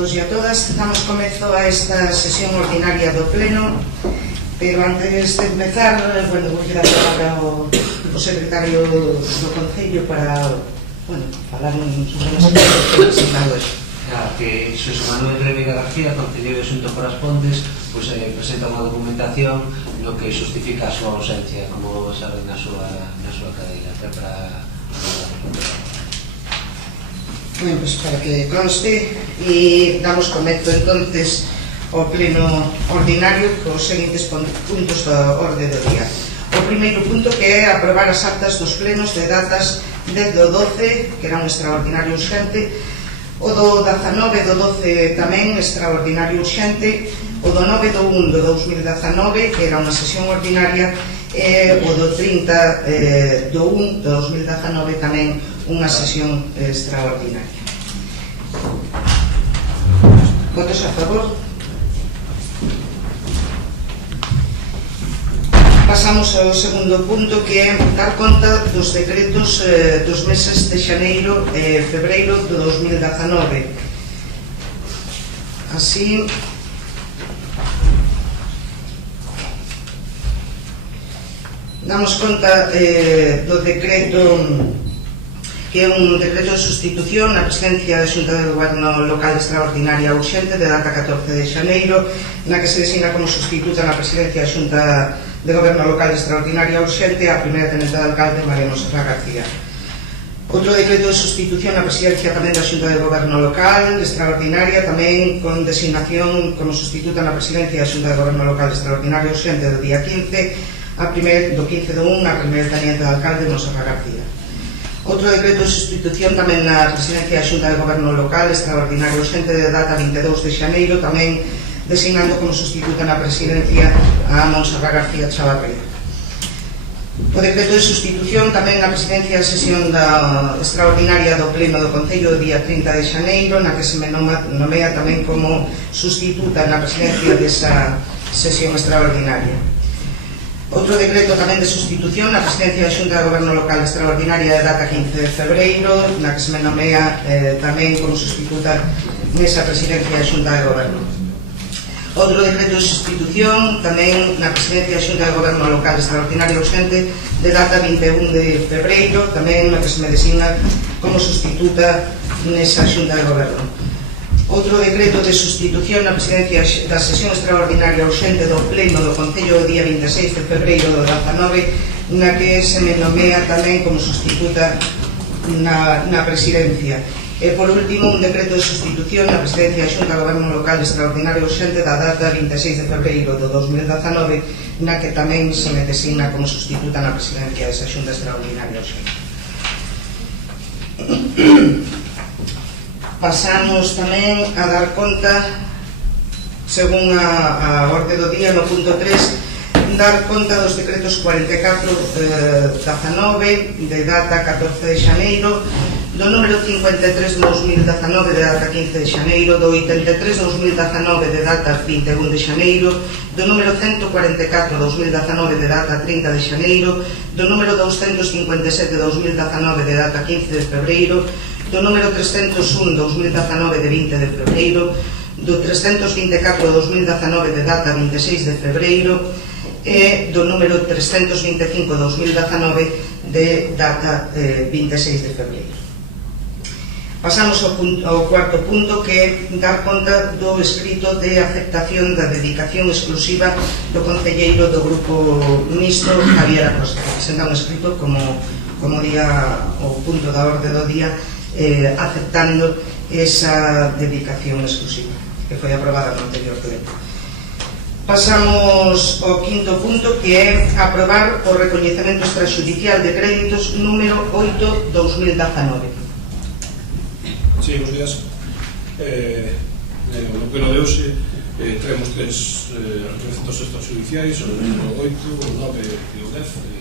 todos e a todas. Damos comezo a esta sesión ordinaria do Pleno, pero antes de empezar, vou dar a palabra ao secretario do Concello para falar sobre as actividades que han asignado hoxe. Que Xosé Manuel Rivera García, concelleiro de Xunto por as Pontes, presenta unha documentación no que justifica a súa ausencia, como saben, na súa cadeira. Ben, para que conste, e damos comezo entonces ao pleno ordinario cos seguintes puntos da orde do día. O primeiro punto, que é aprobar as actas dos plenos de datas 10 do 12, que era un extraordinario urxente, o do 19 do 12 tamén extraordinario urxente, o do 9 do 1 do 2019, que era unha sesión ordinaria, e o do 30 do 1 do 2019 tamén unha sesión extraordinaria. Votos a favor? Pasamos ao segundo punto, que é dar conta dos decretos dos meses de xaneiro e febreiro do 2019. Así, damos conta do decreto, que é un decreto de sustitución na presidencia da Xunta de Goberno Local Extraordinaria Urxente de data 14 de xaneiro, na que se designa como sustituta na presidencia da Xunta de Goberno Local Extraordinaria Urxente a primeira tenente de alcalde María Monserrat García. Outro decreto de sustitución na presidencia tamén da Xunta de Goberno Local Extraordinaria, tamén con designación como sustituta na presidencia da Xunta de Goberno Local Extraordinaria Urxente do día 15 do 15 do 1 a primeira teniente de alcalde Monserrat García. Outro decreto de sustitución tamén na presidencia da Xunta de Goberno Local Extraordinaria Urxente de data 22 de xaneiro, tamén designando como sustituta na presidencia a Monserrat García Chavarría. O decreto de sustitución tamén na presidencia da sesión extraordinaria do Pleno do Concello do día 30 de xaneiro, na que se me nomea tamén como sustituta na presidencia desa sesión extraordinaria. Outro decreto tamén de sustitución na presidencia da Xunta de Goberno Local Extraordinaria de data 15 de febreiro, na que se me nomea tamén como sustituta nesa presidencia da Xunta de Goberno. Outro decreto de sustitución tamén na presidencia da Xunta de Goberno Local Extraordinaria Urxente de data 21 de febreiro, tamén na que se me designa como sustituta nesa Xunta de Goberno. Outro decreto de sustitución na presidencia da sesión extraordinaria urxente do Pleno do Concello do día 26 de febreiro do 19, na que se me nomea tamén como sustituta na presidencia. E, por último, un decreto de sustitución na presidencia da Xunta de Goberno Local Extraordinaria Urxente da data 26 de febreiro do 2019, na que tamén se me designa como sustituta na presidencia desa Xunta Extraordinaria Urxente. Pasamos tamén a dar conta, según a orde do día, no punto 3, dar conta dos decretos 44-19 de data 14 de xaneiro, do número 53 de 2019 de data 15 de xaneiro, do 83 de 2019 de data 21 de xaneiro, do número 144 de 2019 de data 30 de xaneiro, do número 257 de 2019 de data 15 de febreiro, do número 301 de 2019 de 20 de febreiro, do 324 de 2019 de data 26 de febreiro e do número 325 de 2019 de data 26 de febreiro. Pasamos ao cuarto punto, que é dar conta do escrito de aceptación da dedicación exclusiva do concelleiro do Grupo Mixto, Javier Acosta. Presenta un escrito como día o punto da orde do día, aceptando esa dedicación exclusiva que foi aprobada no anterior pleno. Pasamos ao quinto punto, que é aprobar o recoñecemento extrajudicial de créditos número 8/2019. Sí, bons días. No pleno de hoxe traemos tres reconhecementos extrajudiciais, o número 8, o 9 e o 10.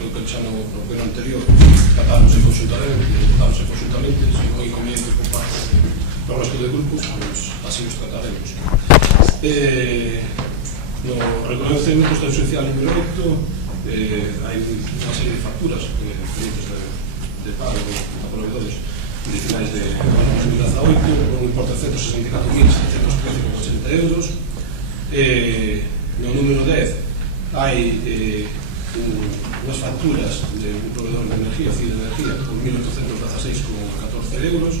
O que xa no pleno anterior tratámos conjuntamente, se non inconveniente por parte do resto de grupos, así os trataremos. No reconhecemento extrajudicial número 8 hai unha serie de facturas pendientes de pago a proveedores de finais de 2018, un importe de 164.713,80 euros. No número 10 hai unhas facturas de un proveedor de energía, CID de energía, por 1.816,14 euros.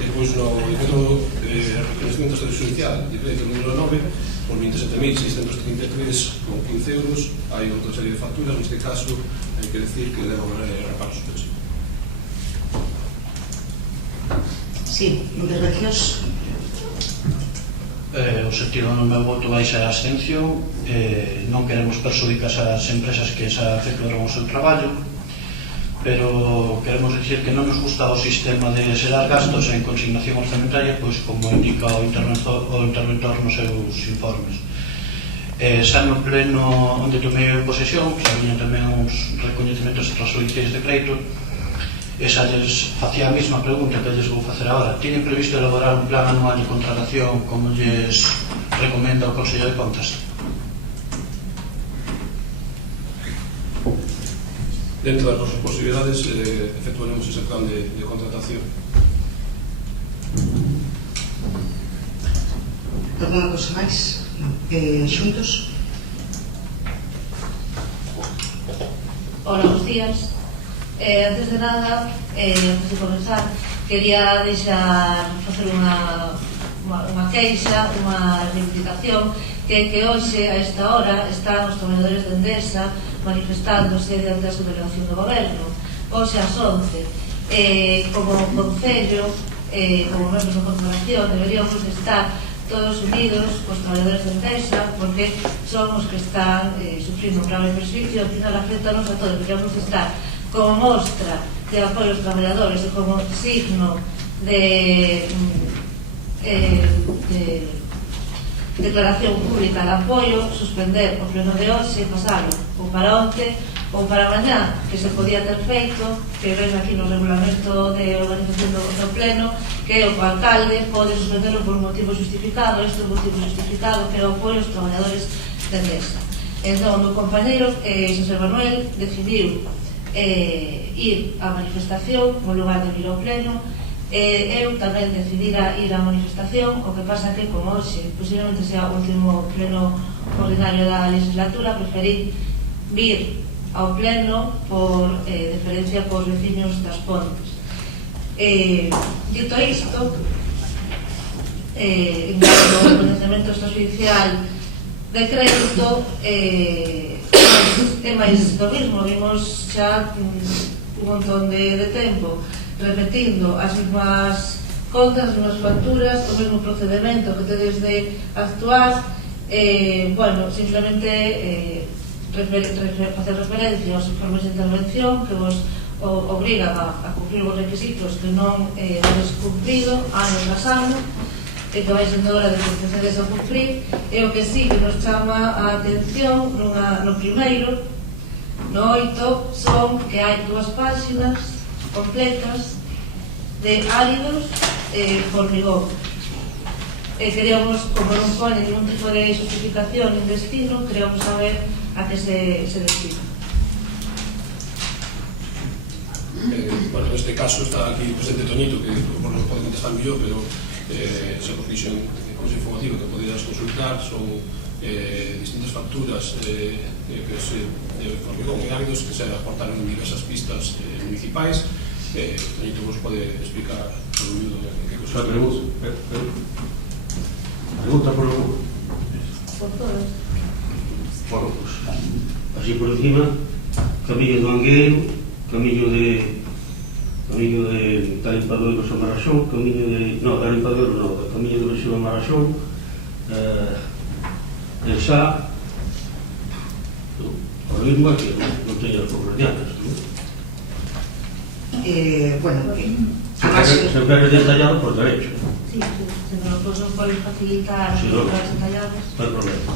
Depois no decreto de reconocimiento extrajudicial, decreto número 9, por 27.633,15 euros. Hai outra serie de facturas, neste caso hai que decir que debo reparo suspensivo. Sí, intervencións. O sentido do meu voto vai ser a abstención. Non queremos perxudicar as empresas que se efectuaron o seu traballo, pero queremos dicir que non nos gusta o sistema de xerar gastos en consignación orzamentaria, pois como indica o interventor nos seus informes. Xa no pleno onde tomei posesión, xa viñan tamén uns recoñecementos extrajudiciais de crédito, e xa lles facía a mesma pregunta que lles vou facer agora. Tienen previsto elaborar un plan anual de contratación como lles recomenda o Consello de Contas? Dentro das nosas posibilidades, efectuaremos ese plan de contratación. Alguna cosa máis? Xuntos? Hola, buenos días. Antes de nada, antes de comenzar, quería facer unha queixa, unha reivindicación, que hoxe, a esta hora, están os traballadores de Endesa manifestándose diante da subdelegación do goberno. Hoxe ás 11, como concello, como membros da corporación, deberíamos estar todos unidos cos traballadores de Endesa, porque son os que están sufrindo un grave perjuicio, ao final afectanos a todos. Deberíamos estar como mostra de apoio aos traballadores e como signo de declaración pública de apoio, suspender o pleno de hoxe, pasalo ou para onte ou para mañá, que se podía ter feito, que ven aquí no regulamento de organización do pleno, que o alcalde pode suspenderlo por un motivo justificado. Este é un motivo justificado, que é o apoio aos traballadores de Endesa. Entón, o compañeiro Xosé Manuel decidiu ir á manifestación no lugar de vir ao pleno. Eu tamén decidira ir á manifestación, o que pasa que, como hoxe posiblemente sea o último pleno ordinario da legislatura, preferí vir ao pleno por deferencia cos veciños das Pontes. Dito isto, en cuanto ao coñecemento extrajudicial de crédito, é máis do mismo. Vimos xa un montón de tempo repetindo as mesmas contas, as mesmas facturas, o mesmo procedimento que tedes de actuar. Simplemente facer referencia aos informes de intervención que vos obrigan a cumprir os requisitos que non habéis cumprido ano tras ano, e que vai sendo hora de que procedes a cumprir. E o que sí que nos chama a atención no primeiro, no 8, son que hai 2 páxinas completas de áridos formigón. Queríamos, como non pone ningún tipo de justificación nin destino, queríamos saber a que se destina. Neste caso está aquí o presidente Toñito, que por non pode contestar mellor, pero se fixo en Consello Informativo que poderías consultar. Son distintas facturas que se formigón e áridos que se aportaron en diversas pistas municipais. Toñito vos pode explicar por un minuto en que cosa. Pregunta por lo... Por todas. Bueno, pues, así por encima, Camillo do Angueiro, Camillo de Tarimpador a Marachón, Camillo de... No, Tarimpador no, Camillo de Versión a Marachón, el Sá, ahora mismo aquí, non teño as coordenadas, non? Sempre é detallado por derecho. Sí, se non nos poden facilitar as detalladas. Non hai problema.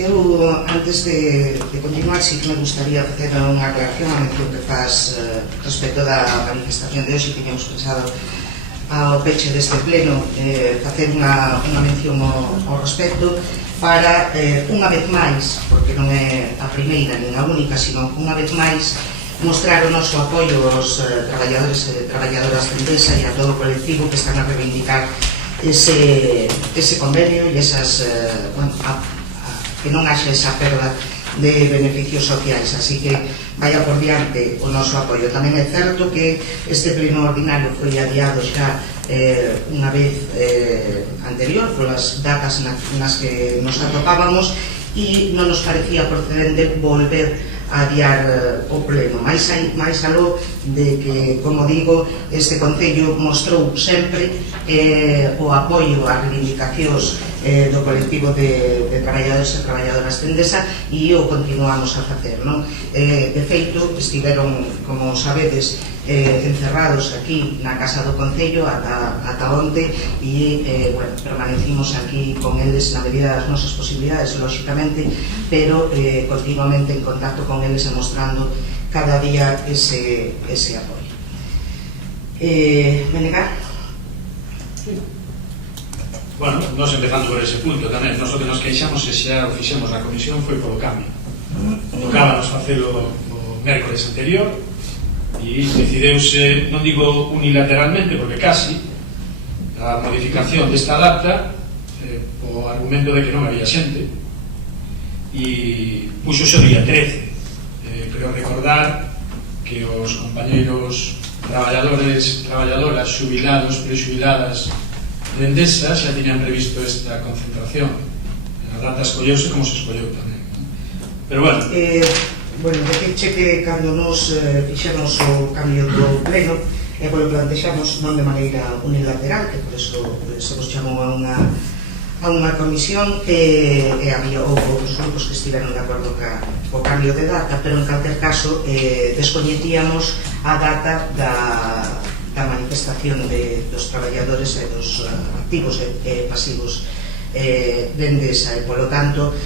Eu, antes de continuar, sí que me gustaría facer unha aclaración a mención que faz respecto da manifestación de hoxe. Tiñamos pensado ao peche deste pleno facer unha mención ao respecto para, unha vez máis, porque non é a primeira nin a única, sino unha vez máis, mostrar o noso apoio aos traballadores e traballadoras de Endesa e a todo o colectivo que están a reivindicar ese convenio e esas, que non haxe esa perda de beneficios sociais, así que vaya por diante o noso apoio. Tamén é certo que este pleno ordinario foi adiado xa unha vez anterior polas datas nas que nos atopábamos e non nos parecía procedente volver a adiar o pleno, máis aló de que, como digo, este Concello mostrou sempre o apoio ás reivindicacións do colectivo de traballadores e traballadoras de Endesa e o continuamos a facer, non? De feito, estiveron, como sabedes, encerrados aquí na Casa do Concello ata onte e, bueno, permanecimos aquí con eles na medida das nosas posibilidades, lóxicamente, pero continuamente en contacto con eles e mostrando cada día ese apoio. Menegar? Bueno, nos empezando por ese punto tamén, nos o que nos queixamos que xa o fixemos na comisión foi polo cambio. Tocábanos facelo o mércoles anterior e decideuse, non digo unilateralmente, porque casi a modificación desta data o argumento de que non había xente e puxo o día 13. Creo recordar que os compañeiros traballadoras, xubilados, prexubiladas de Endesa xa tiñan previsto esta concentración. A data escolleuse como se escolleu tamén. Pero bueno, decirche que cando nos fixemos o cambio do pleno o plantexamos non de maneira unilateral, que por eso se vos chamou a unha comisión e había outros grupos que estiveron de acordo co cambio de data, pero en calquer caso descoñecíamos a data da manifestación dos traballadores e dos activos e pasivos de Endesa e, polo tanto,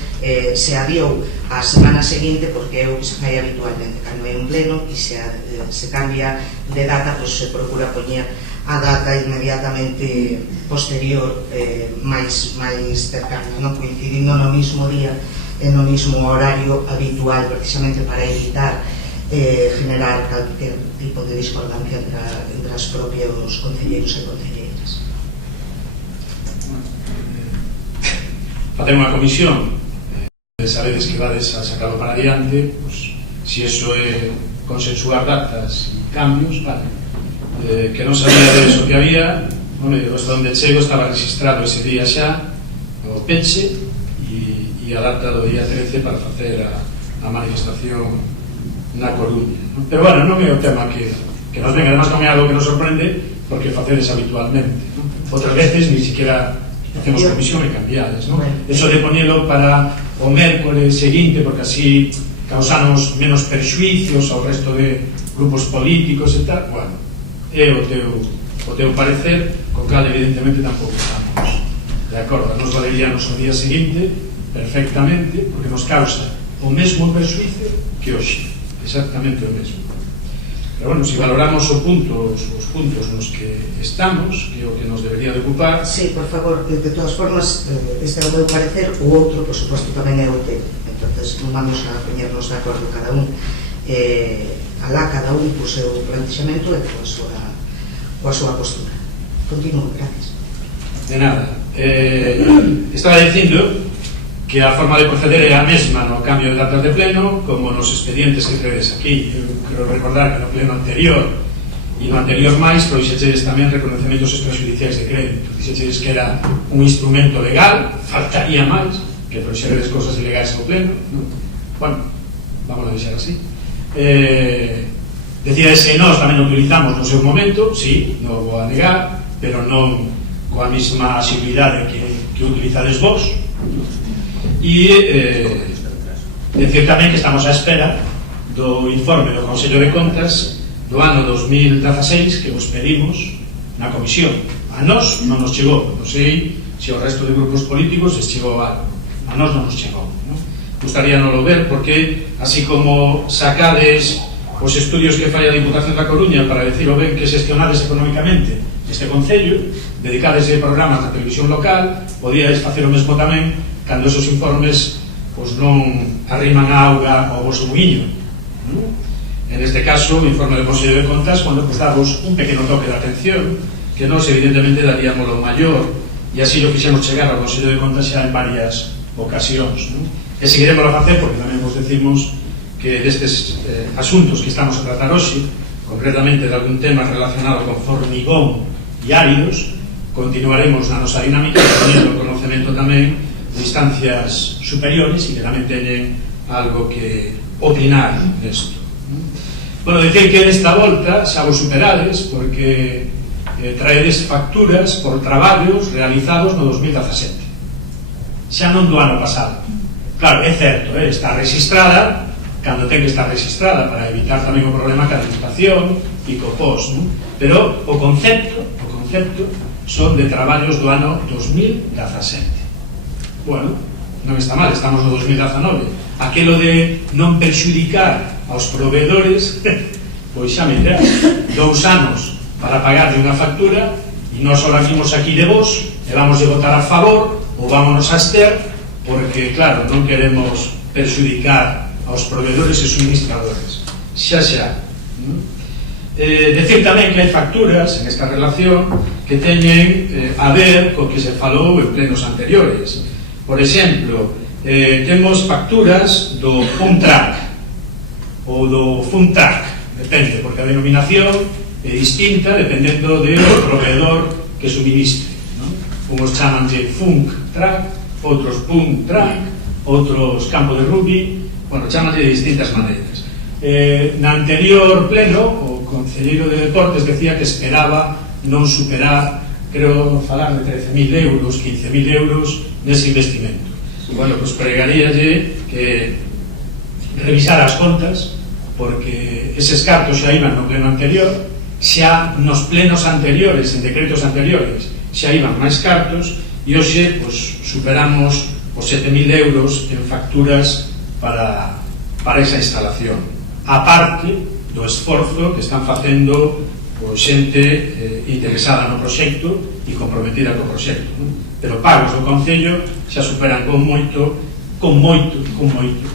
se aviou a semana seguinte porque é o que se fai habitualmente cando é un pleno e se cambia de data, pois se procura poñer a data inmediatamente posterior, máis cercana, non coincidindo no mismo día e no mismo horario habitual, precisamente para evitar generar calquer tipo de discordancia entre os propios concelleiros e concelleiras. facer unha comisión, sabedes que vades a sacarlo para adiante, pues, si eso é consensuar datas e cambios, vale. Que non sabía de eso que había, hasta onde chego estaba registrado ese día xa o peche e a data do día 13 para facer a manifestación na Coruña, ¿no? Pero bueno, non é o tema que nos venga, además non é algo que nos sorprende porque facedes habitualmente, ¿no? Outras veces ni siquiera hacemos comisión e cambiadas, ¿no? Eso de poñelo para o mércoles seguinte porque así causamos menos perxuicios ao resto de grupos políticos e tal, bueno, é o teu parecer, co cal evidentemente tampouco estamos de acordo. Nos valeríanos o día seguinte perfectamente porque nos causa o mesmo perxuicio que hoxe, exactamente o mesmo. Pero bueno, se valoramos os puntos nos que estamos, que é o que nos debería de ocupar. Sí, por favor, de todas formas, este é o meu parecer, o outro, por suposto, tamén é o teu. Entonces, non vamos a poñernos de acordo cada un. Alá cada un co seu plantexamento e coa súa postura. Continuo, gracias. De nada. Estaba dicindo que a forma de proceder é a mesma no cambio de datas de pleno como nos expedientes que tredes aquí. Eu quero recordar que no pleno anterior e no anterior máis trouxeches tamén reconocimientos extrajudiciais de crédito. Dixeches que era un instrumento legal, faltaría máis que trouxeres cosas ilegais ao pleno, ¿no? Bueno, vamos a deixar así. Decíades que nós tamén o utilizamos no seu momento, sí, non vou a negar, pero non coa mesma asiduidade que utilizades vos. E decir tamén que estamos á espera do informe do Consello de Contas do ano 2016 que vos pedimos na comisión. A nós non nos chegou, non sei se o resto de grupos políticos les chegou algo. A nós non nos chegou, ¿no? Gustaría non lo ver porque así como sacades os estudios que fai a Diputación da Coruña para decir o ben que xestionades económicamente este Concello, dedicades programas na televisión local, podíades facer o mesmo tamén cando esos informes pois non arriman a auga ao vosso muiño, ¿no? En este caso, o informe do Consello de Contas, bueno, pues damos un pequeno toque de atención, que nos evidentemente daríamos lo maior, e así lo quixemos chegar ao Consello de Contas xa en varias ocasións, non? E seguiremos a facer, porque tamén vos decimos que destes asuntos que estamos a tratar hoxe, concretamente de algún tema relacionado con formigón e áridos, continuaremos na nosa dinámica teniendo conocemento tamén de instancias superiores e que tamén teñen algo que opinar nesto. Bueno, decir que nesta volta xa vos superades porque traedes facturas por traballos realizados no 2017, xa non do ano pasado. Claro, é certo, está registrada cando ten que estar registrada para evitar tamén o problema ca administración e co POS, non? Pero o concepto son de traballos do ano 2017. Bueno, non está mal, estamos no 2019. Aquelo de non perxudicar aos proveedores, pois xa me dirás, 2 anos para pagar de unha factura e nós ahora vimos aquí de vos e vamos de votar a favor ou vámonos a ester porque, claro, non queremos perxudicar aos proveedores e suministradores. Xa. Decir tamén que hai facturas en esta relación que teñen a ver co que se falou en plenos anteriores. Por exemplo, temos facturas do Funtrack ou do Funtrack, depende, porque a denominación é distinta dependendo do proveedor que suministre, non? Uns chaman de Funtrack, outros Puntrack, outros Campo de Rugby, bueno, chaman de distintas maneiras. Na anterior pleno, o concelleiro de Deportes decía que esperaba non superar, creo, falar de 13.000 euros, 15.000 euros nese investimento. Bueno, pues pregaríalle que revisara as contas, porque eses cartos xa iban no pleno anterior, xa nos plenos anteriores, en decretos anteriores, xa iban máis cartos, e hoxe pues, superamos os 7.000 euros en facturas para esa instalación. A parte do esforzo que están facendo por xente interesada no proxecto e comprometida co proxecto, non? Pero pagos do Concello xa superan con moito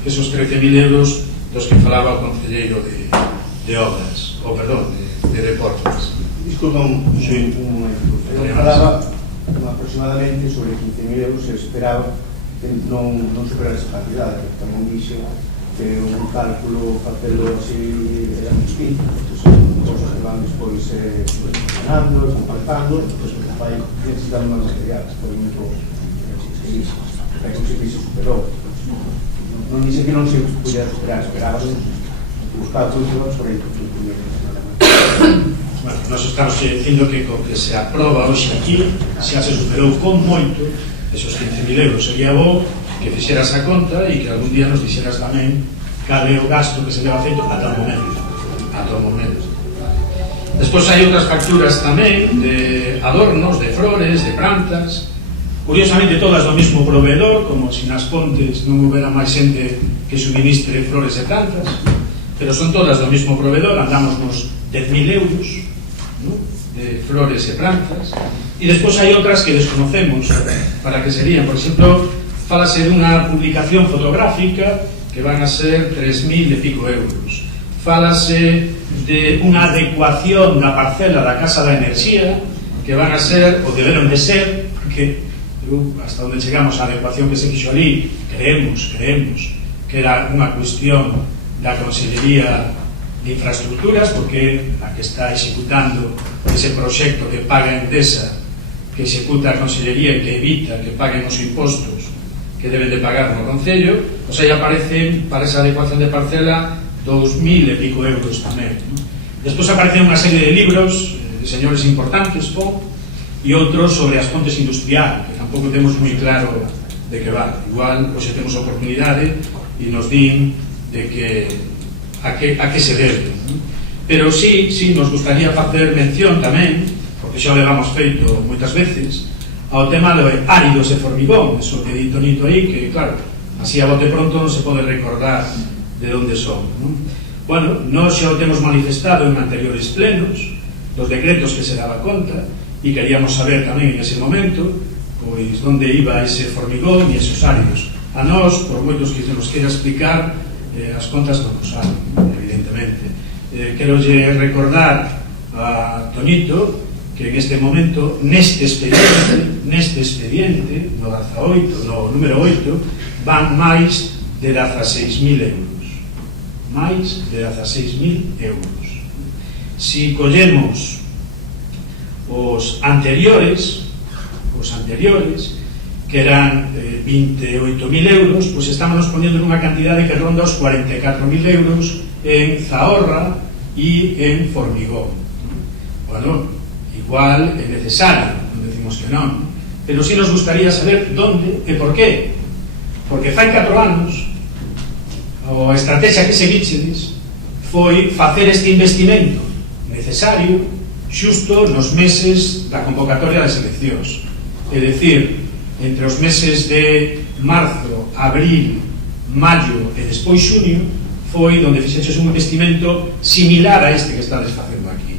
esos 13.000 euros dos que falaba o concelleiro de obras, ou perdón, de deportes. Disculpa eu falaba aproximadamente sobre 15.000 euros e esperaba que non superar esa cantidade, que tamén dixe que un cálculo facelo así era distinto, cosas que van despois funcionando e compactando, vai necesitando máis material, por exemplo, que se superou. Non dice que non se pudiera superar, esperaba os cálculos por aí. Bueno, nós estamos dicindo que co que se aproba hoxe aquí xa se superou con moito esos 15.000 euros. Sería bo que fixeras a conta e que algún día nos dixeras tamén cal é o gasto que se leva feito ata o momento. Despois hai outras facturas tamén de adornos, de flores, de plantas, curiosamente todas do mesmo proveedor, como se nas Pontes non houbera máis xente que suministre flores e plantas, pero son todas do mesmo proveedor, andamos nos 10.000 euros, ¿no?, de flores e plantas, e despois hai outras que desconocemos para que serían, por exemplo, falase dunha publicación fotográfica que van a ser 3.000 e pico euros, falase de unha adecuación da parcela da Casa da Enerxía que van a ser, ou deberon de ser, porque hasta onde chegamos a adecuación que se fixo ali, creemos que era unha cuestión da Consellería de Infraestructuras, porque a que está executando ese proxecto que paga Endesa, que executa a Consellería e que evita que paguen os impostos que deben de pagar no Concello, o sea, aparecen para esa adecuación de parcela 2.000 e pico euros tamén, ¿no? Despois aparecen unha serie de libros de señores importantes, e outros sobre as pontes industrial, que tampouco temos moi claro de que va. Igual, hoxe temos a oportunidade e nos din de que a que se debe, ¿no? Pero sí, nos gustaría facer mención tamén, porque xa o levamos feito moitas veces, ao tema de áridos e formigón, eso que di Tonito aí, que claro, así a bote pronto non se pode recordar de onde son, ¿no? Bueno, nós xa o temos manifestado en anteriores plenos dos decretos que se daba conta, e queríamos saber tamén en ese momento pois onde iba ese formigón e esos áridos. A nós, por moitos que se nos queira explicar, as contas non nos saben, evidentemente. querolle recordar a Tonito que en este momento, neste expediente, no 18, no número 8, van máis de 16.000 euros. Máis de 16.000 euros. Si collemos os anteriores, que eran 28.000 euros, pois estamos ponendo nunha cantidade que ronda os 44.000 euros en Zahorra e en Formigón. Bueno, igual é necesario, non decimos que non, pero si nos gustaría saber onde e por qué. Porque fai 4 anos a estrategia que seguichedes foi facer este investimento necesario xusto nos meses da convocatoria das eleccións. É dicir, entre os meses de marzo, abril, maio e despois xunio foi onde fixeches un investimento similar a este que estades facendo aquí.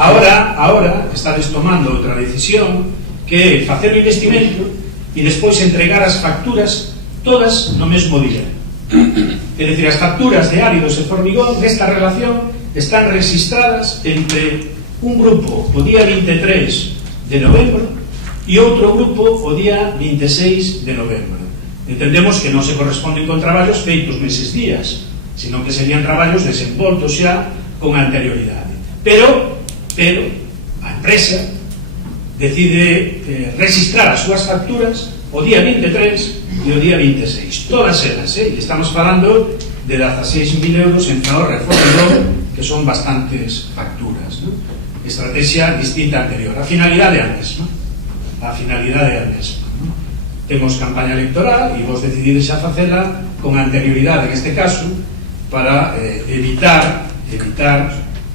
Ahora estades tomando outra decisión, que é facer o investimento e despois entregar as facturas todas no mesmo día. É dicir, as facturas de Áridos e Formigón nesta relación están registradas entre un grupo o día 23 de novembro e outro grupo o día 26 de novembro. Entendemos que non se corresponden con traballos feitos neses días, sino que serían traballos desenvoltos xa con anterioridade. Pero a empresa decide registrar as súas facturas o día 23 e o día 26, todas elas, e estamos falando de 16.000 euros en Zahorra e Formigón, que son bastantes facturas, ¿no? Estrategia distinta anterior, a finalidade é a mesma, ¿no? Temos campaña electoral e vos decidides a facela con anterioridade, en este caso, para evitar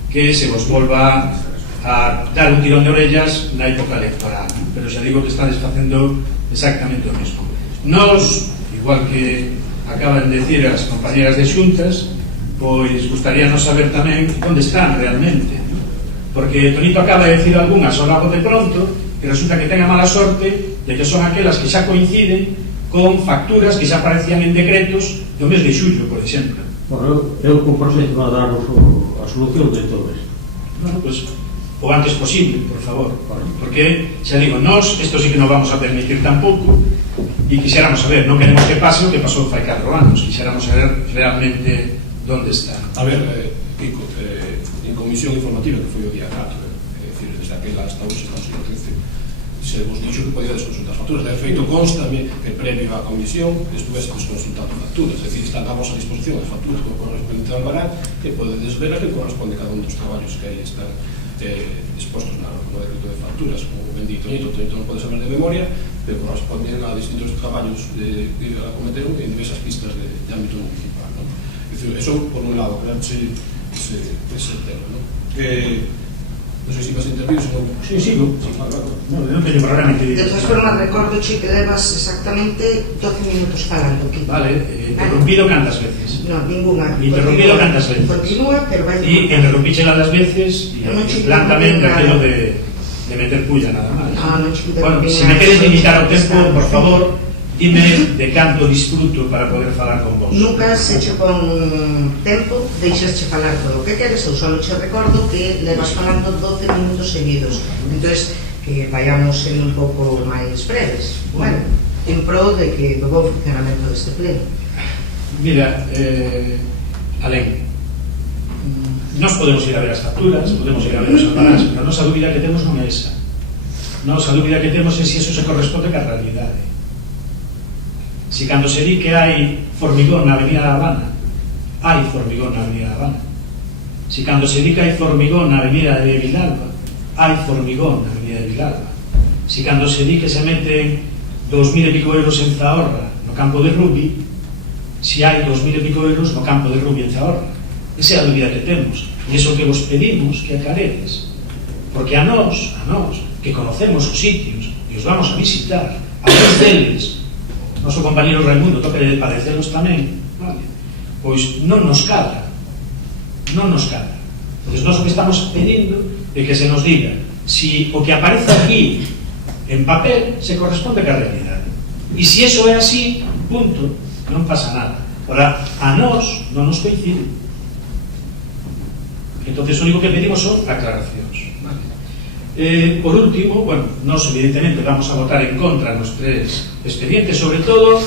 que se vos volva a dar un tirón de orellas na época electoral, ¿no? Pero xa digo que estades facendo exactamente o mesmo. Nos, igual que acaban de decir as compañeras de xuntas, pois gustaríanos saber tamén onde están realmente, ¿no? Porque Tonito acaba de decir algunhas ao lado de pronto que resulta que ten a mala sorte de que son aquelas que xa coinciden con facturas que xa aparecían en decretos do mes de xullo, por exemplo. Bueno, eu comprometo a darvos a solución de todo isto. Bueno, pois o antes posible, por favor, porque, xa digo, nós, isto sí que non vamos a permitir tampouco, e quixéramos saber, non queremos que pase o que pasou fai 4 anos, quixéramos saber realmente onde está. A ver, Pico, en comisión informativa, que foi o día 4, é dicir, desde aquela hasta hoxe, estamos en 13, se vos dixo que podíades consultar facturas. De feito, consta que previo á comisión estuveses consultando facturas, é dicir, están a vosa disposición as facturas que corresponden ao Albarán, que podedes ver a que corresponde cada un dos traballos que aí están expostos no decreto de facturas. Como ben dito, Tonito non pode saber de memoria, pero corresponden a distintos traballos que acometeron en diversas pistas de ámbito municipal, ¿no? É dicir, eso por un lado, crearse ese tema, ¿no? Non sei se vas a intervir, se non... Sí, sigo. Non teño problema en que... De todas formas, recordo che que levas exactamente 12 minutos falando aquí. Vale, interrumpido cantas veces? No, ninguna. Interrumpido cantas veces? Continúa, pero vai... E interrumpíchela das veces e plan tamén daquilo de meter pulla nada máis. Bueno, se me queres limitar ao tempo, por favor, dime de canto disfruto para poder falar con vos. Nunca se che pon tempo, deixasche falar todo o que queres, eu só che recordo que levas falando 12 minutos seguidos. Entonces, que vayamos en un pouco máis breves. Bueno, en pro de que do bom funcionamento deste pleno. Mira, alén, nós podemos ir a ver as facturas, podemos ir a ver os albaráns, pero a nosa dúbida que temos non é esa. Nosa dúbida que temos é se iso se corresponde ca realidade. Si cando se di que hai formigón na Avenida da Habana, hai formigón na Avenida da Habana. Si cando se di que hai formigón na Avenida de Vilalba, hai formigón na Avenida de Vilalba. Si cando se di que se meten 2.000 e pico euros en Zahorra no campo de rugby, si hai 2.000 e pico euros no campo de rugby en Zahorra. Esa é a dúbida que temos, e iso que vos pedimos que aclaredes, porque a nós, que conocemos os sitios e os vamos a visitar, a dos deles, noso compañero Raimundo toca de padecelos tamén, vale? Pois non nos cadra. Pois nós o que estamos pedindo é que se nos diga si o que aparece aquí en papel se corresponde ca realidade. E se iso é así, punto, non pasa nada. Ora, a nós non nos coincide. Entonces, o único que pedimos son aclaracións. Por último, bueno, nós evidentemente vamos a votar en contra nos 3 expedientes, sobre todo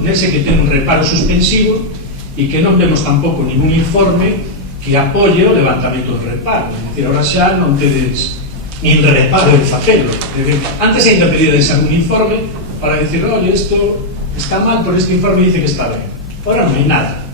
nese que ten un reparo suspensivo e que non vemos tampouco ningún informe que apoie o levantamento do reparo. É dicir, ahora xa non tedes nin reparo en facelo. Antes ainda pedíades algún informe para decir, oye, isto está mal, por este informe dice que está ben. Ahora non hai nada.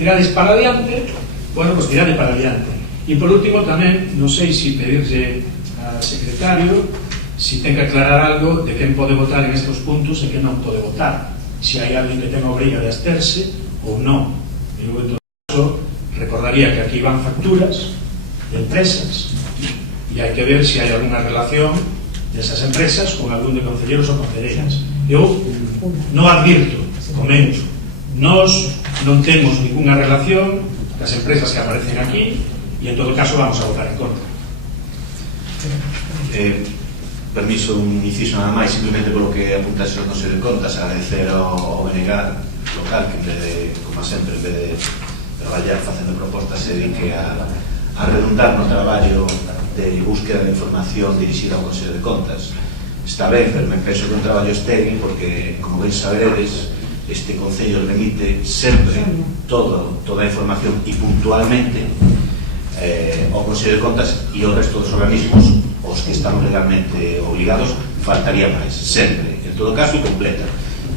Tirades para adiante, bueno, pues tirade para adiante. E por último tamén, non sei se pedirle ao secretario se ten que aclarar algo de quen pode votar en estos puntos e quen non pode votar, se hai alguén que ten a obriga de absterse ou non. E en todo caso recordaría que aquí van facturas de empresas e hai que ver se hai alguna relación desas empresas con algún de concelleros ou concelleiras. Eu non advirto, comento, nós non temos ninguna relación das empresas que aparecen aquí e en todo caso vamos a votar en contra. Permiso, un inciso nada máis, simplemente polo que apuntase o Consello de Contas, agradecer ao BNG local que en vez de, como sempre, en vez de traballar facendo propostas, se dedique a redundar no traballo de búsqueda de información dirixida ao Consello de Contas. Está ben, pero me penso que un traballo estéril porque, como ben saberedes, este Concello remite sempre toda a información e puntualmente ao Consello de Contas e ao resto dos organismos os que estamos legalmente obligados. Faltaría máis, sempre, en todo caso, e completa.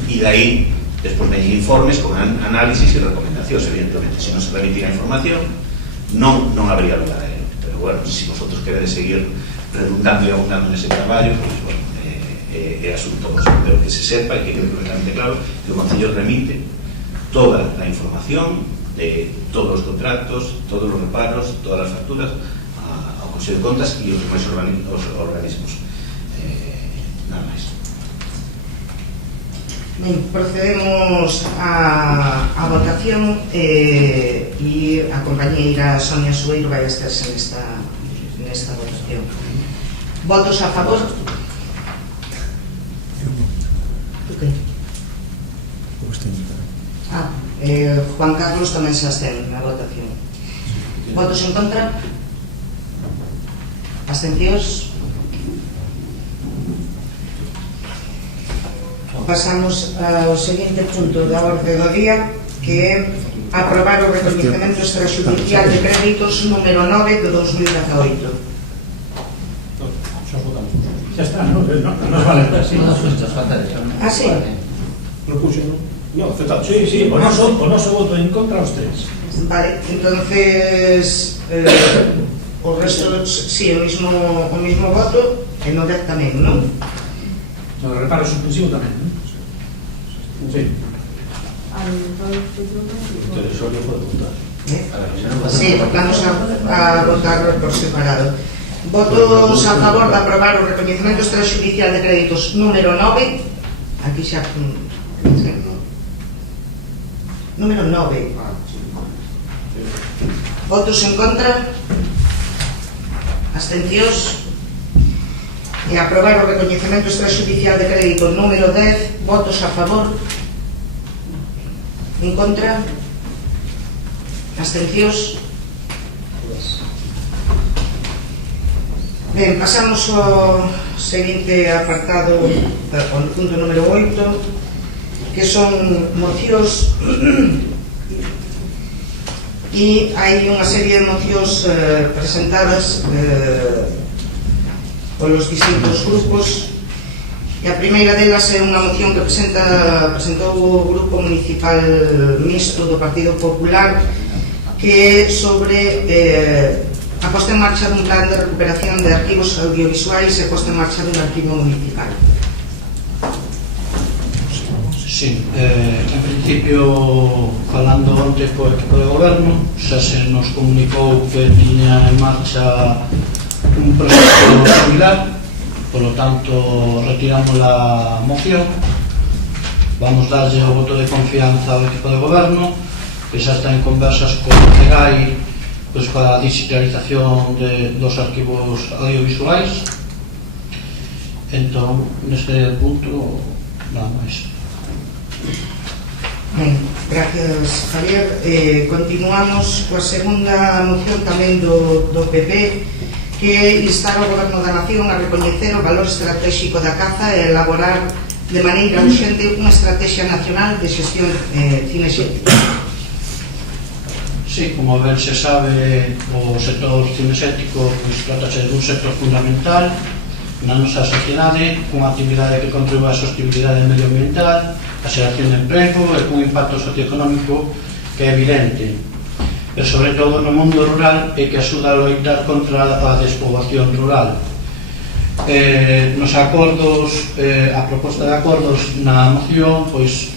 E dai, despois veñen informes con análisis e recomendacións, evidentemente. Se non se remitira a información, non habría lugar a ello. Pero, bueno, se vosotros queredes seguir redundando e abundando nese traballo, pues, bueno, é asunto vos. Pero que se sepa e que quede completamente claro que o Concello remite toda a información de todos os contratos, todos os reparos, todas as facturas ao Consello de Contas e os demais organismos. Nada máis. Ben, procedemos a votación e a compañeira Sonia Sueiro vai estarse nesta votación. Votos a favor? Juan Carlos tamén se abstén na votación. Votos en contra? Abstencións? Pasamos ao seguinte punto da orde do día, que é aprobar o recoñecemento extrajudicial de créditos número 9 de 2018. Xa está, non vale. Ah, sí? Propuxo, non? Non, aceptado. Sí, o noso voto en contra os 3. Vale, entonces o resto, sí, o mismo voto e no 10 tamén, non? No reparo suspensivo tamén, non? Sí. Sí, vamos a votar por separado. Votos a favor de aprobar o recoñecemento extrajudicial de créditos número 9. Aquí xa número 9. Votos en contra? Abstencións? E aprobar o recoñecemento extrajudicial de crédito número 10. Votos a favor? En contra? Abstencións? Ben, pasamos ao seguinte apartado, ao punto número 8, que son mocións e hai unha serie de mocións presentadas polos distintos grupos, e a primeira delas é unha moción que presentou o Grupo Municipal Mixto do Partido Popular, que é sobre a posta en marcha dun plan de recuperación de arquivos audiovisuais e posta en marcha dun arquivo municipal. Sí, en principio, falando onte co equipo de goberno, xa se nos comunicou que tiña en marcha un proxecto similar, polo tanto retiramos a moción. Vamos darlle o voto de confianza ao equipo de goberno, que xa está en conversas con o CEGAI pues, para a digitalización dos arquivos audiovisuais. Entón, neste punto, nada máis. Ben, Gracias, Javier. Continuamos coa segunda moción tamén do PP, que é instar ao Goberno da Nación a recoñecer o valor estratégico da caza e elaborar de maneira urxente unha estrategia nacional de xestión cinexética. Sí, como ben se sabe, o sector cinexético trata-se dun sector fundamental na nosa sociedade, cunha actividade que contribúa á sostenibilidade medioambiental, a xeración de emprego e cun impacto socioeconómico que é evidente, pero sobre todo no mundo rural e que axuda a loitar contra a despoboación rural. Nos acordos, a proposta de acordos na moción, pois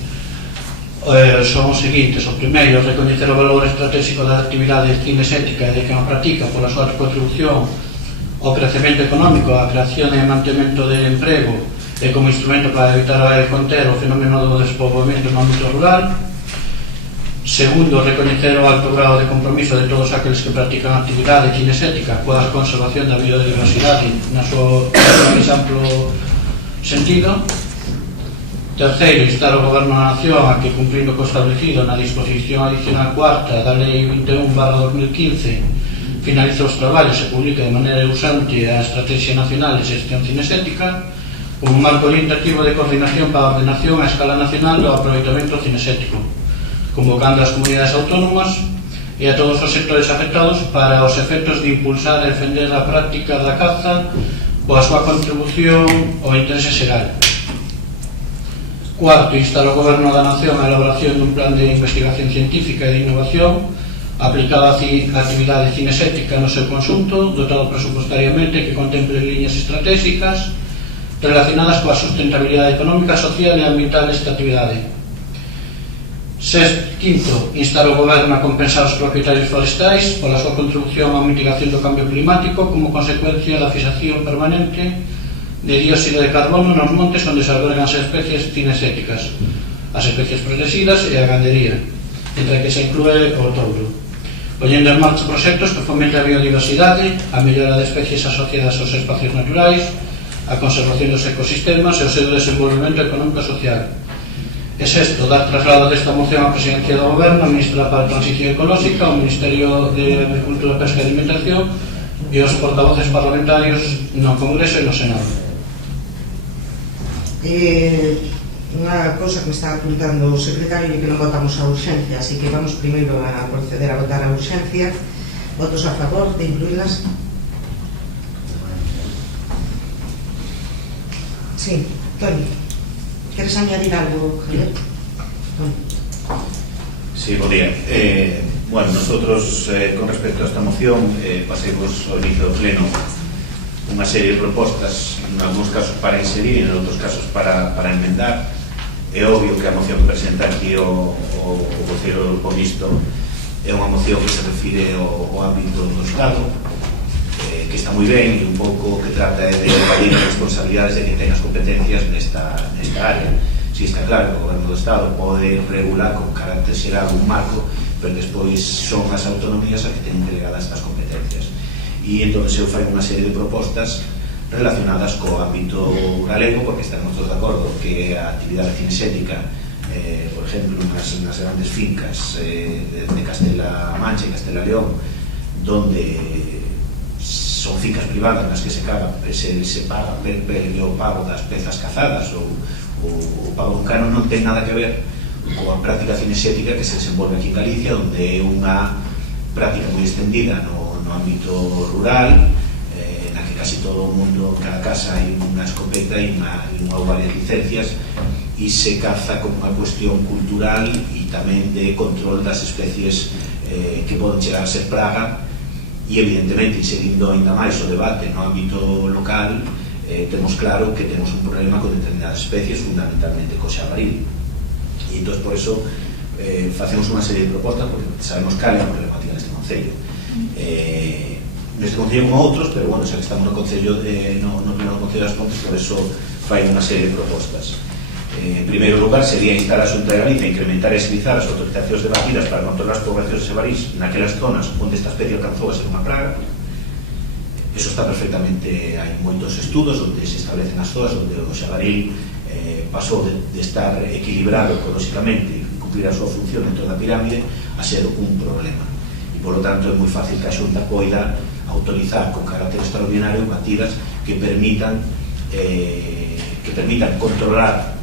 son os seguintes. O primeiro, recoñecer o valor estratégico da actividade cinexética e de que a practica pola súa contribución ao crecemento económico, a creación e mantemento de emprego e como instrumento para evitar e conter o fenómeno do despoboamento no ámbito rural. Segundo, recoñecer o alto grado de compromiso de todos aqueles que practican actividade cinexética coa conservación da biodiversidade na súa máis amplo sentido. Terceiro, instar o Goberno da Nación a que, cumprindo co establecido na disposición adicional cuarta da Lei 21/2015, finaliza os traballos e publica de maneira urxente a Estrategia Nacional de Xestión Cinexética como marco orientativo de coordinación para a ordenación a escala nacional do aproveitamento cinexético, convocando as comunidades autónomas e a todos os sectores afectados para os efectos de impulsar e defender a práctica da caza coa súa contribución ao interese xeral. Cuarto, instar o Goberno da Nación a elaboración dun plan de investigación científica e de innovación aplicado á actividade cinexética no seu conxunto, dotado presupuestariamente, que contemple liñas estratégicas relacionadas coa sustentabilidade económica, social e ambiental desta actividade. Quinto, instar o Goberno a compensar os propietarios forestais pola súa contribución á mitigación do cambio climático como consecuencia da fixación permanente de dióxido de carbono nos montes onde se albergan as especies cinexéticas, as especies protegidas e a gandería, entre que se inclúe o touro, poñendo en marcha proxectos que fomenten a biodiversidade, a mellora de especies asociadas aos espacios naturais, a conservación dos ecosistemas e o seu desenvolvemento económico e social. E sexto, dar traslado desta moción á Presidencia do Goberno, a Ministra para a Transición Ecolóxica, ao Ministerio de Agricultura, Pesca e Alimentación e aos portavoces parlamentarios no Congreso e no Senado. Unha cousa que me está apuntando o secretario é que non votamos a urxencia, así que vamos primeiro a proceder a votar a urxencia. Votos a favor de incluirlas? Sí, Toni, queres añadir algo, Javier? Sí, bo día. Bueno, nosotros, con respecto a esta moción, pasemos ao inicio do pleno unha serie de propostas, en algúns casos para inserir, en outros casos para enmendar. É obvio que a moción que presenta aquí o voceiro do Grupo Mixto é unha moción que se refire ao ámbito do Estado, que está moi ben, e un pouco que trata de evadir as responsabilidades de que ten as competencias nesta área. Si está claro que o Goberno do Estado pode regular con carácter xeral un marco, pero despois son as autonomías as que teñen delegadas estas competencias. E entón eu fai unha serie de propostas relacionadas co ámbito galego, porque estamos todos de acordo que a actividade cinexética, por exemplo, nas grandes fincas de Castela Mancha e Castela León, donde son fincas privadas nas que se paga o pago das pezas cazadas ou o pago dun cano, non ten nada que ver coa práctica cinexética que se desenvolve aquí en Galicia, onde é unha práctica moi extendida no ámbito rural, na que casi todo o mundo, en cada casa hai unha escopeta e unha varias licencias, e se caza como unha cuestión cultural e tamén de control das especies que poden chegar a ser praga. E evidentemente, inserindo ainda máis o debate no ámbito local, temos claro que temos un problema con determinadas especies, fundamentalmente co xabaril, e entón por eso facemos unha serie de propostas, porque sabemos cal é a problemática neste concello, neste concello como outros, pero bueno, xa que estamos no concello no pleno do Concello das Pontes, por eso fai unha serie de propostas. En primeiro lugar, sería instar a Xunta de Galicia a incrementar e agilizar as autorizacións debatidas para controlar as poblacións de xabarís naquelas zonas onde esta especie alcanzou a ser unha praga. Eso está perfectamente, hai moitos estudos onde se establecen as zonas onde o xabaril pasou de estar equilibrado ecolóxicamente con cumplir a súa función dentro da pirámide a ser un problema. E, polo tanto, é moi fácil que a Xunta poida autorizar con carácter extraordinario batidas que permitan controlar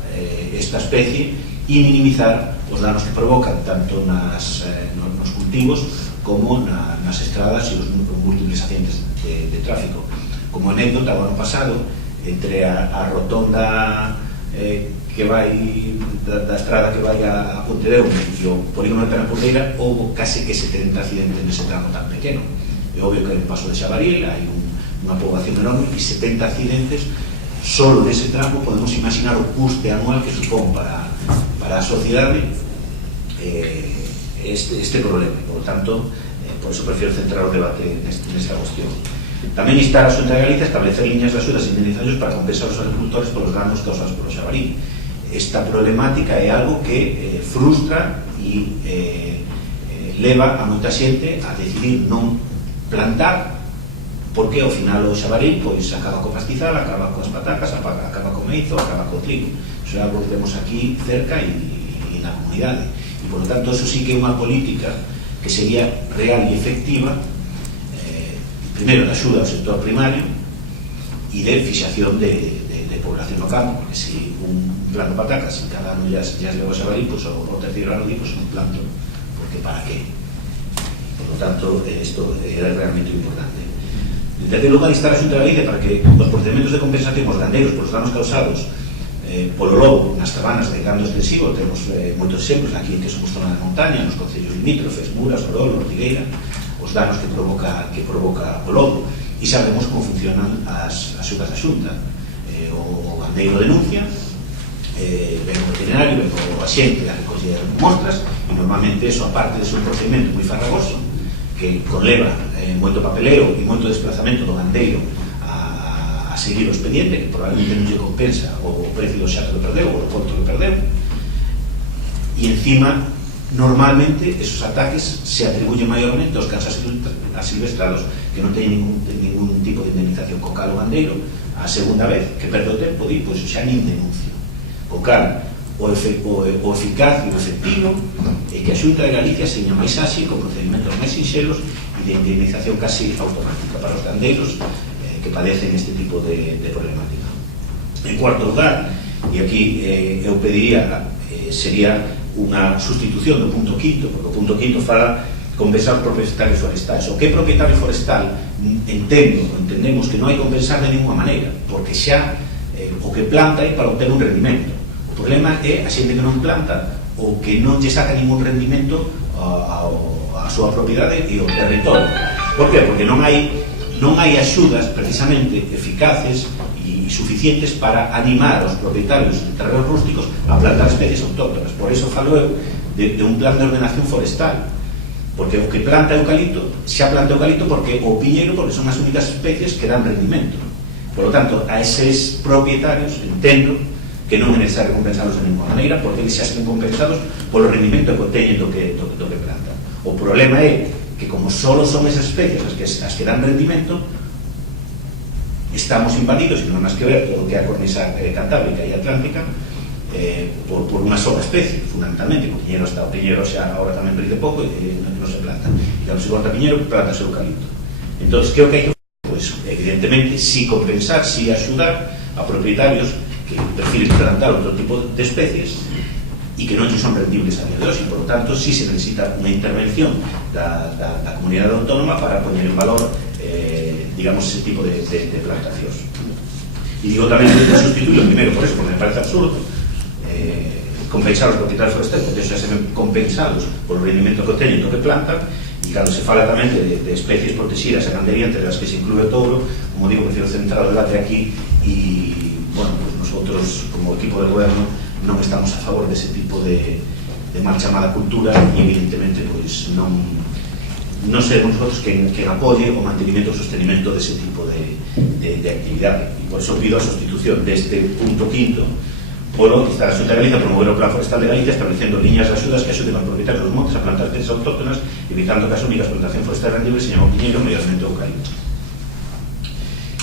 esta especie e minimizar os danos que provocan tanto nos cultivos como nas estradas e os múltiples accidentes de tráfico. Como anécdota, o ano pasado, entre a rotonda que vai da estrada que vai a Pontedeume e o polígono de Penapolteira, houve case que 70 accidentes nese tramo tan pequeno. É obvio que no paso de Xabaril hai unha poboación enorme e 70 accidentes solo nese tramo. Podemos imaginar o custe anual que supón para a sociedade este problema. Por tanto, por eso prefiero centrar o debate nesta cuestión. Tamén instar a Xunta de Galicia a establecer liñas de axudas e indemnizacións para compensar os agricultores polos danos causados polo xabarí. Esta problemática é algo que frustra e leva a moita xente a decidir non plantar, porque ao final o xabarí pois acaba co pastizal, acaba coas patacas, acaba co meizo, acaba co trigo. Iso é algo que temos aquí cerca e na comunidade. E, por lo tanto, eso sí que é unha política que sería real e efectiva, primeiro, de axuda ao sector primario e de fixación de población no campo, porque se un planto patacas e cada ano ya leva o xabarí, pois o terceiro ano di, pois non planto, porque para qué? Por lo tanto, isto é realmente importante. En terceiro lugar, instar a Xunta de Galicia para que os procedimentos de compensación aos gandeiros polos danos causados polo lobo nas cabanas de gando extensivo. Temos moitos exemplos aquí que somos zona de montaña, nos concellos limítrofes, Muras, Orol, Ortigueira, os danos que provoca o lobo, e sabemos como funcionan as axudas da Xunta. O gandeiro denuncia, ven o veterinario, ven o axente a recoller mostras, e normalmente eso, aparte de ser un procedimento moi farragoso que conleva moito papeleo e moito desplazamento do gandeiro a seguir o expediente, que probablemente non lle compensa o precio do xato que perdeu ou o conto que perdeu, e encima normalmente esos ataques se atribuyen maiormente aos cans asilvestrados que non teñen ningún tipo de indemnización. Co cal o gandeiro, a segunda vez que perde o tempo, di, pois xa nin denuncio. Co cal, o eficaz e o efectivo é que a Xunta de Galicia seña máis áxil, con procedimentos máis sinxelos e de indemnización casi automática para os gandeiros que padecen este tipo de problemática. En cuarto lugar, e aquí eu pediría, sería unha sustitución do punto quinto, porque o punto quinto fala compensar os propietarios forestais. O que é propietario forestal entendemos que non hai compensar de ninguna maneira, porque xa o que planta é para obter un rendimento. O problema é a xente que non planta ou que non lle saca ningún rendimento a súa propiedade e ao territorio. Por que? Porque non hai axudas precisamente eficaces e suficientes para animar os propietarios de terrenos rústicos a plantar especies autóctonas. Por eso falo eu de un plan de ordenación forestal, porque o que planta eucalipto xa planta eucalipto porque o piñeiro, porque son as únicas especies que dan rendimento. Por lo tanto, a eses propietarios entendo que non é necesario compensarlos de ninguna maneira, porque eles xa están compensados polo rendimento que teñen do que plantan. O problema é que como solo son esas especies as que dan rendimento, estamos invadidos, e non máis que ver todo o que é a cornisa cantábrica e atlántica, por unha sola especie, fundamentalmente. O piñeiro xa agora tamén brinde pouco e non se planta. E cando se corta piñeiro, planta o eucalipto. Entón, que o que hai que fazer? Pois, evidentemente, si compensar, si axudar a propietarios que prefiren plantar outro tipo de especies e que non son rendibles a día de hoxe. Por lo tanto, si se necesita unha intervención da comunidade autónoma para poñer en valor digamos, ese tipo de plantacións. E digo tamén que hay que sustituirlo, primeiro por eso, porque me parece absurdo compensar os propietarios forestais, porque xa se ven compensados por o rendimento que teñen do que plantan. E cando se fala tamén de especies protegidas a gandería, entre as que se inclúe o touro, como digo, prefiro centrar o debate aquí e, bueno, pues nosotros como equipo de goberno non estamos a favor dese tipo de mal chamada cultura e evidentemente pues non seremos nosotros quen apoie o mantenimento e o sostenimento dese tipo de actividade. E por eso pido a sustitución deste punto quinto por instar a Xunta de Galicia a promover o Plan Forestal de Galicia establecendo liñas de axudas que axuden aos propietarios dos montes a plantar especies autóctonas, evitando que as únicas plantacións forestais rendibles señan o piñeiro, mediante o eucalipto.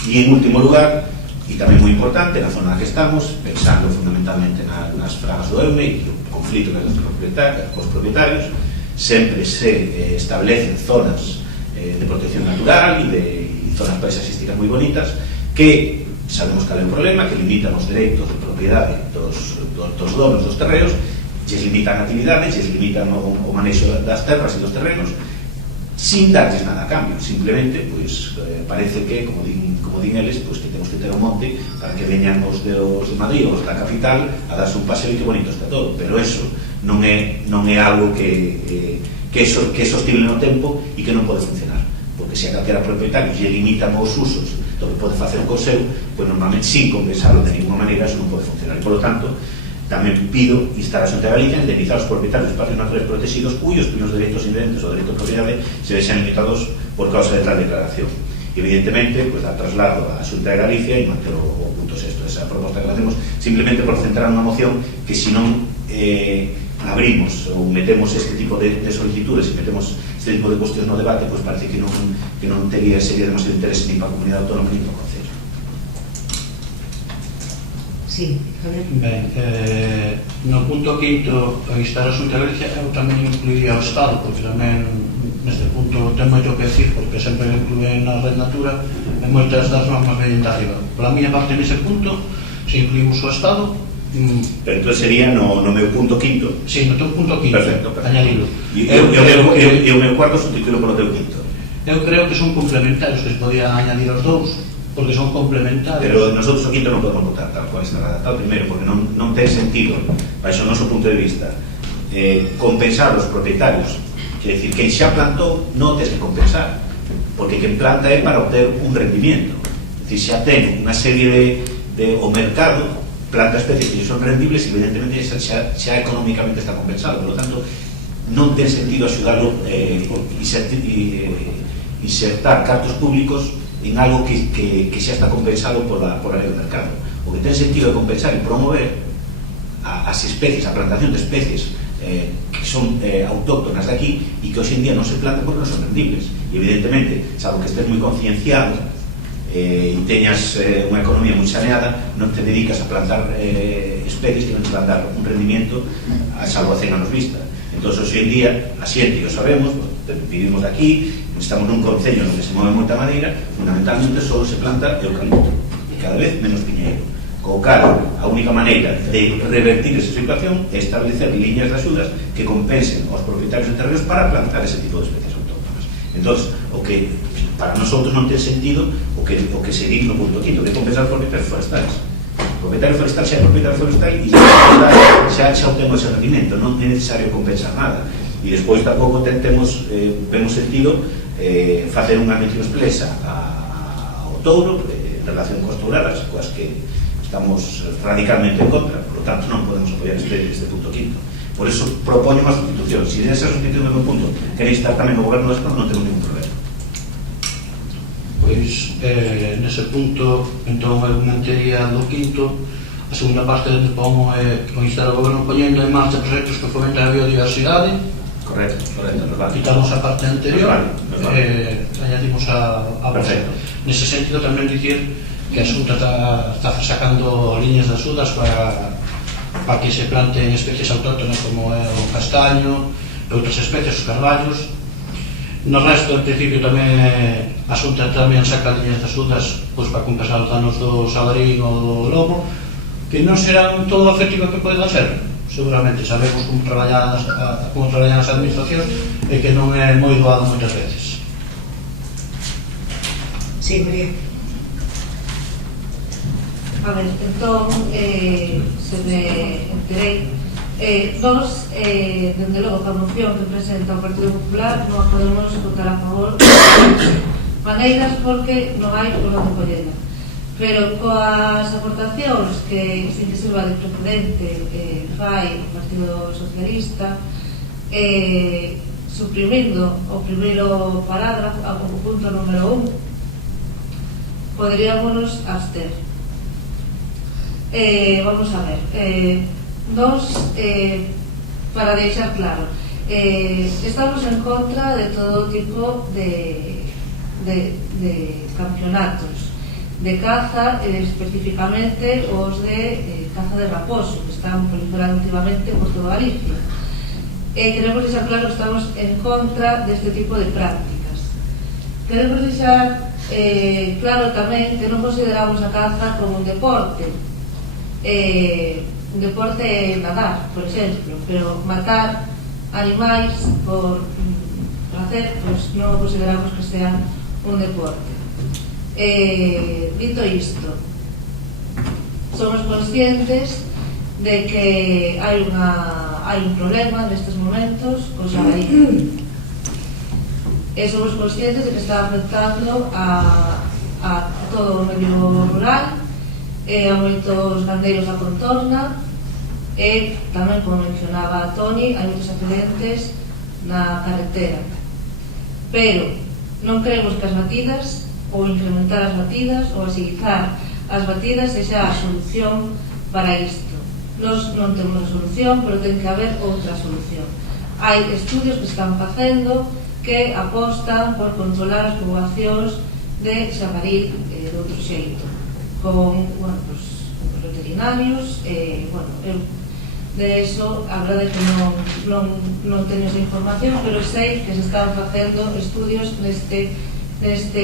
E en último lugar, e tamén moi importante, na zona na que estamos, pensando fundamentalmente nas fragas do Eume, e conflito cos propietarios, sempre se establecen zonas de protección natural e zonas paisajísticas moi bonitas que sabemos cal é o problema, que limitan os dereitos de propiedade dos donos dos terreos, lles limitan actividades, lles limitan o manexo das terras e dos terrenos sin darles nada a cambio, simplemente pues, parece que, como din eles, pues, que temos que ter un monte para que veñan os de Madrid ou os da capital a darse un paseo e que bonito está todo, pero eso non é algo que é sostible no tempo e que non pode funcionar, porque se a calquera propietario lle limitan os usos do que pode facer co seu, pues normalmente sin compensarlo de ninguna maneira eso non pode funcionar, e polo tanto tamén pido instar a Xunta de Galicia a indemnizar os propietarios de espacios naturales protegidos cuyos primeros dereitos inherentes ao dereito de propiedade se vexan limitados por causa de tal declaración. Evidentemente, pues dar traslado a Xunta de Galicia e manter o punto sexto esa proposta que facemos, simplemente por centrar unha moción que se non abrimos ou metemos este tipo de solicitudes e metemos este tipo de cuestións no debate, pues parece que non sería demasiado interés ni para a comunidade autónoma ni para o Concello. Sí, Javier. Ben, no punto quinto, instar a Xunta de Galicia, eu tamén incluiría o Estado, porque tamén neste punto ten moito que decir, porque sempre incluen na Red Natura e moitas das normas veñen de arriba. Pola miña parte nese punto, se incluímos o Estado, pero entón sería no meu punto quinto. Sí, no teu punto quinto. Perfecto. Añadilo. E o meu cuarto subtítulo polo teu quinto. Eu creo que son complementarios, que se podían añadir os dous, porque son complementarios. Pero nosotros o quinto non podemos votar tal cual está redactado, primeiro, porque non ten sentido, baixo o noso punto de vista, compensar os propietarios. Quer decir, quen xa plantou non tens que compensar, porque quen planta é para obter un rendimiento. É dicir, xa ten unha serie de o mercado planta especies que son rendibles, evidentemente xa económicamente está compensado, por lo tanto non ten sentido axudarlo insertar cartos públicos en algo que xa está compensado por a lei do mercado. O que ten sentido é compensar e promover as especies, a plantación de especies que son autóctonas de aquí e que hoxe en día non se plantan porque non son rendibles. E evidentemente, salvo que estés moi concienciado e teñas unha economía moi saneada, non te dedicas a plantar especies que non te van dar un rendimiento a salvo a 100 anos vista. Entón, hoxe en día, a xente, e o sabemos, vivimos aquí, estamos nun concello onde se move moita madeira, fundamentalmente só se planta eucalipto e cada vez menos piñeiro. Co cal, a única maneira de revertir esa situación é establecer liñas de axudas que compensen aos propietarios de terrenos para plantar ese tipo de especies autóctonas. Entón, o que para nosotros non ten sentido o que se dice no punto quinto, de compensar os propietarios forestales. O propietario forestal xa é propietario forestal e xa obtén ese rendimento, non é necesario compensar nada. E despois tampouco vemos sentido facer unha mención expresa ao touro en relación cos touradas, coas que estamos radicalmente en contra, por lo tanto non podemos apoiar este punto quinto. Por eso propoño unha sustitución. Se esa sustitución de un punto queréis estar tamén no goberno do Estado, non temos ningún problema. Pois, nese punto, entón, eu mantería do quinto, a segunda parte onde pongo é instar o goberno poñendo en marcha proxectos que fomenten a biodiversidade. Correcto, quitamos a parte anterior, añadimos a vosa. Nese sentido tamén dicir que a Xunta está sacando liñas de axudas para que se planten especies autóctonas como é o castaño e outras especies, os carballos. No resto, en principio, tamén a Xunta tamén saca liñas de axudas para compensar os danos do sabarín ou do lobo, que non serán todo o efectivo que poden ser. Seguramente sabemos como traballan as administracións e que non é moi doado moitas veces. Sí, María. A ver, entón, se me enterei, nós, dende logo, a moción que presenta o Partido Popular non podemos votar a favor de maneiras porque non hai por onde collena. Pero coas aportacións que sin que sirva de precedente fai o Partido Socialista, suprimindo o primeiro parágrafo, o punto número 1, poderíamos abster. Vamos a ver, nós, para deixar claro, estamos en contra de todo tipo de campeonatos, de caza, especificamente os de caza de raposo, que están proliferando últimamente por toda Galicia. Queremos deixar claro que estamos en contra deste tipo de prácticas. Queremos deixar claro tamén que non consideramos a caza como un deporte. Un deporte é nadar, por exemplo, pero matar animais por placer, pois non consideramos que sea un deporte. Dito isto, somos conscientes de que hai un problema nestes momentos co xabarí, e somos conscientes de que está afectando a todo o medio rural e a moitos gandeiros da contorna, e tamén, como mencionaba Toni, hai moitos accidentes na carretera. Pero non creemos que as batidas, ou incrementar as batidas, ou agilizar as batidas sexa a solución para isto. Nós non temos a solución, pero ten que haber outra solución. Hai estudios que están facendo que apostan por controlar as poboacións de xabaril de outro xeito, con veterinarios, de eso, a verdade é que non teño esa información, pero sei que se están facendo estudios neste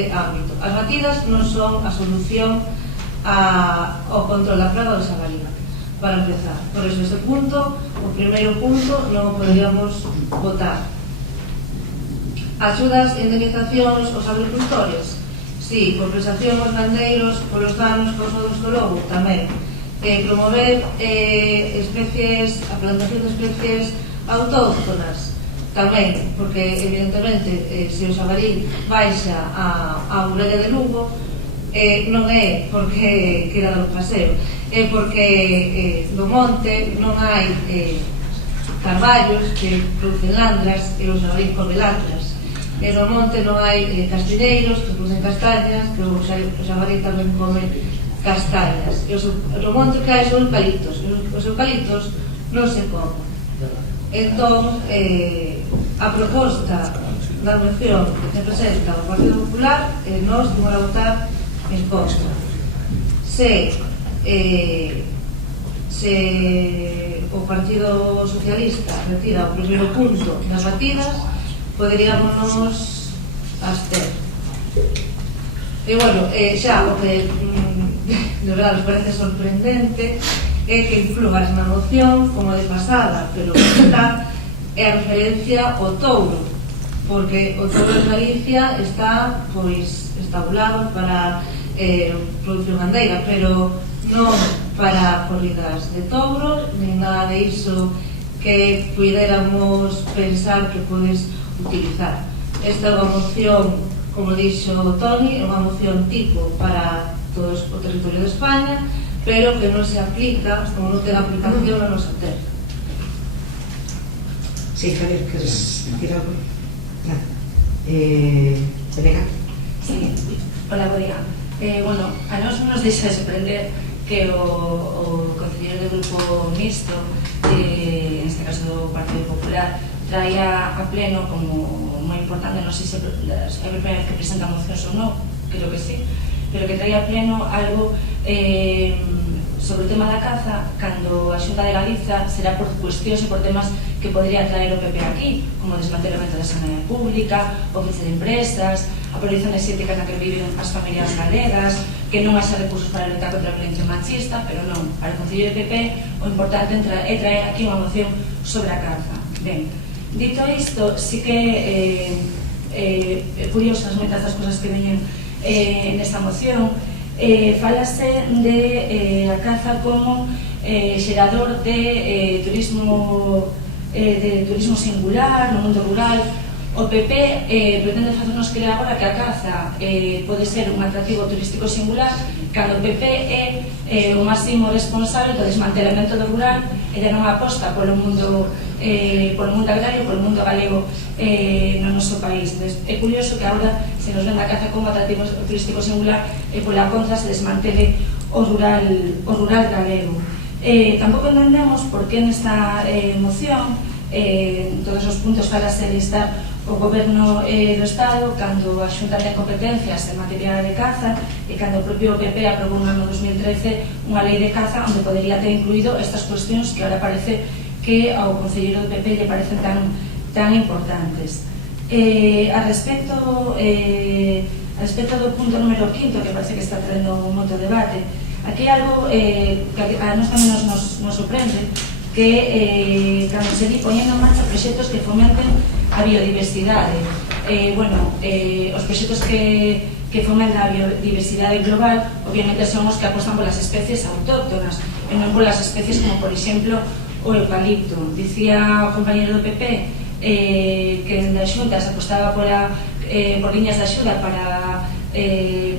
ámbito. As batidas non son a solución ao control da praga do xabarí, para empezar. Por eso, ese punto, o primeiro punto, non o poderíamos votar. Axudas e indemnizacións aos agricultores? Sí, compensación aos gandeiros polos danos causados do lobo, tamén. Promover a plantación de especies autóctonas, tamén, porque evidentemente se o xabarí baixa a Urella de Lugo, non é porque queda do paseo, é porque no monte non hai carballos que producen landras e o xabarí come landras, e no monte non hai castiñeiros que producen castañas, que o xabarí tamén come castañas, e no monte que hai son eucaliptos, e os eucaliptos non se comen. Entón, a proposta da moción que presenta o Partido Popular, nós vamos a votar en contra. Se o Partido Socialista retira o primeiro punto das batidas, poderíamos abster. E, bueno, xa o que de verdade nos parece sorprendente é que incluas na moción, como de pasada, pero esta é a referencia ao touro, porque o touro en Galicia está estabulado para produción gandeira, pero non para corridas de touro, nin nada de iso que puidéramos pensar que podes utilizar. Esta é unha moción, como dixo Toni, é unha moción tipo para todo o territorio de España, pero que non se aplica, como non ten aplicación na nosa terra. Sí, Javier, queres decir algo? Venga. Sí, hola, bo día. Bueno, a nós nos deixa de sorprender que o concelleiro do grupo mixto, neste caso do Partido Popular, traía a pleno como moi importante, non sei se é a primeira vez que presenta mocións ou non, creo que sí, pero que traía a pleno algo sobre o tema da caza, cando a Xunta de Galiza será por cuestións e por temas que podría traer o PP aquí, como o desmantelamento da sanidade pública, o feche de empresas, a prohibición exética na que viven as familias galegas, que non haxa recursos para lutar contra a violencia machista, pero non, para o Concello de PP o importante é traer aquí unha moción sobre a caza. Ben, dito isto, sí que é curiosas moitas das cosas que veñen nesta moción. Falase de a caza como xerador de turismo singular no mundo rural. O PP pretende facernos creer agora que a caza pode ser un atractivo turístico singular, cando o PP é o máximo responsable do desmantelamento do rural e de non aposta polo mundo agrario, polo mundo galego no noso país. É curioso que agora se nos venda a caza como atractivo turístico singular e pola contra se desmantele o rural galego. Tampouco entendemos por que nesta moción todos os puntos falase de instar o Goberno do Estado cando a Xunta ten competencias en materia de caza e cando o propio PP aprobou no ano 2013 unha lei de caza onde podería ter incluído estas cuestións que ahora parece que ao concelleiro do PP lle parecen tan importantes. A respecto do punto número 5, que parece que está traendo moito debate, aquí algo que a nós tamén nos sorprende, que cando se di poñendo en marcha proxectos que fomenten a biodiversidade. Os proxectos que fomentan a biodiversidade global obviamente son os que apostan polas especies autóctonas e non polas especies como, por exemplo, o eucalipto. Dicía o compañero do PP que da Xunta se apostaba por liñas de axuda para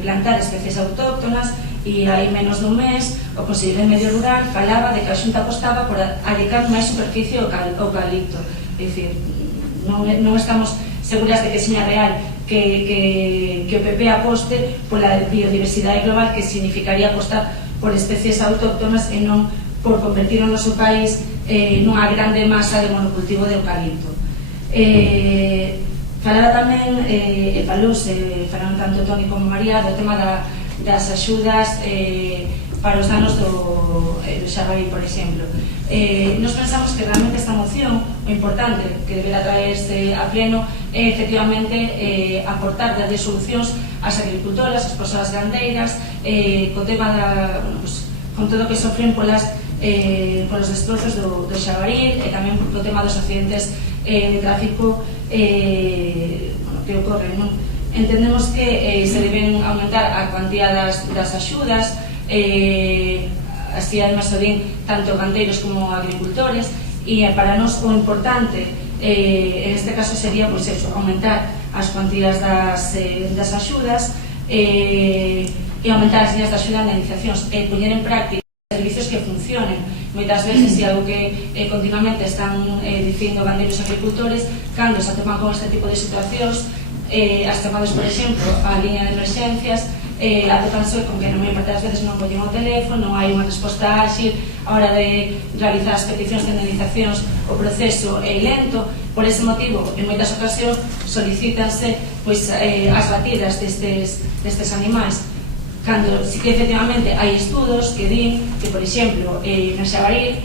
plantar especies autóctonas e hai menos dun mes o Conselleiro de Medio Rural falaba de que a Xunta apostaba por adicar máis superficie ao eucalipto. É dicir, non estamos seguras de que seña real que o PP aposte pola biodiversidade global, que significaría apostar por especies autóctonas e non por convertir o noso país nunha grande masa de monocultivo de eucalipto. Falaba tamén, falaron tanto Toni como María, do tema das axudas para os danos do xabaril, por exemplo. Nos pensamos que realmente esta moción, o importante que deberá traerse a pleno, é efectivamente aportar de solucións ás agricultoras, ás persoas gandeiras, co tema con todo o que sofren polos destrozos do xabaril e tamén co tema dos accidentes de tráfico que ocorren. Entendemos que se deben aumentar a cuantía das axudas, así además o din tanto gandeiros como agricultores, e para nós o importante en este caso sería aumentar as cuantías das axudas e aumentar as líneas de axuda en iniciacións e poñer en práctica servicios que funcionen. Moitas veces, e algo que continuamente están dicindo gandeiros e agricultores, cando se atopan con este tipo de situacións, as chamadas, por exemplo, a liña de emergencias, atopanse con que na maior parte das veces non collen o teléfono, non hai unha resposta áxil a hora de realizar as peticións de indemnizacións, o proceso é lento. Por ese motivo, en moitas ocasións solicítanse as batidas destes animais, cando sí que efectivamente hai estudos que din que, por exemplo, no xabaril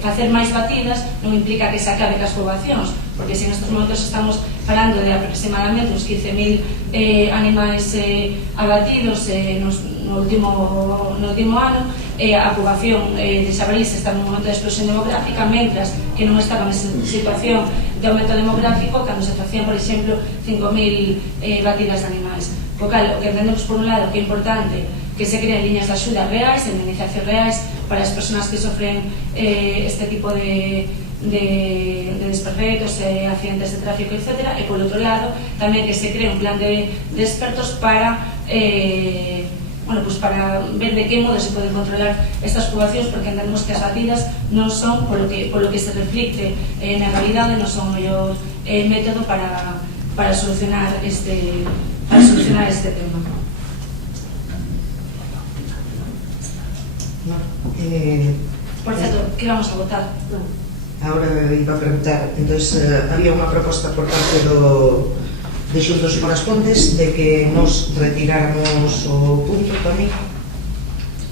facer máis batidas non implica que se acabe cas poboacións, porque se nestes momentos estamos falando de aproximadamente uns 15.000 animais abatidos no último ano, a poboación de xabaril está nun momento de explosión demográfica, mentras que non estaba nesa situación de aumento demográfico cando se facían, por exemplo, 5.000 batidas de animais. O que entendemos, por un lado, que é importante que se creen liñas de axuda reais, de indemnización reais para as persoas que sofren este tipo de desperfectos, accidentes de tráfico, etc. E, por outro lado, tamén que se cree un plan de expertos para ver de que modo se poden controlar estas poboacións, porque entendemos que as batidas non son, polo que se reflicte na realidade, non son o mellor método para solucionar este tema. Por certo, que vamos a votar? Ahora iba a preguntar, entonces había unha proposta por parte de Xuntos Correspondes de que nos retiráramos o punto tamén.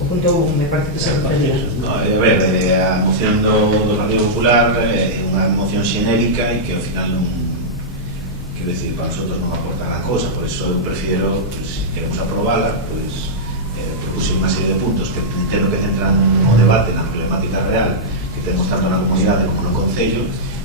O punto 1, me parece que se refería. No, a ver, a moción do Partido Popular é unha moción xenérica e que ao final non, quero dicir, para nosotros non aporta gran cosa, por eso eu prefiero, se queremos aprobala, propuse unha serie de puntos que entendo que centran o debate na problemática real que temos tanto na comunidade como no Concello,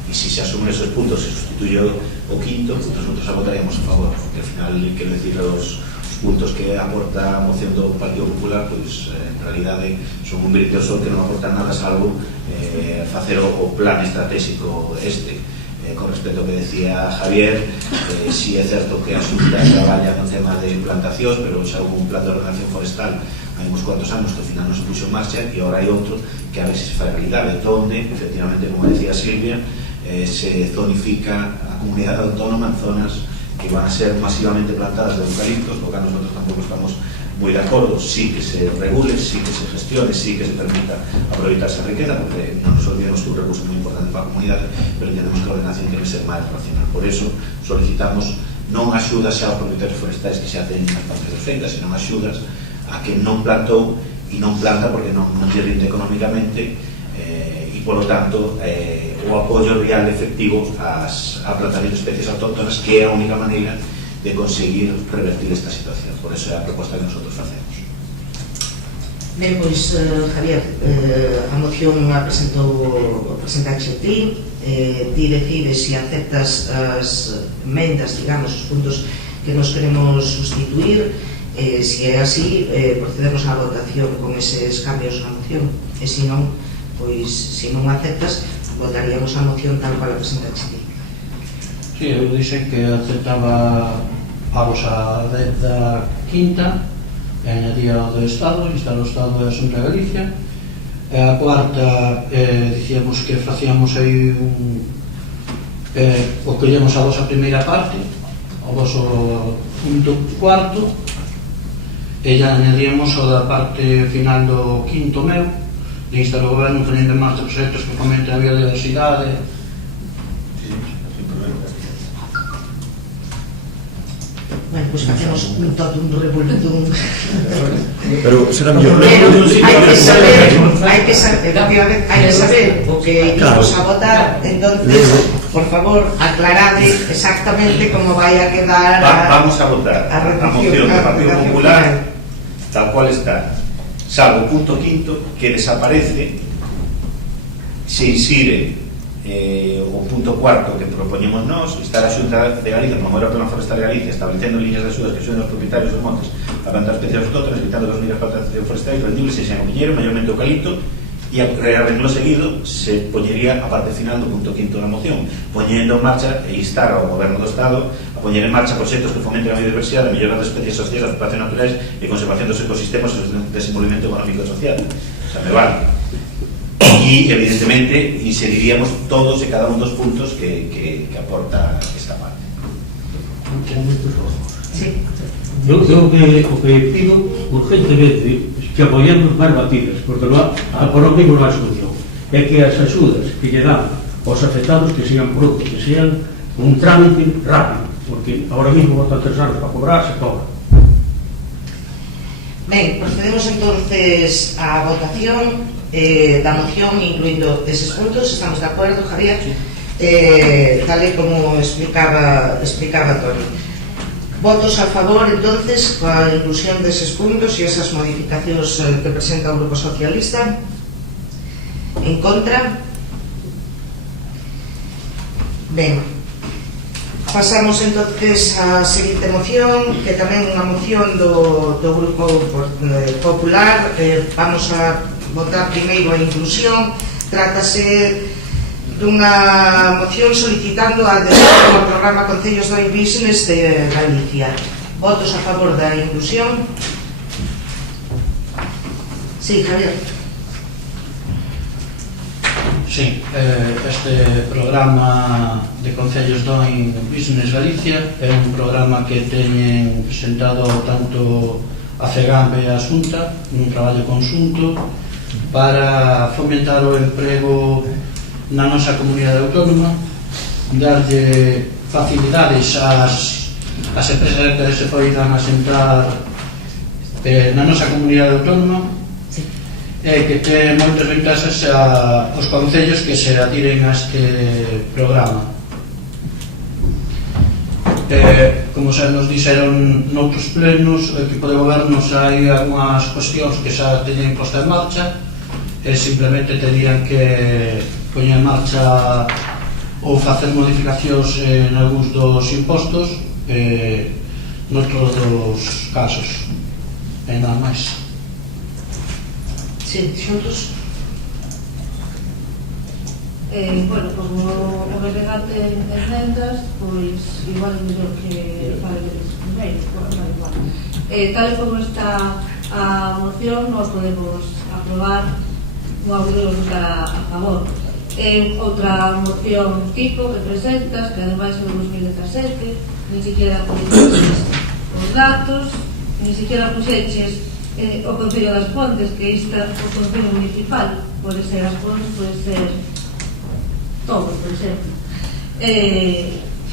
e se se asumen esos puntos se sustituye o quinto, nosotros a votaríamos a favor, porque al final, quero decir, os puntos que aporta a moción do Partido Popular, pois en realidade son un brinde ao sol que non aportan nada salvo facer o plan estratégico con respecto ao que decía Javier. Si é certo que a Xunta traballa no tema de plantacións, pero xa houve un plan de ordenación forestal hai uns cuantos anos que ao final non se puxo en marcha, e agora hai outro que a ver se fai realidade, onde, efectivamente, como decía Silvia, se zonifica a comunidade autónoma en zonas que van a ser masivamente plantadas de eucaliptos, porque nosotros tampouco estamos moi de acordo, sí que se regule, sí que se gestione, sí que se permita aproveitarse a riqueza, porque non nos olvidemos que un recurso moi importante para a comunidade, pero entendemos que a ordenación debe ser máis racional. Por eso solicitamos non axudas xa aos propietarios forestais que xa teñen as partes de feitas, senón axudas a que non plantou e non planta porque non lle rinde económicamente, e polo tanto o apoio real efectivo a plantamento de especies autóctonas, que é a única maneira de conseguir revertir esta situación. Por eso é a proposta que nosotros facemos. Ben, pois, Javier, a moción a presentaxe ti, ti decides se aceptas as emendas, digamos, os puntos que nos queremos sustituir, se é así, procedemos á votación con eses cambios na moción, e se non, pois, se non aceptas, votaríamos a moción tal cual a presentaxe ti. Sí, eu dixen que aceptaba a vosa da quinta, e añadía o do Estado, instar o Estado e a Xunta de Galicia. E a cuarta, dicíamos que facíamos aí o que llevamos a vosa primeira parte, o voso punto cuarto, e ya añadíamos o da parte final do quinto meu, de instar o goberno ponendo en marcha proxectos que fomenten a biodiversidade. Bueno, pois facemos un totum revolutum. Pero será mellor. Pero hai que saber o que íbamos a votar, entonces, por favor, aclarade exactamente como vai a quedar Vamos a votar a moción do Partido Popular tal cual está, salvo o punto quinto, que desaparece, se insire o punto cuarto que propoñemos nós, estar a Xunta de Galicia, promover o Plan Forestal de Galicia, establecendo líneas de axudas que axuden aos propietarios dos montes a plantar especies autóctonas, evitando as medidas para plantación forestal rendibles, sexan o viñeiro, maiormente o eucalipto, e a renglón seguido se poñería a parte final do punto quinto da moción, poñendo en marcha e instar ao Goberno do Estado a poñer en marcha proxectos que fomenten a biodiversidade, a mellorar as especies sociais, as ocupacións naturais e conservación dos ecosistemas e o desenvolvemento económico e social. O sea, me vale. E, evidentemente, inseriríamos todos e cada un dos puntos que aporta esta parte. Sí. Eu o que pido urgentemente que apoyemos máis batidas, porque por o mismo non hai solución. É que as axudas que lle dan aos afectados que sean pronto, que sean un trámite rápido, porque ahora mismo botan 3 anos para cobrar, se cobra. Ben, procedemos entonces á votación da moción, incluindo eses puntos. Estamos de acordo, Javier? Tal e como explicaba Toni. Votos a favor, entonces, coa inclusión deses puntos e esas modificacións que presenta o Grupo Socialista. En contra? Ben, pasamos entonces á seguinte moción, que tamén é unha moción do Grupo Popular. Vamos a votar primeiro a inclusión. Trátase dunha moción solicitando a adhesión ao programa Concellos Doing Business de Galicia. Votos a favor da inclusión? Sí, Javier. Sí, este programa de Concellos Doing Business Galicia é un programa que teñen presentado tanto a FEGAMP e a Xunta nun traballo conxunto para fomentar o emprego na nosa comunidade autónoma, darlle facilidades ás empresas que se poidan asentar na nosa comunidade autónoma, e que ten moitas ventaxas aos concellos que se atiren a este programa. Como xa nos dixeron noutros plenos, o equipo de goberno xa hai algunhas cuestións que xa teñen posta en marcha, e simplemente terían que poñer en marcha ou facer modificacións en algúns dos impostos, noutros dos casos, e nada máis. Sí, xuntos? Bueno, como o debate en emendas, pois igual é mellor que fale primeiro, igual. Tal como está a moción, non podemos aprobar, non podemos votar a favor. Outra moción tipo que presentas, que ademais é de 2017, ni siquiera coñeces os datos, ni siquiera puxeches o Concello das Pontes, que insta o Concello Municipal, pode ser as Pontes, pode ser todo, por exemplo.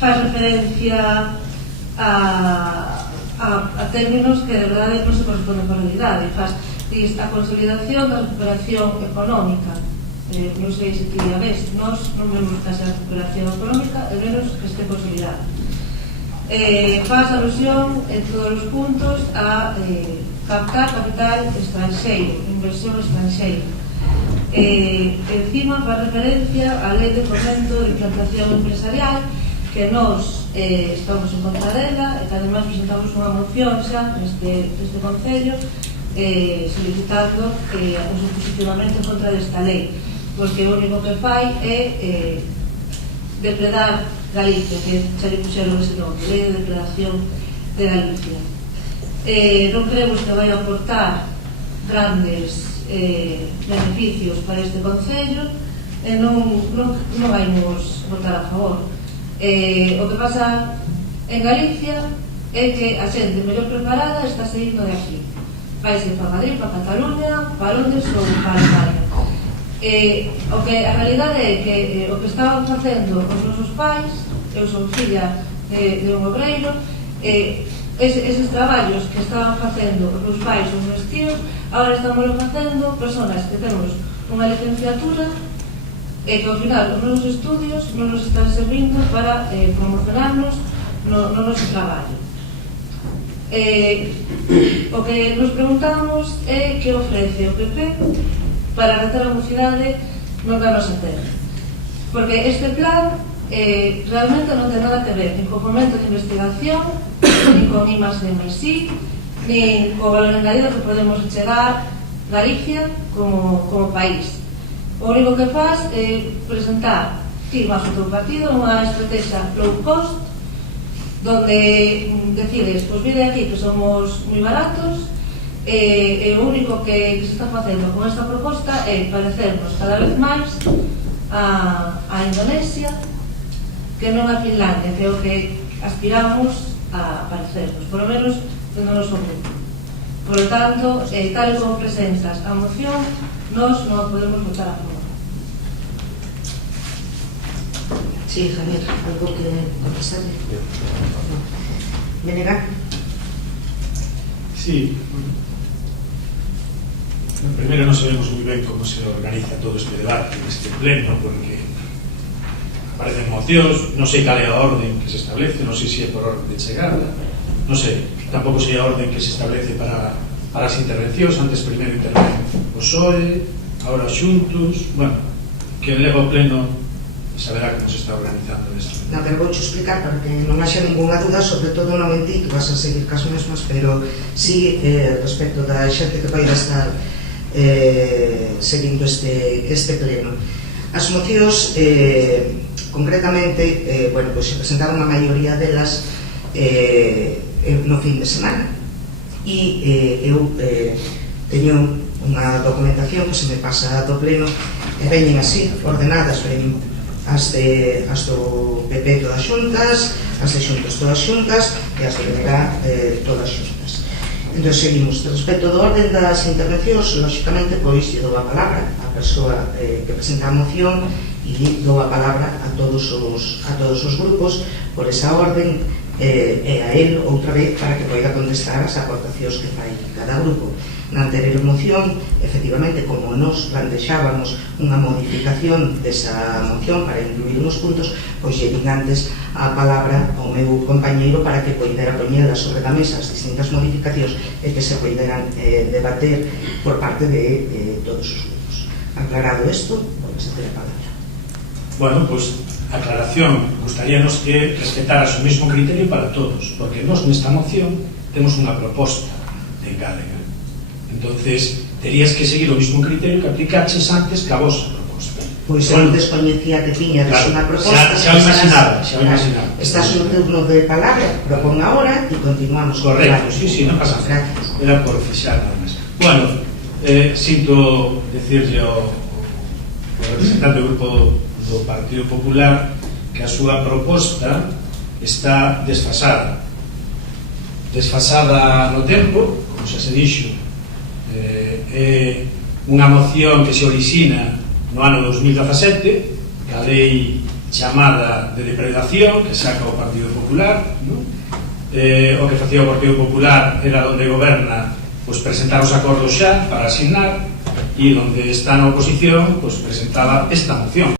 Faz referencia a términos que de verdade non se corresponden con a realidade. Faz a consolidación da recuperación económica. Non sei se ti a ves, nós non vemos case a recuperación económica, e menos que este consolidado. Faz alusión en todos os puntos a captar capital estranxeiro, inversión estranxeira. Encima faz referencia á lei de fomento de implantación empresarial, que nós estamos en contra dela, e que además presentamos unha moción xa neste Concello solicitando o seu posicionamento en contra desta lei, porque o único que fai é depredar Galicia, que xa lle puxeron ese nome, lei de depredación de Galicia. Non creemos que vai aportar grandes beneficios para este Concello, e non vaimos votar a favor. O que pasa en Galicia é que a xente mellor preparada está saindo de aquí, vaise para Madrid, para Cataluña, para Londres ou para España. A realidade é que o que estaban facendo os nosos pais, eu son filla de un obreiro, eses traballos que estaban facendo os meus pais ou os meus tíos, agora estamos facendo personas que temos unha licenciatura e que ao final os meus estudios non nos están servindo para promocionarnos no noso traballo. O que nos preguntamos é que ofrece o PP para reter a mocidade no que vamos a ter, porque este plan realmente non ten nada que ver nin co fomento de investigación, nin con I+D+I, nin co valor engadido que podemos chegar Galicia como país. O único que faz é presentar, ti máis o teu partido, unha estrategia low cost, donde decides, pois vide aquí que somos moi baratos, e o único que se está facendo con esta proposta é parecernos cada vez máis a Indonesia que non a Finlandia, que é o que aspiramos a parecernos, por lo menos no noso grupo. Por lo tanto, tal como presentas a moción, nós non a podemos votar a favor. Sí, Javier, algo que contestarle. Venegar. Sí. Primero non sabemos moi ben como se organiza todo este debate neste pleno, porque aparecen mocións, non sei cal é a orden que se establece, non sei se é por orden de chegada, non sei, tampouco sei a orden que se establece para as intervencións. Antes primeiro interven o PSOE, agora xuntos, bueno, que leva o pleno saberá como se está organizando isto. No, pero vou explicar para que non haxa ninguna duda, sobre todo non mentí, que vas a seguir cas mesmas, pero sí respecto da xente que vai estar seguindo este pleno. As mocións concretamente, bueno, pues se presentaron a maioría delas no fin de semana, e eu teño unha documentación que se me pasa do pleno e veñen así, ordenadas, veñen as do PP todas xuntas, as de xuntas todas xuntas e as de BNG todas xuntas. Entón seguimos. Respecto do orden das intervencións, lógicamente, pois lle dou a palabra á persoa que presenta a moción e dou a palabra a todos os grupos por esa orden, e a él outra vez para que poida contestar as aportacións que fai cada grupo. Na anterior moción, efectivamente, como nos plantexábamos unha modificación desa moción para incluir uns puntos, pois lle din antes a palabra ao meu compañeiro para que poidera poñelas sobre a mesa as distintas modificacións e que se poideran debater por parte de todos os grupos. Aclarado isto, pois a ter a palabra. Bueno, pois aclaración, gustaríanos que respetaras o mismo criterio para todos, porque nós nesta moción temos unha proposta de encarga. Entonces, terías que seguir o mismo criterio que aplicaches antes que a vosa proposta. Pois eu descoñecía que tiña unha proposta. Xa o imaginaba. Estás no turno de palabra, propón ahora e continuamos. Correcto, sí, non pasa nada. Era por fixar nada máis. Bueno, sinto decirle ao representante do grupo do Partido Popular que a súa proposta está desfasada. desfasada no tempo, como xa se dixo, é unha moción que se orixina no ano 2017, que a lei chamada de depredación que saca o Partido Popular, no? O que facía o Partido Popular era onde goberna pues, presentar os acordos xa para asignar, e onde está na oposición pues, presentaba esta moción.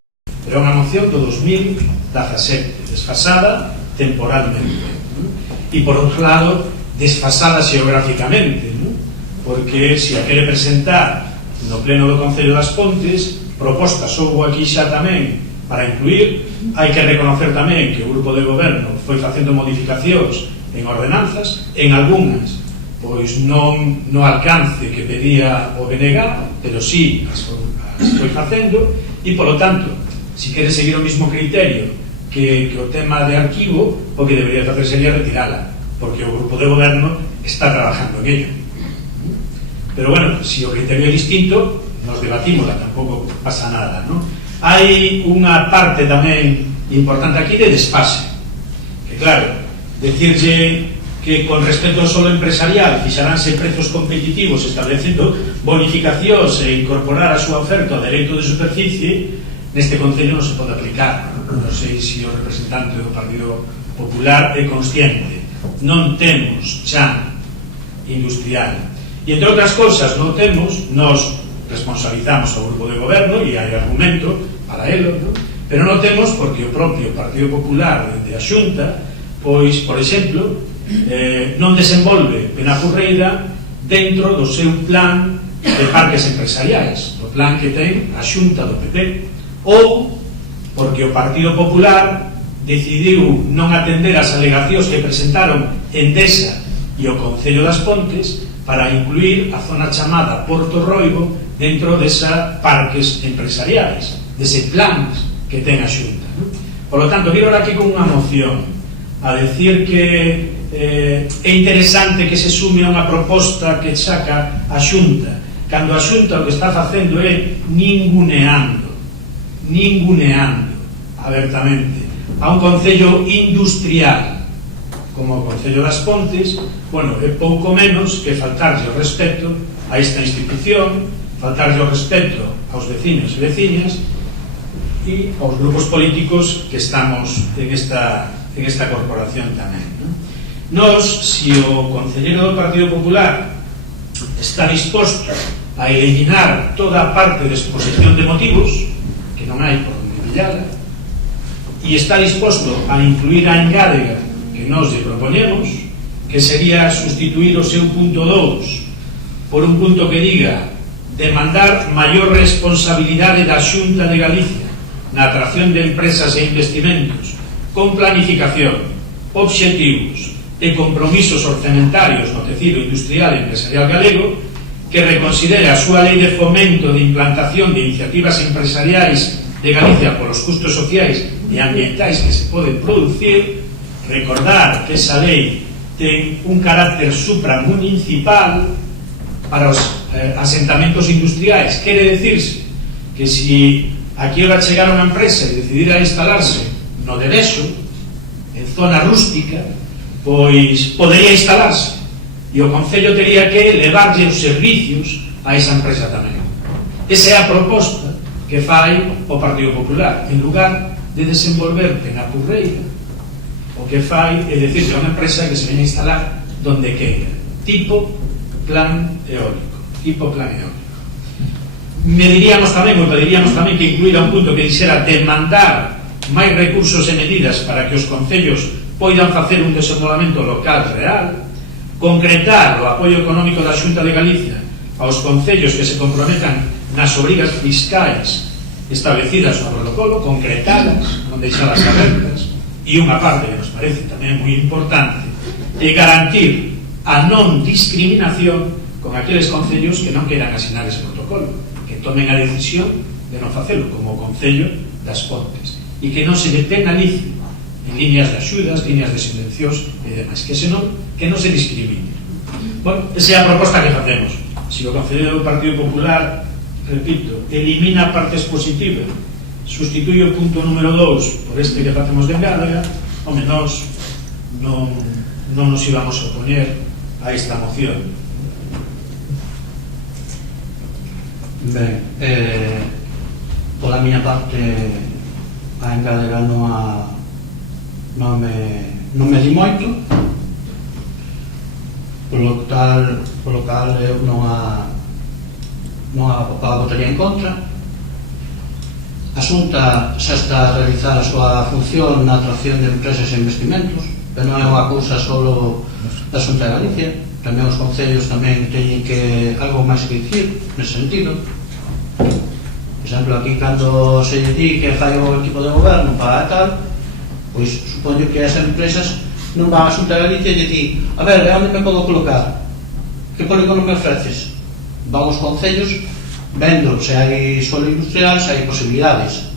Era unha moción do 2017, desfasada temporalmente, ¿no? E por outro lado desfasada xeográficamente, ¿no? Porque se a quere presentar no pleno do Concello das Pontes, propostas houbo aquí xa tamén para incluir. Hai que reconocer tamén que o grupo de goberno foi facendo modificacións en ordenanzas, en algunhas pois non no alcance que pedía o BNG, pero sí as foi facendo, e polo tanto, se quere seguir o mismo criterio que o tema de arquivo, o que debería facer sería retirala, porque o grupo de goberno está trabajando en ello. Pero bueno, se o criterio é distinto, nos debatímola, tampouco pasa nada, ¿no? Hai unha parte tamén importante aquí de desfase, que claro, decirlle que con respecto ao solo empresarial fixaránse prezos competitivos establecendo bonificacións e incorporar a súa oferta ao dereito de superficie, neste Concello non se pode aplicar. Non sei se o representante do Partido Popular é consciente. Non temos xa industrial. E entre outras cousas non temos, nos responsabilizamos ao grupo de goberno e hai argumento para elo, ¿no? Pero non temos porque o propio Partido Popular de a Xunta, pois, por exemplo, non desenvolve Penapurreira dentro do seu plan de parques empresariais, do plan que ten a Xunta do PP, ou porque o Partido Popular decidiu non atender as alegacións que presentaron Endesa e o Concello das Pontes para incluir a zona chamada Porto Roibo dentro desa parques empresariais, dese plan que ten a Xunta, ¿no? Por lo tanto, vir aquí con unha moción a decir que é interesante que se sume a unha proposta que saca a Xunta, cando a Xunta o que está facendo é ninguneando abertamente a un concello industrial como o Concello das Pontes. Bueno, é pouco menos que faltarlle o respeto a esta institución, faltarlle o respeto aos veciños e veciñas e aos grupos políticos que estamos en esta corporación tamén, ¿no? Nos, se o concelleiro do Partido Popular está disposto a eliminar toda a parte de exposición de motivos, que non hai por onde pillala, e está disposto a incluir a engádega que nos lle proponemos, que sería sustituir o seu punto 2 por un punto que diga demandar maior responsabilidade da Xunta de Galicia na atracción de empresas e investimentos con planificación, obxectivos e compromisos orzamentarios no tecido industrial e empresarial galego, que reconsidere a súa lei de fomento de implantación de iniciativas empresariais de Galicia polos custos sociais e ambientais que se poden producir. Recordar que esa lei ten un carácter supramunicipal para os asentamentos industriais. Quere decirse que se aquí va a chegar unha empresa e decidir a instalarse no Derexo, en zona rústica, pois podería instalarse e o Concello tería que levarlle os servicios a esa empresa tamén. Esa é a proposta que fai o Partido Popular. En lugar de desenvolver Penapurreira, o que fai é decir que é unha empresa que se ven a instalar donde queira, tipo plan eólico, pediríamos tamén que incluíra un punto que dixera demandar máis recursos e medidas para que os concellos poidan facer un desenvolvemento local real, concretar o apoio económico da Xunta de Galicia aos concellos que se comprometan nas obrigas fiscais establecidas no protocolo, concretalas, non deixalas abertas, e unha parte que nos parece tamén moi importante é garantir a non discriminación con aqueles concellos que non queran asinar ese protocolo, que tomen a decisión de non facelo, como o Concello das Pontes, e que non se lle penalice en líneas de axudas, líneas de subvencións e demais, que senón que non se discrimine. Bueno, esa é a proposta que facemos. Se o Concello do Partido Popular, repito, elimina partes positivas, sustituye o punto número 2 por este que facemos de engádega, home, nós non non nos íbamos a opoñer a esta moción. Ben, pola miña parte a engadera non me di moito, polo cal eu non a votaría en contra. A Xunta xa está a realizar a súa función na atracción de empresas e investimentos, pero non é unha cousa solo da Xunta de Galicia, tamén os concellos tamén teñen que algo máis que dicir nese sentido. Por exemplo, aquí cando se lle di que fai o equipo de goberno para tal, pois supoño que as empresas non van a Xunta de Galicia e lle di: a ver, onde me podo colocar? Que polígono me ofreces? Van os concellos vendo se hai suelo industrial, se hai posibilidades.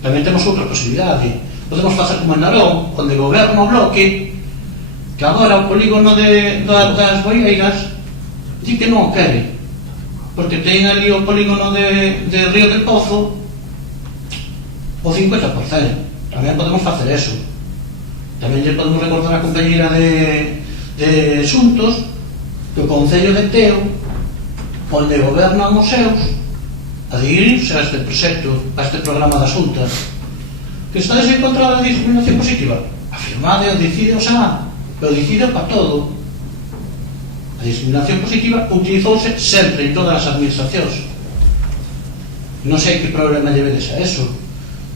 Tamén temos outra posibilidade. Podemos facer como en Narón, onde goberna o bloque, que agora o polígono das Boieiras di que non o quere, porque ten ali o polígono de Río del Pozo o 50%. Tamén podemos facer eso. Tamén lle podemos recordar a compañera de Xuntos que o Concello de Teo, onde gobernan os seus, adherirse a este proxecto, a este programa da Xunta. Que estades en contra da discriminación positiva? Afirmade, o decide o xa, pero decide para todo. A discriminación positiva utilizouse sempre en todas as administracións. Non sei que problema lle vedes a eso.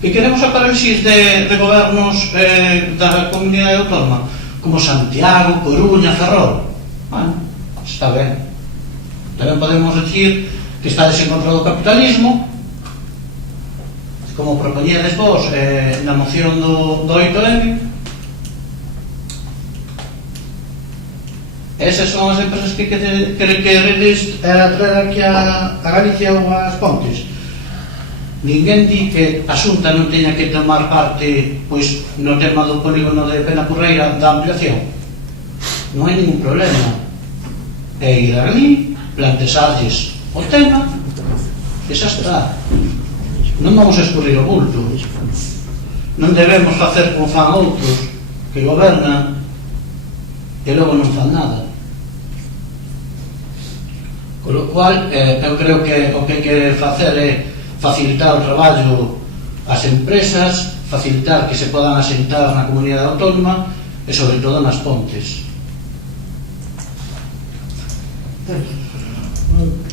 Que queremos a parálisis de gobernos da comunidade autónoma, como Santiago, Coruña, Ferrol. Bueno, está ben. Tamén podemos decir que estades en contra do capitalismo, como propoñedes vos na moción do 8M. Esas son as empresas que queredes traer aquí a Galicia ou as Pontes. Ninguén di que a Xunta non teña que tomar parte pois no tema do polígono de Penapurreira da ampliación. Non hai ningún problema. É ir ali, plantexarlles o tema e xa está. Non vamos a escurrir o bulto. Non debemos facer como fan outros que gobernan e logo non fan nada. Con lo cual, eu creo que o que hai que facer é facilitar o traballo ás empresas, facilitar que se podan asentar na comunidade autónoma e sobre todo nas Pontes.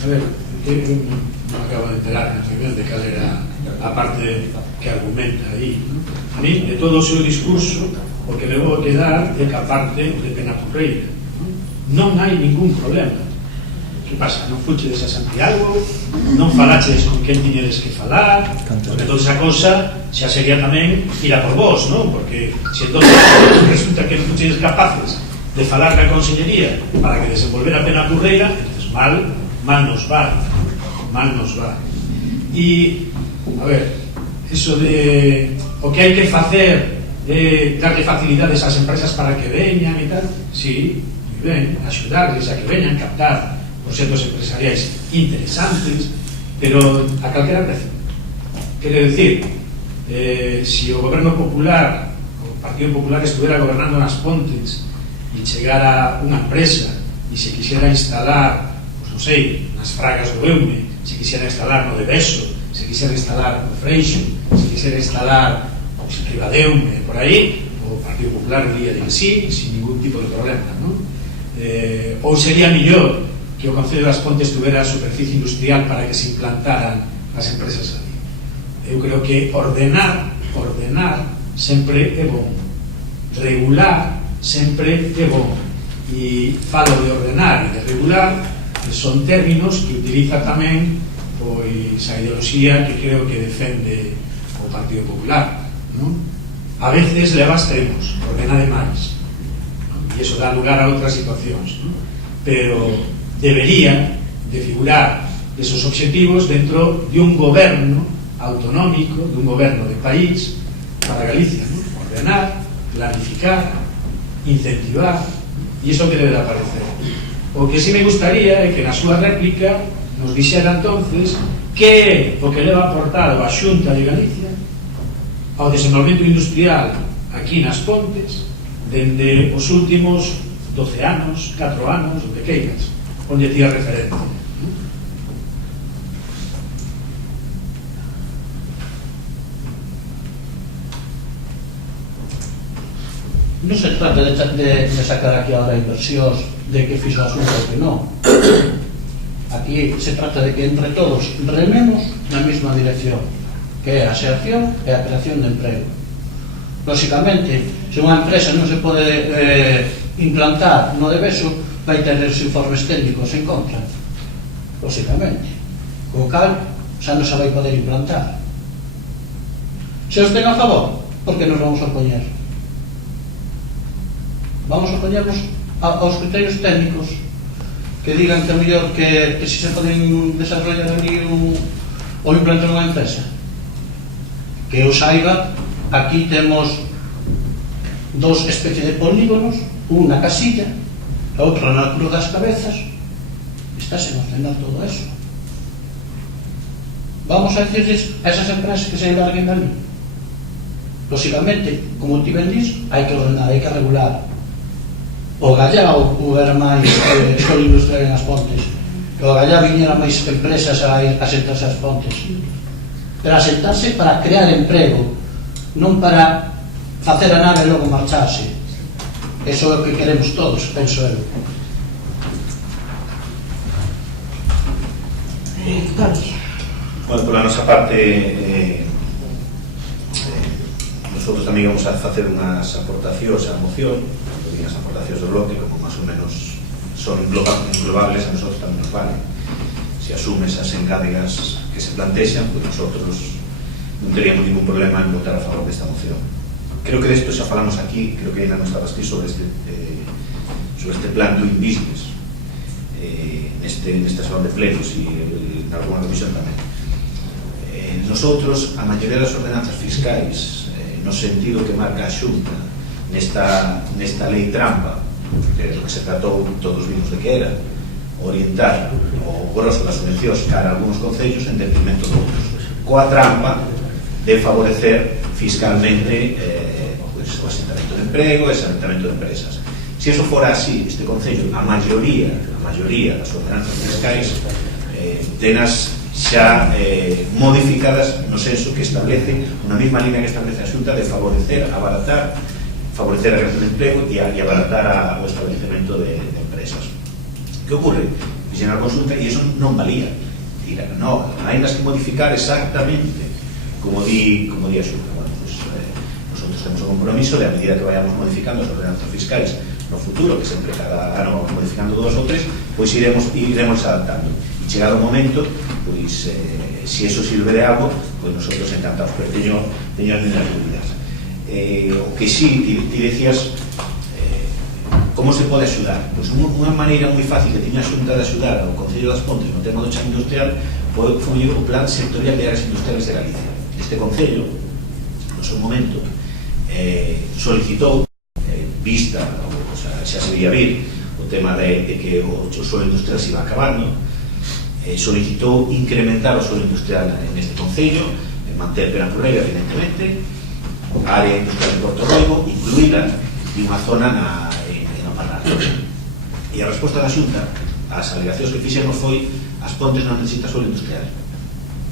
A ver, eu non acabo de enterar na reunión de cal era a parte que argumenta aí. A mí, de todo o seu discurso, o que debo quedar é que a parte de Penapurreira non hai ningún problema. Que pasa? Non fuchedes a Santiago, non falachedes con quen tiñedes que falar, porque toda esa cosa xa sería tamén ir a por vos, non? Porque se entonces resulta que non fuchedes capaces de falar ca Consellería para que desenvolver a Penapurreira, entonces mal nos va. E, a ver, eso de o que hai que facer é darle facilidades ás empresas para que veñan e tal, sí, moi ben, axudarles a que veñan, captar proxectos empresariais interesantes, pero a calquera precio. Quero dicir, se o goberno popular, o Partido Popular estuviera gobernando nas Pontes e chegara unha empresa e se quixera instalar, non sei, nas Fragas do Eume, se quixera instalar no de Beso, se quixera instalar no Freixo, se quixera instalar en Ribadeume, por aí, o Partido Popular diría de que sí, sin ningún tipo de problema, non? Ou sería millor que o Concello das Pontes tuvera superficie industrial para que se implantaran as empresas ali. Eu creo que ordenar sempre é bom, regular sempre é bom, e falo de ordenar e de regular, son términos que utiliza tamén pois a ideoloxía que creo que defende o Partido Popular, non? A veces leva extremos, ordena demais, e iso dá lugar a outras situacións, non? Pero deberían de figurar esos objetivos dentro de un goberno autonómico, de un goberno de país para Galicia, ¿no? Ordenar, planificar, incentivar, e iso que debe de aparecer. O que sí me gustaría é que na súa réplica nos dixera entonces que é o que leva aportado a Xunta de Galicia ao desenvolvemento industrial aquí nas Pontes dende os últimos 12 anos, 4 anos, o que queiras, onde ti é referente. Non se trata de sacar aquí ahora inversións de que fixo asunto ou que non. Aquí se trata de que entre todos rememos na mesma dirección, que é a xeración e a creación de emprego. Lóxicamente, se unha empresa non se pode implantar no Deveso, vai ter os informes técnicos en contra. Lóxicamente. Co cal, xa non se vai poder implantar. Se os ten a favor, por que nos vamos a opoñer? Vamos a opoñernos aos criterios técnicos que digan que é mellor que se poden desarrollar ali ou implantar unha empresa. Que eu saiba, aquí temos dos especies de polígonos, un na Casilla e outro na Cruz das Cabezas. Está sen ordenar todo eso. Vamos a decirles a esas empresas que se enlarguen ali. Lóxicamente, como ti ben dis, hai que ordenar, hai que regular. O Gallao era máis solo industrial en as Pontes, que o Gallao viñera máis empresas a asentarse as Pontes, pero asentarse para crear emprego, non para facer a nave e logo marcharse. Eso é o que queremos todos, penso eu. Bueno, pola nosa parte, nosotros tamén vamos a facer unhas aportacións á moción. As aportacións do bloque, como máis ou menos son englobables, a nosotros tamén nos vale. Se asume esas engádegas que se plantexan, pues nosotros non teríamos ningún problema en votar a favor desta moción. Creo que desto xa falamos aquí, creo que ainda non estabas aquí sobre este plan Doing Business nesta sala de plenos e en alguna comisión tamén. Nosotros, a maioría das ordenanzas fiscais, no sentido que marca a Xunta nesta lei trampa, que é o que se tratou, todos vimos de que era orientar o grosso das subvencións cara a algunos concellos en detrimento de outros, coa trampa de favorecer fiscalmente o asentamento de emprego e o asentamento de empresas. Se eso fora así, este concello, a maioría das ordenanzas fiscais tenas xa modificadas no senso que establece unha mesma línea que establece a Xunta de favorecer, abaratar a creación de emprego e abaratar o establecemento de empresas. Que ocorre? Fixen a consulta e iso non valía. Non, hai que modificar exactamente como di a Xunta. Bueno, pues, nosotros temos o compromiso de, a medida que vayamos modificando as ordenanzas fiscais no futuro, que sempre cada ano vamos modificando 2 ou 3, pois iremos adaptando. E chegado o momento, pois, se eso sirve de algo, pois nosotros encantados, pero teño as miñas dúbidas. O que sí, ti decías como se pode axudar. Pois unha maneira moi fácil que tiña a Xunta de axudar ao Concello das Pontes no tema do chan industrial foi o Plan Sectorial de Áreas Industriales de Galicia. Este Concello, no seu momento, solicitou, vista, o sea, xa se veía vir o tema de que o suelo industrial se iba acabando, solicitou incrementar o suelo industrial neste Concello, manter Penapurreira, evidentemente, a área industrial de Porto Roibo, incluída en unha zona en Oparral. E a resposta da Xunta ás alegacións que fixemos foi: as Pontes non necesitan suelo industrial.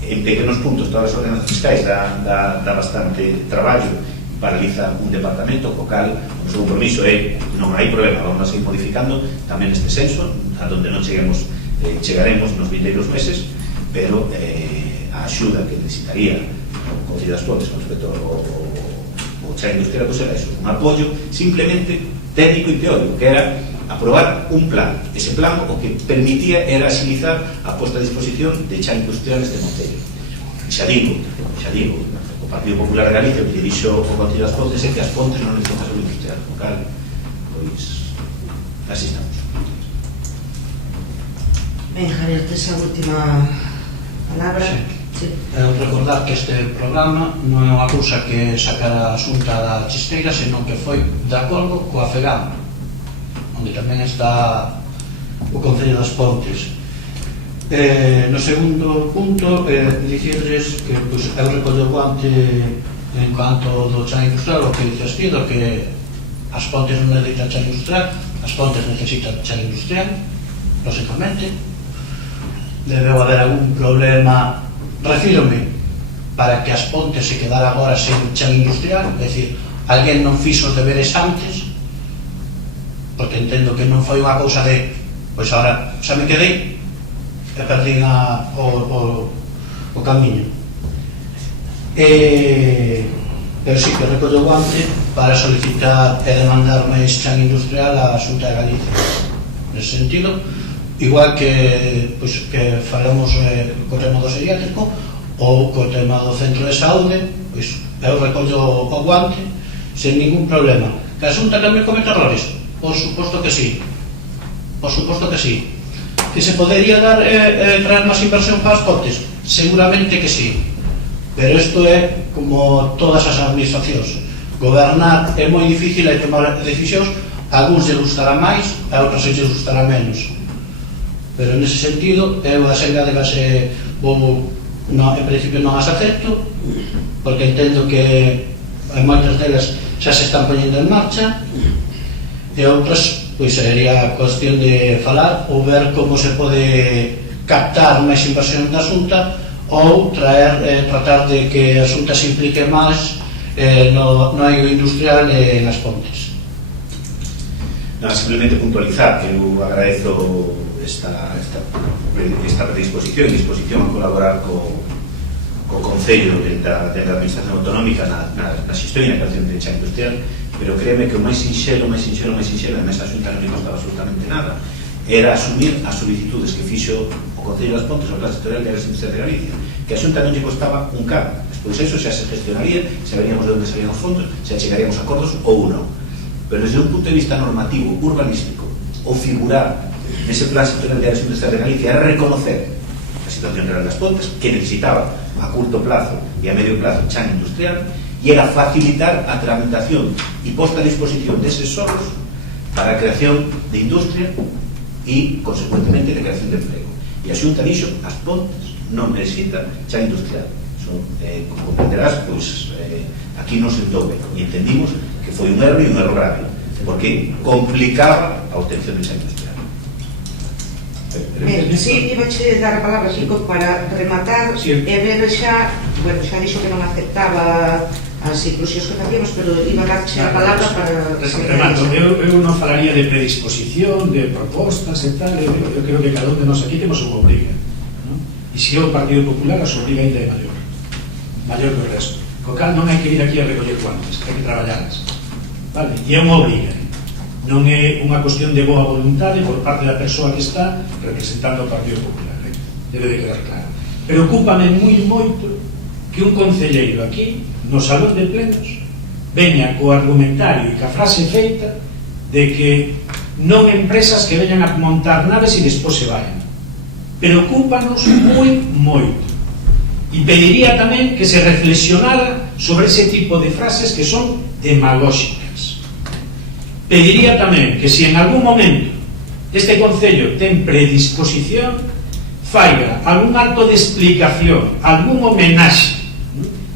En pequenos puntos, todas as ordenanzas fiscais dá bastante traballo e paraliza un departamento, co cal o seu compromiso é: non hai problema, vamos a seguir modificando tamén neste senso, a donde non chegaremos nos vindeiros meses, pero a axuda que necesitaría o Concello das Pontes con respecto ao chan industrial, pois era eso, un apoio simplemente técnico e teórico, que era aprobar un plan. Ese plan o que permitía era agilizar a posta a disposición de chan industrial neste Concello. Xa digo, o Partido Popular de Galicia, que dixo o Concello das Pontes, é que as Pontes non necesitan suelo industrial, o cal, pois, así estamos. Ben, Javier, tes a última palabra. Sí. Recordar que este programa non é unha cousa que sacara a Xunta da Chisteira, senón que foi de acordo coa FEGAM, onde tamén está o Concello das Pontes. No segundo punto, dicirles que eu recollo o guante en cuanto do chan industrial, o que dicías ti, do que As Pontes non necesitan chan industrial, as Pontes necesitan chan industrial, lógicamente. Debeu haber algún problema, refírome, para que as Pontes se quedara agora sen chan industrial, é dicir, alguén non fixo os deberes antes, porque entendo que non foi unha cousa de pois agora xa me quedei e perdín o camiño. Pero sí que recollo o guante para solicitar e demandar máis chan industrial á Xunta de Galicia nese sentido, igual que falamos co tema do psiquiátrico ou co tema do centro de saúde. Pois eu recollo o guante sen ningún problema. Que a Xunta tamén comete errores? Por suposto que sí, por suposto que sí. Que se podería dar traer máis inversión para as Pontes? Seguramente que sí. Pero isto é como todas as administracións. Gobernar é moi difícil e tomar decisións, a algúns lle gustará máis, a outros lle gustará menos. Pero nese sentido, eu as engadegas en principio non as acepto, porque entendo que moitas delas xa se están poñendo en marcha, e outras, pois sería cuestión de falar ou ver como se pode captar máis inversión da Xunta, ou tratar de que a Xunta se implique máis no eido industrial e nas Pontes. Simplemente puntualizar que eu agradezo esta predisposición e disposición a colaborar co Concello da Administración Autonómica na xestión e na creación de chan industrial, pero créeme que o máis sinxelo, e nesa Xunta non me costaba absolutamente nada, era asumir as solicitudes que fixo o Concello das Pontes ao Plan Sectorial de Áreas Industriais de Galicia, que a Xunta non lle costaba un cabo. Despois eso xa se gestionaría, saberíamos de onde salían os fondos, xa chegaríamos a acordos ou non. Pero desde un punto de vista normativo, urbanístico, o figurar nese Plan Sectorial de Áreas Industriais de Galicia era reconocer a situación real das Pontes, que necesitaba a curto plazo e a medio plazo chan industrial, e era facilitar a tramitación e posta a disposición deses solos para a creación de industria e, consecuentemente, de creación de emprego. E a Xunta dixo, as Pontes non necesitan chan industrial. Como comprenderás, pois aquí non se entobe, e entendimos que foi un erro e un erro grave, porque complicaba a obtención de chan industrial. Si, iba a dar a palabra, Kiko, para rematar e ver xa, bueno, xa dixo que non aceptaba as inclusións que facíamos, pero iba a darche a palabra para... Remato, eu non falaría de predisposición, de propostas e tal, eu creo que cada un de nós aquí temos unha obriga, e se o Partido Popular a súa obriga ainda é maior que o resto, co cal non hai que ir aquí a recoller guantes, hai que traballarlas, vale? E é unha obriga, non é unha cuestión de boa voluntade por parte da persoa que está representando o Partido Popular, debe de quedar claro. Preocúpame moito que un concelleiro aquí no salón de plenos veña co argumentario e ca frase feita de que non empresas que veñan a montar naves e despois se vayan. Preocúpanos moito, e pediría tamén que se reflexionara sobre ese tipo de frases que son demagóxicas. Pediría tamén que se en algún momento este Concello ten predisposición, faiga algún acto de explicación, algún homenaxe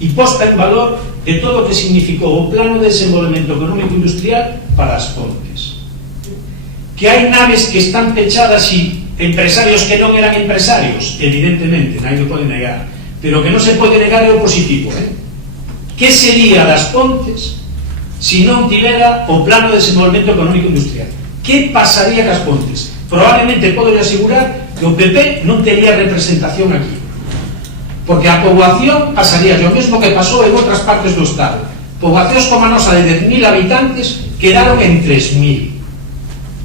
e posta en valor de todo o que significou o Plano de Desenvolvemento Económico Industrial para as Pontes. Que hai naves que están pechadas e empresarios que non eran empresarios, evidentemente, nadie lo pode negar, pero que non se pode negar é o positivo. Que sería das Pontes se non tivera o Plano de Desenvolvemento Económico Industrial? Que pasaría cas Pontes? Probablemente podo asegurar que o PP non tería representación aquí, porque a poboación pasaría o mesmo que pasou en outras partes do Estado. Poboacións como a nosa de 10.000 habitantes quedaron en 3.000.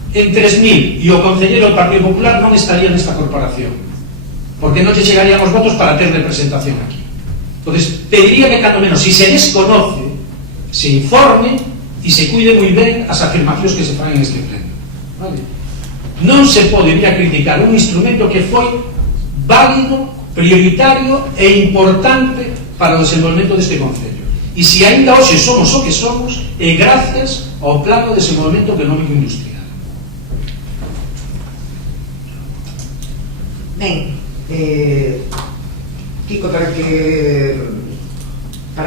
En 3.000, e o concelleiro do Partido Popular non estaría nesta corporación, porque non che chegarían os votos para ter representación aquí. Entón, pediría que cando menos, se se desconoce, se informe e se cuide moi ben as afirmacións que se fan en este pleno. Vale? Non se pode vir a criticar un instrumento que foi válido, prioritario e importante para o desenvolvemento deste Concello. E se ainda hoxe somos o que somos, é gracias ao Plano de Desenvolvemento Económico Industrial. Ben, Kiko, para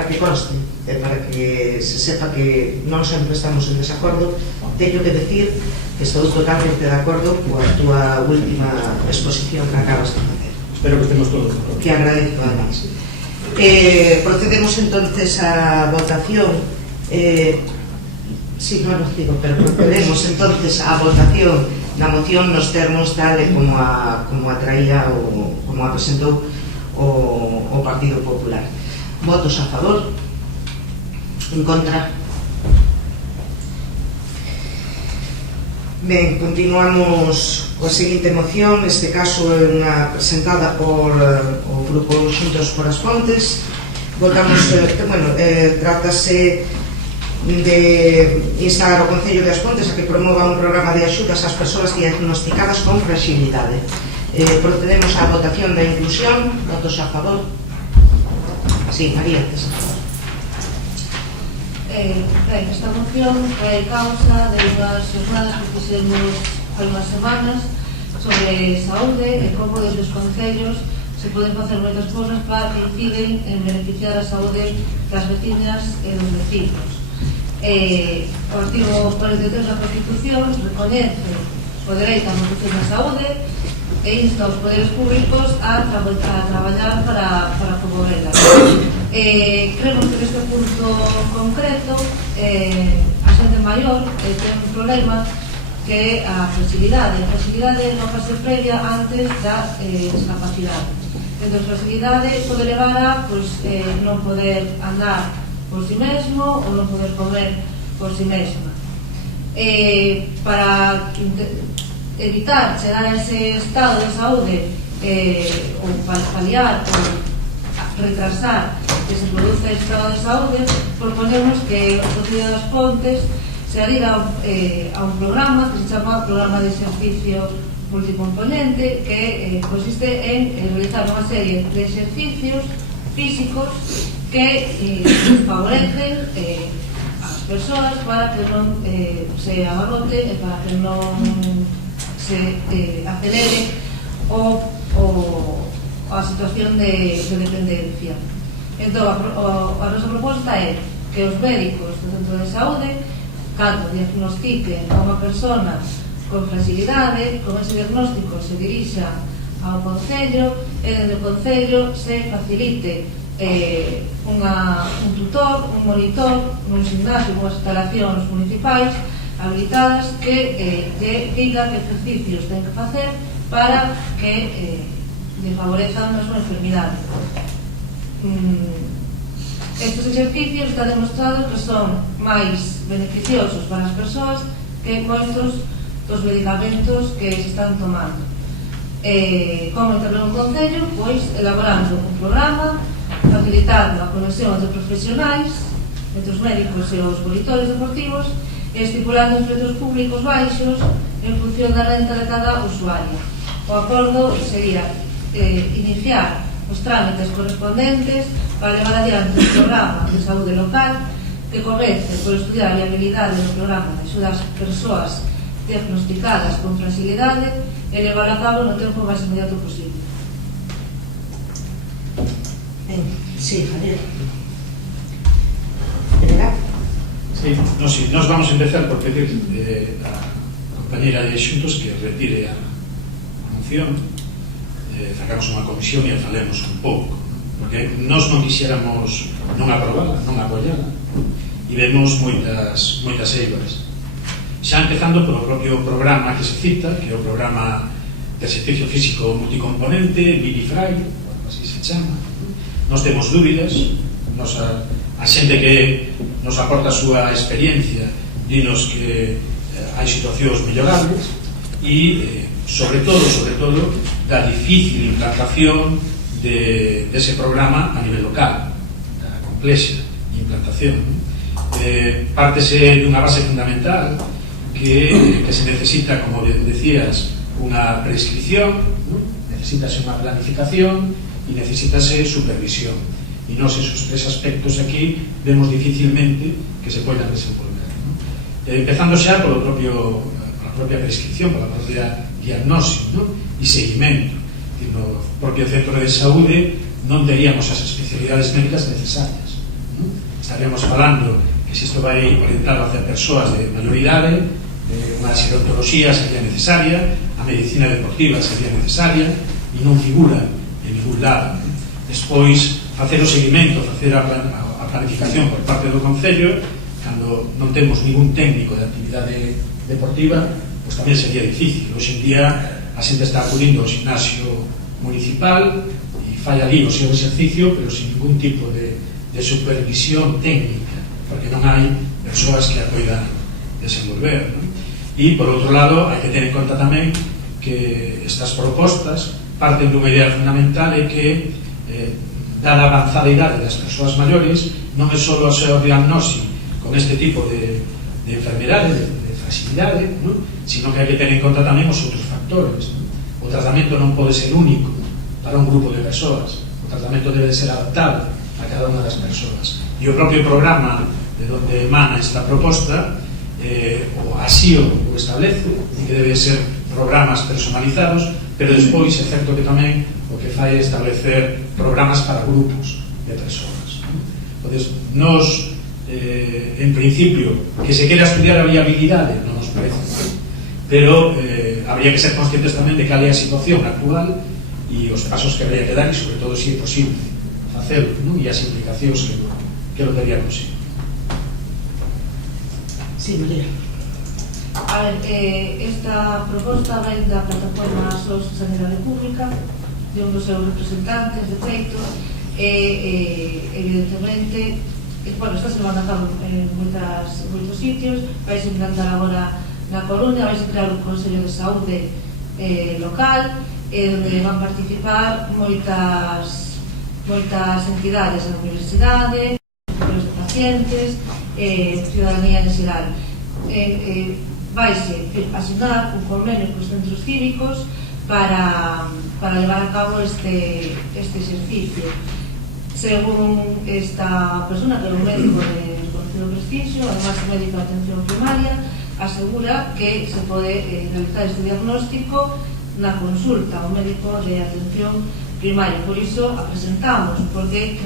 que conste, para que se sepa que non sempre estamos en desacordo, teño que decir que estou totalmente de acordo coa túa última exposición que acabas de facer. Espero que estemos todos de acordo. Que agradezco además. Procedemos entonces a votación. Sí, non nos digo, pero procedemos entonces a votación da moción nos termos tal e como a traía ou como a presentou o Partido Popular. Votos a favor? En contra? Ben, continuamos coa seguinte moción, neste caso é unha presentada por o Grupo Xuntos por as Pontes. Votamos, trátase de instar o Concello de As Pontes a que promova un programa de axudas ás persoas diagnosticadas con fragilidade. Procedemos á votación da inclusión. Votos a favor? Sí, María, tes a favor. Esta moción é causa de unhas jornadas que fixemos hai unhas semanas sobre saúde e como desde os concellos se poden facer moitas cousas para que inciden en beneficiar a saúde das veciñas e dos vecinos. O artigo 43 da Constitución recoñece o dereito á protección da saúde e insta aos poderes públicos a traballar para promoverla. Creemos que neste punto concreto a xente maior ten un problema que é a fragilidade. A fragilidade é unha fase previa antes da discapacidade. Entón, a fragilidade pode levar a non poder andar por si mesmo ou non poder comer por si mesma. Para evitar chegar a ese estado de saúde ou para paliar ou retrasar que se produce este estado de saúde, proponemos que o Concello das Pontes se adhiera a un programa que se chama Programa de Exercicio Multicomponente, que consiste en realizar unha serie de exercicios físicos que favorecen as persoas para que non se abarrote e para que non se acelere a situación de dependencia. Entón, a nosa proposta é que os médicos do centro de saúde, cando diagnostiquen a unha persona con fragilidade, con ese diagnóstico se dirixa ao Concello e dentro do Concello se facilite un tutor, un monitor nun gimnasio, unhas instalacións municipais habilitadas que diga que exercicios ten que facer para que le favorezan a súa enfermidade. Estes exercicios está demostrado que son máis beneficiosos para as persoas que moitos dos medicamentos que se están tomando. Como intervén o Concello? Pois elaborando un programa, facilitando a conexión entre profesionais, entre os médicos e os monitores deportivos, e estipulando os prezos públicos baixos en función da renta de cada usuario. O acordo sería iniciar os trámites correspondentes para levar adiante o programa de saúde local que comece por estudiar a viabilidade do programa de axuda ás persoas diagnosticadas con fragilidade e levar a cabo no tempo máis inmediato posible. Sí, Javier. Sí, nos vamos a empezar por pedir a compañera de Xuntos que retire a moción, sacamos unha comisión e falemos un pouco, porque nós non quixéramos non aprobarla, non apoiarla, e vemos moitas eivas. Xa empezando polo propio programa que se cita, que é o programa de exercicio físico multicomponente, BibiFry, así se chama. Nós temos dúbidas, a xente que nos aporta a súa experiencia dinos que hai situacións mellorables e, sobre todo, da difícil implantación dese programa a nivel local, da complexa implantación. Partese dunha base fundamental que se necesita, como decías, unha prescripción, necesitase unha planificación e necesitase supervisión. E nós esos tres aspectos aquí vemos dificilmente que se poidan desenvolver. Empezando xa pola propia prescripción, pola propia diagnóstico e seguimento. No propio centro de saúde non teríamos as especialidades médicas necesarias. estaríamos falando que se isto vai orientado hacia persoas de maioridade, unha xerontoloxía sería necesaria, a medicina deportiva sería necesaria e non figura en ningún lado. Despois, facer o seguimento, facer a planificación por parte do Concello, cando non temos ningún técnico de actividade deportiva, pois tamén sería difícil. Hoxe en día a xente está acudindo ao gimnasio municipal e fai ali o seu exercicio, pero sin ningún tipo de supervisión técnica, porque non hai persoas que a poidan desenvolver, non? E, por outro lado, hai que ter en conta tamén que estas propostas parten dunha idea fundamental é que, dada a avanzada idade das persoas maiores, non é só o seu diagnóstico con este tipo de enfermedade, de fragilidade, ¿no? Sino que hai que ter en conta tamén os outros factores, ¿no? O tratamento non pode ser único para un grupo de persoas, o tratamento debe ser adaptado a cada unha das persoas. E o propio programa de onde emana esta proposta así o establece, que debe ser programas personalizados, pero despois é certo que tamén o que fai é establecer programas para grupos de persoas. Entón, nos, en principio, que se quera estudiar a viabilidade non nos parece mal, pero habría que ser conscientes tamén de cal é a situación actual e os pasos que habría que dar e, sobre todo, se é posible facelo, non? E as implicacións que lo tería consigo. Sí, María. A ver, esta proposta ven da plataforma SOS Sanidade Pública, de un dos seus representantes, de feito, evidentemente, bueno, está se van a cabo en moitos sitios, vai se implantar agora na Coruña, vai se crear un Consello de Saúde local, onde van participar moitas entidades da universidade, grupos de pacientes, ciudadanía en xeral. Vaise asignar un convenio cos centros cívicos para levar a cabo este exercicio. Según esta persona, que é un médico de conocido prestigio, además é médico de atención primaria, asegura que se pode realizar este diagnóstico na consulta ao médico de atención primaria. Por iso a presentamos, porque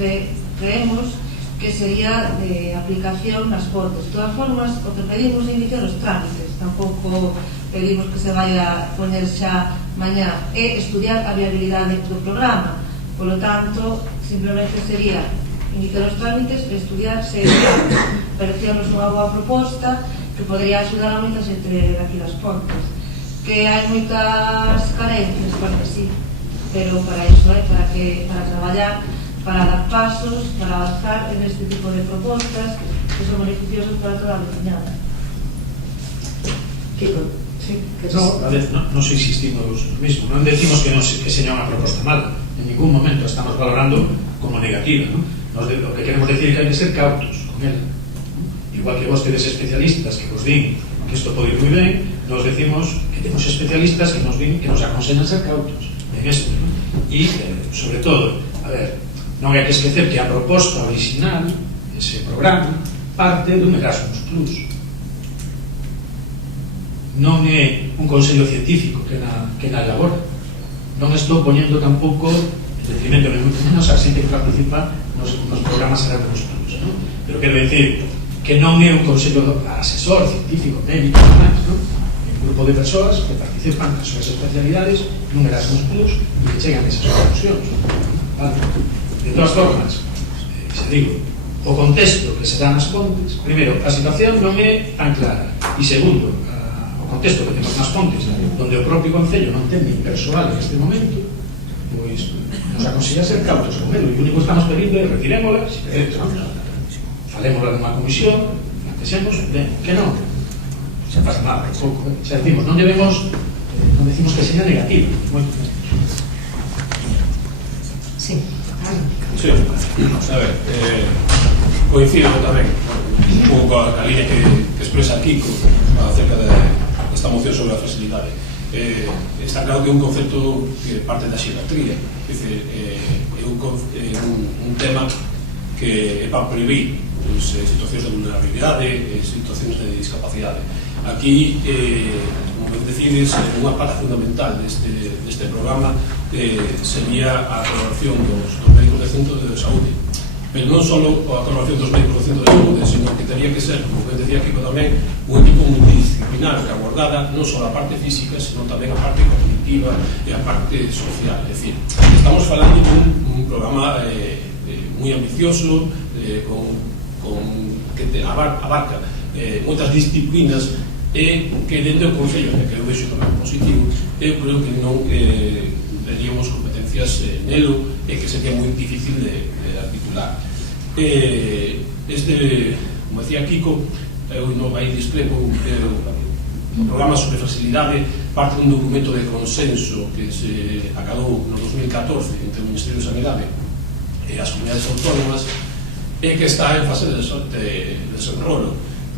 creemos que sería de aplicación nas Cortes. De todas formas, o que pedimos é iniciar os trámites, tampouco pedimos que se vaya a poner xa mañá, é estudiar a viabilidade do programa. Por lo tanto, simplemente sería iniciar os trámites e estudiar se é viable. Parecíanos unha boa proposta que podría axudar a moita xente de aquí das Pontes. Que hai moitas carencias, porque sí, pero para iso é para traballar, para dar pasos, para avanzar en este tipo de propostas que son beneficiosas para toda a veciñada. Kiko, sí, que No, a ver, nos insistimos no mismo, non decimos que seña unha proposta mala, en ningún momento estamos valorando como negativa, ¿no? Lo que queremos decir é que hai que ser cautos con ela. Igual que vos tedes especialistas que vos din que isto pode ir moi ben, nos decimos que temos especialistas que nos din que nos aconsellan ser cautos en isto, ¿no? E, sobre todo, a ver, non hai que esquecer que a proposta original, ese programa, parte dun Erasmus Plus. Non é un consello científico que na elabora. Non estou poñendo tampouco en detrimento de moito menos a xente que participa nos programas Erasmus Plus, ¿no? Pero quero decir que non é un consello asesor científico, médico, máis, ¿no? É un grupo de persoas que participan nas súas especialidades nun Erasmus Plus e que chegan a esas conclusións, ¿vale? De todas formas, se digo, o contexto que se dá nas Pontes, primeiro, a situación non é tan clara, e segundo, o contexto que temos nas Pontes, onde o propio Concello non ten nin persoal en este momento, pois nos aconsella ser cautos con ele, e o único que estamos pedindo é retirémola, se queredes, non? Falémola nunha comisión, plantexemos, ben, que non, se pasa nada, pouco, xa decimos, non decimos que seña negativo, moito menos. Sí. Sí, a ver, coincido tamén un pouco a línea que expresa Kiko acerca desta moción sobre a facilidade. Está claro que é un concepto que parte da xeriatría, é un tema que é para prohibir situacións de vulnerabilidade, situacións de discapacidade. Aquí, como ben decides, unha parte fundamental deste programa sería a colaboración dos médicos de centros de saúde, pero non só a colaboración dos médicos do centro de saúde, sino que teria que ser, como ben decía Kiko tamén, un equipo multidisciplinar que abordara non só a parte física, sino tamén a parte cognitiva e a parte social. É dicir, estamos falando dun programa moi ambicioso, que abarca moitas disciplinas e que dentro do Concello, que eu vexo tamén positivo, eu creo que non teríamos competencias nelo e que sería moi difícil de articular. Como decía Kiko, eu non vai discrepo, o programa sobre facilidade parte dun documento de consenso que se acabou no 2014 entre o Ministerio de Sanidade e as comunidades autónomas e que está en fase de desenrolo.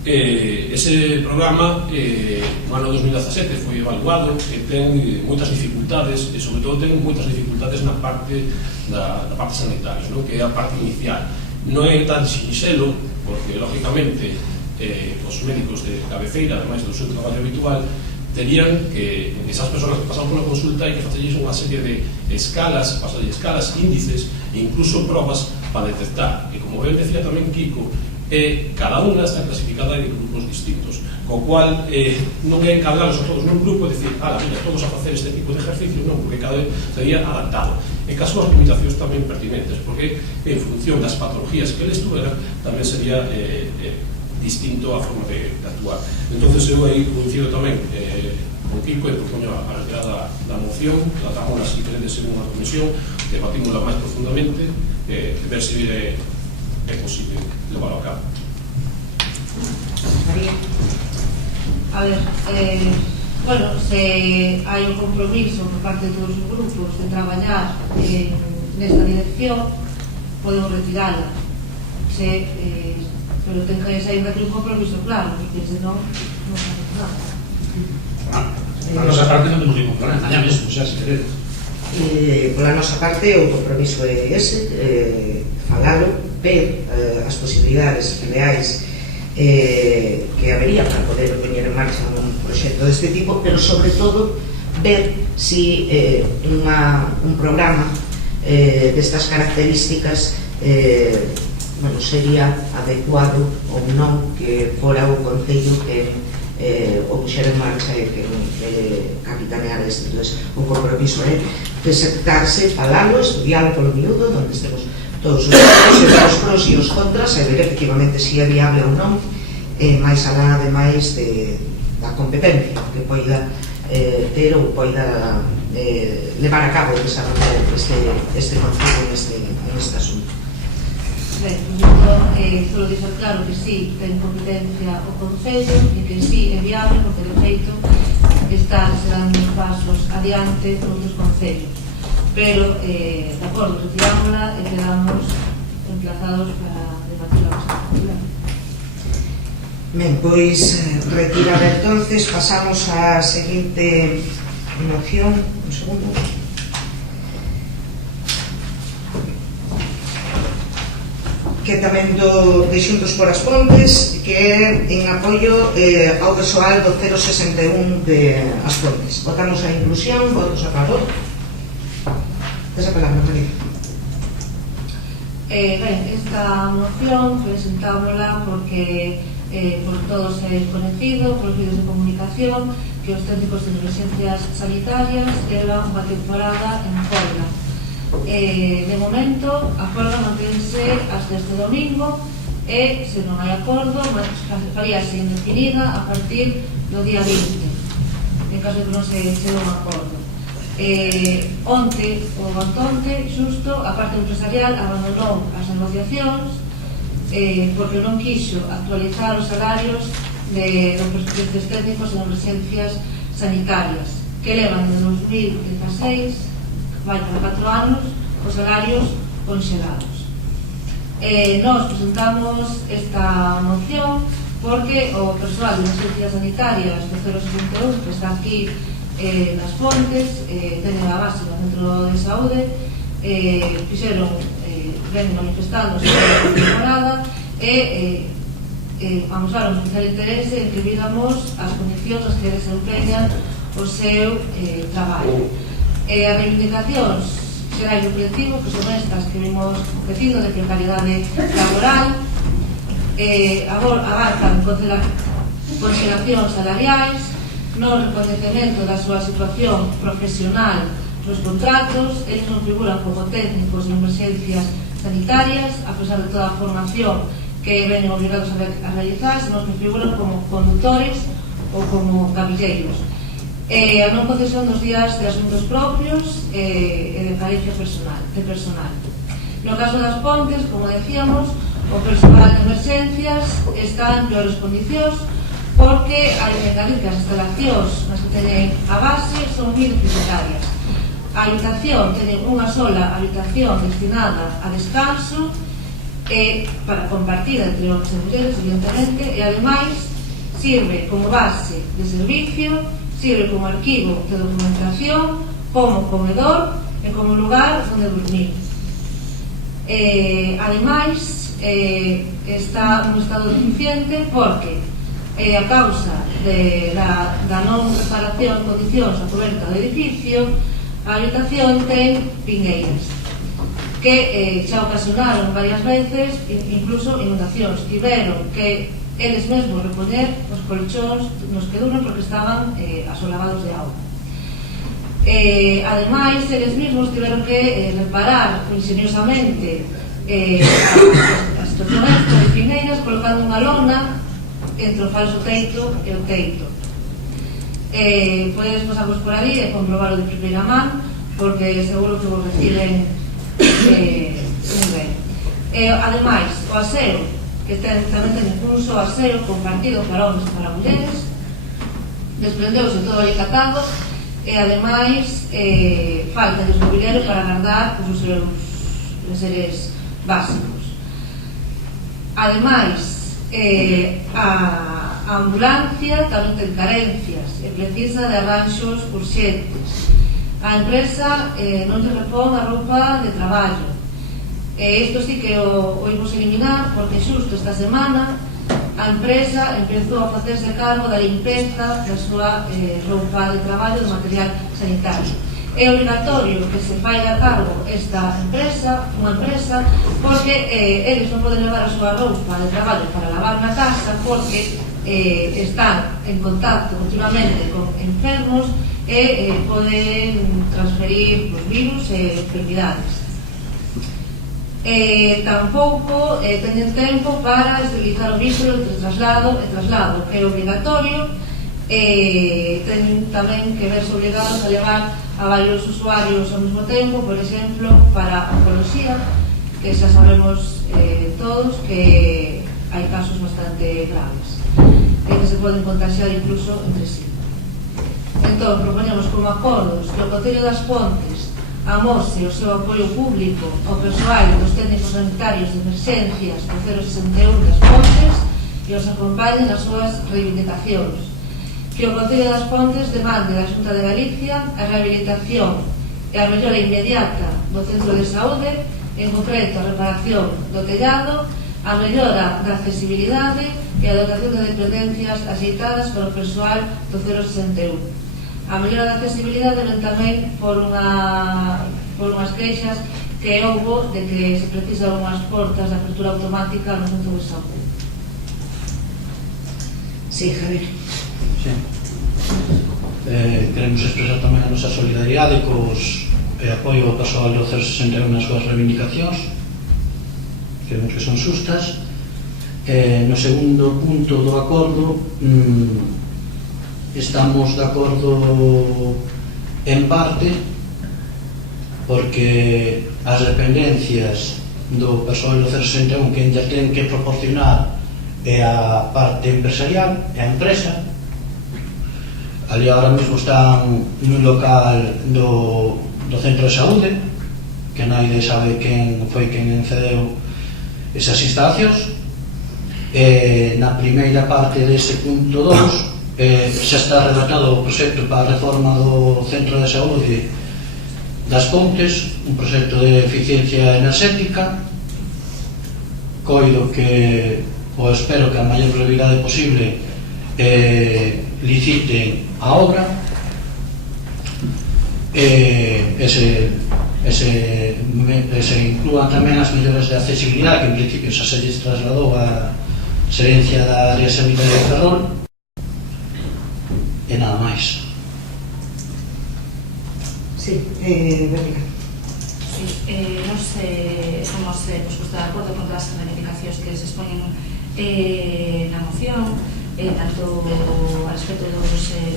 Ese programa no ano 2017 foi evaluado e ten moitas dificultades e sobre todo ten moitas dificultades na parte sanitaria, que é a parte inicial. Non é tan sinxelo porque lógicamente os médicos de cabeceira, ademais do seu traballo habitual, terían que esas persoas que pasan pola consulta e que facerlles unha serie de escalas, índices e incluso probas para detectar. E como ben decía tamén Kiko, cada unha está clasificada en grupos distintos, co cual non é encargarlos a todos nun grupo e dicir, mira, todos a facer este tipo de ejercicio, non, porque cada vez sería adaptado e cas súas limitacións tamén pertinentes, porque en función das patologías que eles tuveran tamén sería distinto a forma de actuar. Entonces eu aí coincido tamén con Kiko e propoño a retirada da moción, tratámola si queredes en unha comisión, debatímola máis profundamente e ver se é posible levarlo a cabo. María. A ver, bueno, se hai un compromiso por parte de todos os grupos de traballar nesta dirección, podemos retirarla. Pero ten que sair daqui un compromiso claro, porque senón non sabemos nada. Por nosa parte non temos ningún problema, mañá mesmo, xa, se queredes. Pola nosa parte o compromiso é ese, falalo, ver as posibilidades reais que habería para poder poñer en marcha un proxecto deste tipo, pero sobre todo ver si un programa destas características sería adecuado ou non que fora o Concello que o puxera en marcha e que capitaneara este. Entonces, un compromiso é desertarse, falalo, estudialo polo miúdo, onde estemos todos os pros e os contras, e ver efectivamente se é viable ou non, máis alá ademais da competencia que poida ter ou poida levar a cabo desarrollar este concepto en este asunto. Ben, entón, solo deixar claro que sí, ten competencia o Concello e que sí, é viable, porque de feito serán uns pasos adiante outros concellos. Pero, de acordo, retirámola e quedamos emplazados para debatir a posibilidad. Ben, pois, retirada entonces, pasamos á seguinte moción, un segundo. Que tamén de Xuntos por as Pontes, que é en apoio ao persoal do 061 de As Pontes. Votamos a inclusión, votos a favor. Esa palabra, María. Ben, esta moción presentámola porque por todos é conocido, por os medios de comunicación, que os técnicos de emergencias sanitarias levan unha temporada en folga. De momento, a folga mantense hasta este domingo e, se non hai acordo, faríase indefinida a partir do día 20, en caso de que non se chegue un acordo. Onte, ou antonte, xusto, a parte empresarial abandonou as negociacións porque non quixo actualizar os salarios dos técnicos en emergencias sanitarias, que levan de 2016 vai para 4 anos os salarios congelados. Nós presentamos esta moción porque o persoal de emergencias sanitarias do 061 que está aquí nas Pontes, teñen a base no centro de saúde, ven manifestándose esta temporada e amosaron especial interese en que vígamos as condicións as que desempeñan o seu traballo. As reivindicacións xerais do colectivo, que son estas que vimos competindo de precariedade laboral, abarcan consideracións salariais, no reconhecemento da súa situación profesional nos contratos. Eles non figuran como técnicos en emergencias sanitarias, a pesar de toda a formación que venen obligados a realizar, senón que figuran como conductores ou como cabilleiros. A non concesión dos días de asuntos propios e de carencia de personal. No caso das Pontes, como decíamos, o personal de emergencias está en peores condicións porque hai que engadir que as instalacións nas que teñen a base son moi deficitarias. A habitación, teñen unha sola habitación destinada a descanso para compartir entre homens e mulleres, evidentemente, e ademais sirve como base de servicio, sirve como arquivo de documentación, como comedor e como lugar onde dormir. Ademais, está nun estado deficiente porque a causa da non reparación en condicións a coberta do edificio, a habitación ten pingueiras que xa ocasionaron varias veces incluso inundacións. Tiveron que eles mesmos repoñer os colchóns nos que duran porque estaban asolavados de auga. Ademais, eles mesmos tiveron que reparar ingeniosamente a situación esta de pineiras colocando unha lona entre o falso teito e o teito. Podes pasarvos por ali e comprobarlo de primeira man porque seguro que vos reciben moi ben. Ademais, o aseo, que tamén ten un só aseo compartido para homens e para mulleres, desprendeuse todo alicatado e ademais falta de mobiliario para guardar os seus seres básicos. Ademais, a ambulancia tamén ten carencias e precisa de arranxos urxentes. A empresa non lle repón a roupa de traballo. Isto sí que o imos eliminar porque xusto esta semana a empresa empezou a facerse cargo da limpeza da súa roupa de traballo do material sanitario. É obligatorio que se faiga cargo esta empresa, unha empresa, porque eles non poden levar a súa roupa de traballo para lavar na casa porque están en contacto continuamente con enfermos e poden transferir virus e enfermidades. Tampouco teñen tempo para esterilizar o vehículo entre traslado e traslado, que é obligatorio. Teñen tamén que verse obligados a levar a varios usuarios ao mesmo tempo, por exemplo, para oncología, que xa sabemos todos que hai casos bastante graves e que se poden contagiar incluso entre sí. Entón, proponemos como acordos que o Concello das Pontes amose o seu apoio público ao persoal dos técnicos sanitarios de emerxencias do 061 das Pontes e os acompañe nas súas reivindicacións. Que o Concello das Pontes demande da Xunta de Galicia a rehabilitación e a mellora inmediata do centro de saúde, en concreto a reparación do tellado, a mellora da accesibilidade e a dotación de dependencias axeitadas para o persoal do 061. A mellora da accesibilidade ven tamén por unhas queixas que houbo de que se precisan unhas portas de apertura automática no centro de saúde. Sí, Javier. Sí. Queremos expresar tamén a nosa solidaridade cos apoio ao persoal do 061 nas súas reivindicacións, creemos que son xustas. No segundo punto do acordo, estamos de acordo en parte porque as dependencias do persoal do 061 que ainda ten que proporcionar é a parte empresarial, é a empresa. Ali ahora mesmo están nun local do centro de saúde, que naide sabe quen foi quen encedeu esas instalacións. Na primeira parte deste punto 2 xa está redactado o proxecto para a reforma do centro de saúde das Pontes, un proxecto de eficiencia enerxética. Coido que, ou espero que a maior brevidade posible liciten a obra. Ese e se inclúan tamén as melloras de accesibilidade que en principio xa se lles trasladou a Xerencia da Área Sanitaria de Ferrol, e nada máis. Sí, Berna. Sí, nos estamos de acordo con todas as reivindicacións que se expoñen na moción, tanto a respecto do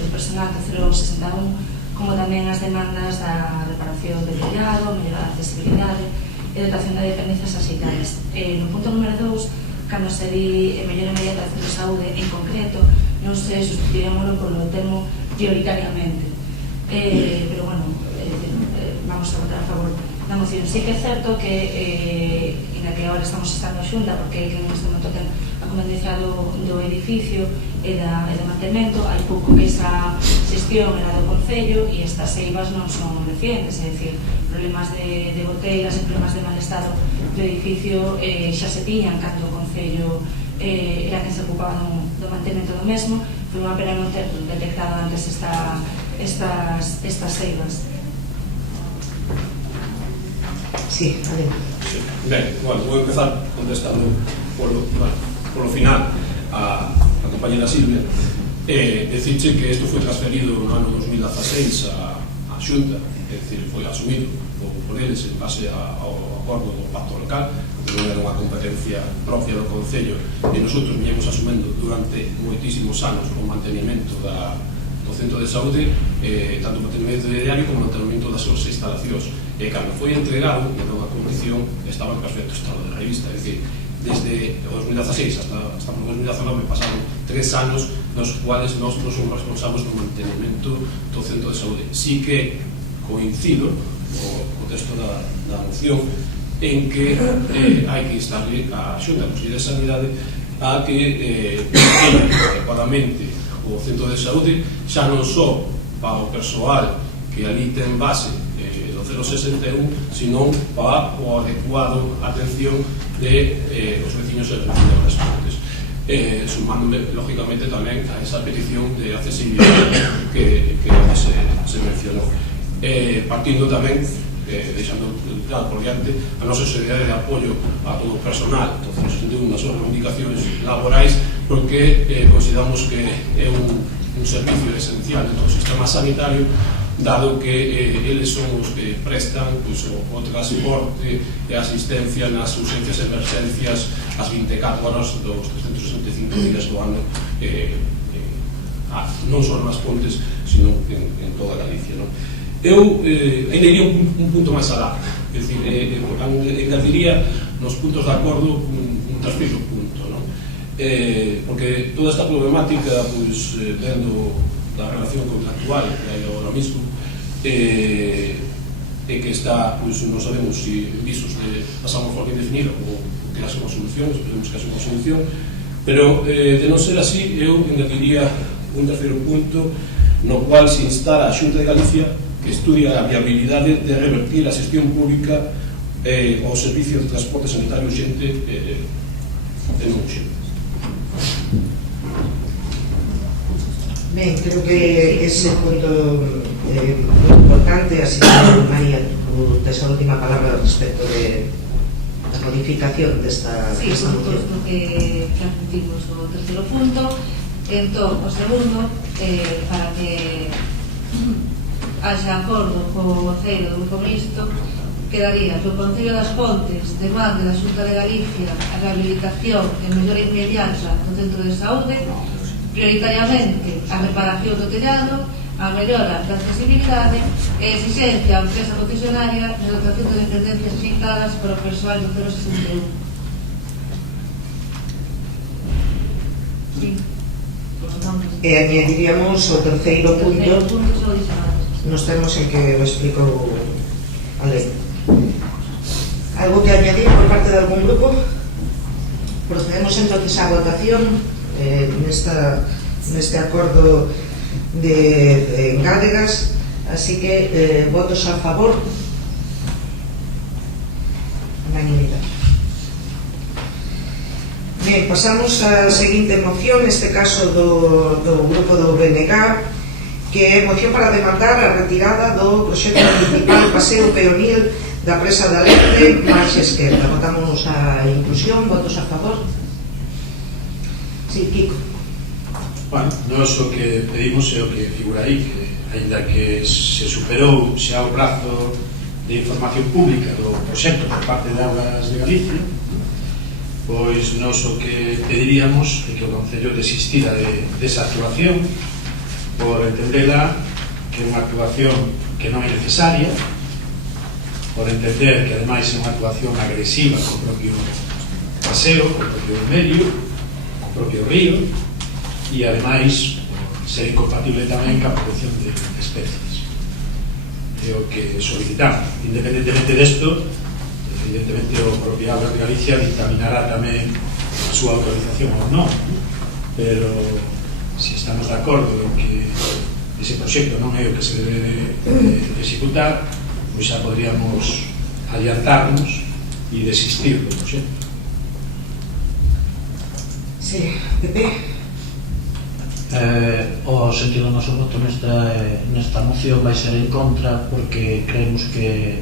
personal do 061 como tamén as demandas da reparación do tellado, mellorar a accesibilidade e dotación de dependencias sanitarias. No punto número 2, cando se di mellora inmediata de saúde en concreto, non se sustituirémoslo polo termo prioritariamente. Pero, bueno, vamos a votar a favor da moción. Sí que é certo que, en la que agora estamos estando xunta, porque que neste momento ten a competencia do edificio e do mantemento, hai pouco que esa xestión era do Concello e estas eivas non son recientes, é dicir, problemas de boteiras e problemas de mal estado do edificio xa se tiñan cando o Concello era quen se ocupaba do mantemento do mesmo. Foi unha pena non ter detectado antes estas eivas. Sí, vale. Ben, bueno, vou empezar contestando polo final a compañera Silvia. Decirche que isto foi transferido no ano 2016 a Xunta, é dicir, foi asumido por eles en base ao acordo do pacto local, que non era unha competencia propia do Concello, e nosotros viñemos asumendo durante moitísimos anos o mantenimento do centro de saúde, tanto o mantenimento diario como o mantenimento das súas instalacións. E cando foi entregado, en nova condición, estaba en perfecto estado de revista, é dicir, desde o 2016 hasta o 2019 pasaron 3 anos nos cuales nós non somos responsables do mantenimento do centro de saúde. Sí que coincido co texto da moción en que hai que instarle a Xunta de Consellería de Sanidade a que adecuadamente o centro de saúde xa non só para o persoal que ali ten base do 061, sino para o adecuado atención de os veciños e veciñas das Pontes, sumándome lógicamente tamén a esa petición de accesibilidade que se mencionou, partindo tamén deixando claro por diante a nosa sociedade de apoio a todo o personal do 061 nas súas reivindicacións laborais, porque consideramos que é un servicio esencial de todo o sistema sanitario, dado que eles son os que prestan o transporte e asistencia nas urgencias e emergencias as 24 horas dos 365 días do ano, non só nas Pontes, sino en toda Galicia. Eu ainda iría un punto máis alá, é dicir, engadiría nos puntos de acordo un terceiro punto, porque toda esta problemática, vendo da relación contractual que hai agora mismo, e que está, non sabemos se visos de pasar unha forma indefinida ou que haxe unha solución, esperemos que haxe unha solución, pero de non ser así, eu engadiría un terceiro punto no cual se instala a Xunta de Galicia que estudia a viabilidade de revertir a xestión pública ao servicio de transporte sanitario urxente en non urxente. Ben, creo que ese punto moi importante, así que María, tes a última palabra respecto de a modificación desta moción. Sí, isto que admitimos o terceiro punto. Entón, o segundo, para que haxa acordo co voceiro do Grupo Mixto, quedaría que o Concello das Pontes demande da Xunta de Galicia a rehabilitación e mellora inmediata do centro de saúde, prioritariamente a reparación do tellado, a mellora da accesibilidade e exixencia a empresa concesionaria de dotación de dependencias asignadas para o persoal do 061. Sí. E añadiríamos o terceiro punto nos termos en que o explico a lei. Algo que añadir por parte de algún grupo? Procedemos entonces á votación neste acordo de Engádegas, así que votos a favor, unanimidade. Bien, pasamos á seguinte moción, neste caso do grupo do BNG, que é moción para demandar a retirada do proxecto municipal Paseo Peonil da Presa da Leite, marxa esquerda. Votamos a inclusión, votos a favor. Sí, Kiko. Bueno, nós o que pedimos é o que figura aí, que ainda que se superou xa o prazo de información pública do proxecto por parte de Augas de Galicia, pois nós o que pediríamos é que o Concello desistira desa actuación por entendela que é unha actuación que non é necesaria, por entender que ademais é unha actuación agresiva co propio paseo, co propio medio, co propio río, e ademais ser incompatible tamén ca protección de especies. É o que solicitamos. Independentemente desto, evidentemente o propio Augas de Galicia dictaminará tamén a súa autorización ou non, pero se estamos de acordo en que ese proxecto non é o que se debe de executar, pois xa podríamos adiantarnos e desistir do proxecto. Sí, Pepe. O sentido do noso voto nesta moción vai ser en contra, porque creemos que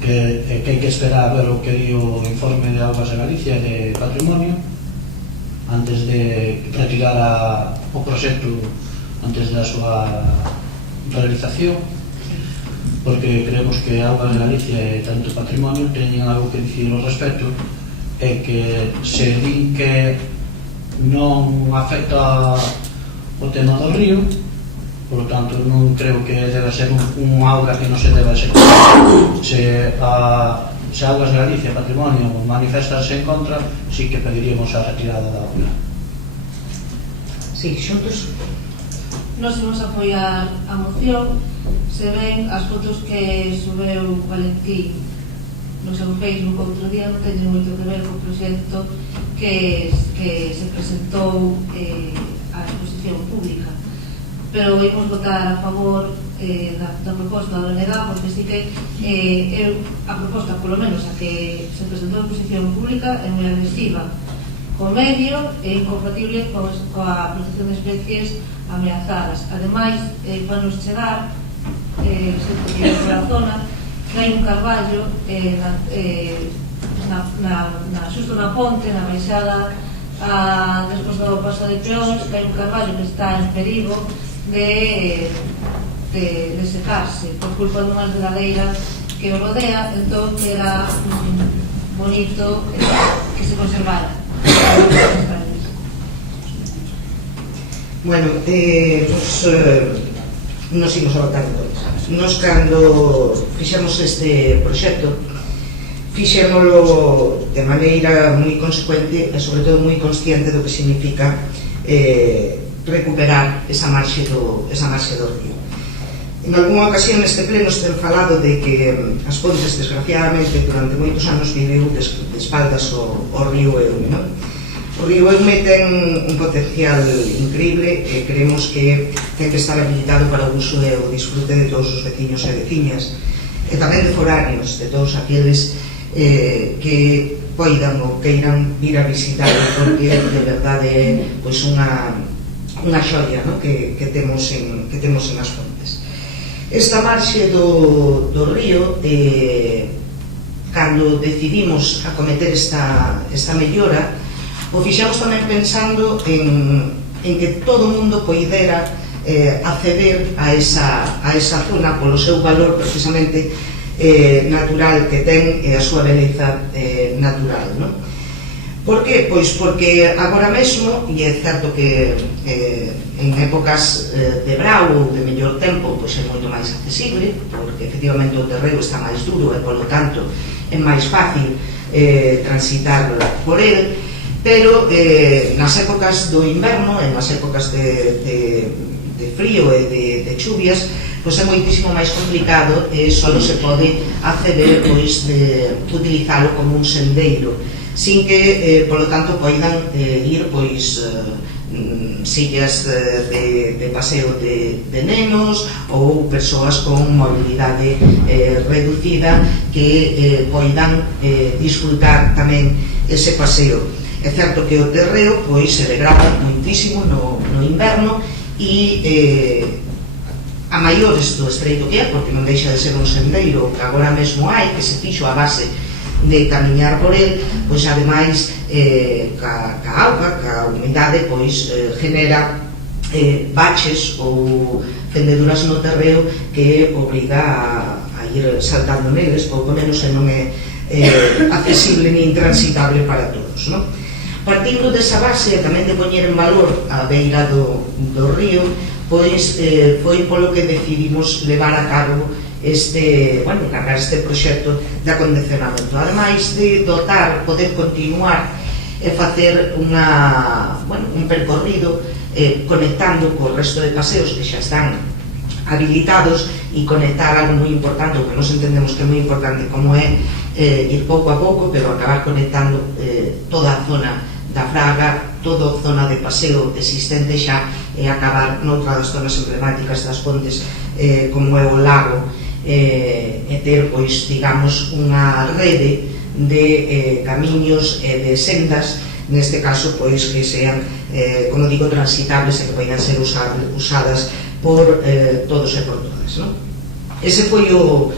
hai que esperar a ver o que di o informe de Augas de Galicia de Patrimonio antes de retirar o proxecto antes da súa realización, porque creemos que Augas de Galicia e tanto Patrimonio teñen algo que dicir ao respecto, e que se din que non afecta o tema do río, por lo tanto non creo que debe ser un auga que non se debe executar. Se Augas de Galicia e Patrimonio manifestarse en contra, sí que pediríamos a retirada da obra. Sí, xuntos. Nos vamos a apoiar a moción. Se ven as fotos que subeu Valentín no seu Facebook outro día, non teñen moito que ver co proxecto que se presentou a exposición pública, pero imos votar a favor da proposta do NEGA, porque sí que a proposta, polo menos a que se presentou a exposición pública, é moi agresiva co medio e incompatible coa protección de especies ameazadas. Ademais, para nos chegar pola zona que hai un carballo xusto na ponte, na baixada despois do paso de peóns, que hai un carballo que está en perigo de secarse por culpa dunhas regaleiras que o rodea. Entón era bonito que se conservara. Bueno, nos imos a votar entonces. Nos cando fixemos este proxecto, fixémolo de maneira moi consecuente e sobre todo moi consciente do que significa recuperar esa marxe do río. En algunha ocasión neste pleno ten falado de que as Pontes, desgraciadamente, durante moitos anos viveu de espaldas ao río Eume, non? O río Eume ten un potencial increíble e creemos que ten que estar habilitado para o uso e o disfrute de todos os veciños e veciñas, e tamén de foráneos, de todos aqueles que poidan ou queiran vir a visitar, porque de verdade é pois unha xoia, no? que temos en as Pontes. Esta marxe do río, cando decidimos acometer esta mellora, o fixamos tamén pensando en que todo o mundo poidera acceder a esa zona polo seu valor precisamente natural que ten e a súa beleza natural, non? Por que? Pois porque agora mesmo, e é certo que en épocas de brao ou de mellor tempo pois é moito máis accesible, porque efectivamente o terreo está máis duro e polo tanto é máis fácil transitar por el, pero nas épocas do inverno e nas épocas de frío e de chuvias pois é moitísimo máis complicado e só se pode acceder pois de utilizalo como un sendeiro, sin que, polo tanto, poidan ir pois sillas de paseo de nenos ou persoas con mobilidade reducida que poidan disfrutar tamén ese paseo. É certo que o terreo pois se degrada moitísimo no inverno e a maiores do estreito que é, porque non deixa de ser un sendeiro que agora mesmo hai, que se fixo a base de camiñar por el, pois ademais ca auga, ca humidade, pois genera baches ou fendeduras no terreo que obriga a ir saltando neles, pouco menos, e non é accesible ni intransitable para todos, non? Partindo desa base, tamén de poñer en valor a beira do río, pois foi polo que decidimos levar a cabo encargar este proxecto de acondicionamento, ademais de dotar, poder continuar e facer un percorrido conectando co resto de paseos que xa están habilitados e conectar algo moi importante, o que nos entendemos que é moi importante, como é ir pouco a pouco, pero acabar conectando toda a zona da Fraga, toda a zona de paseo existente xa, e acabar noutra das zonas emblemáticas das Pontes, como é o lago, e ter, pois, digamos, unha rede de camiños e de sendas, neste caso, pois, que sean, como digo, transitables e que poidan ser usadas por todos e por todas, non? Ese foi o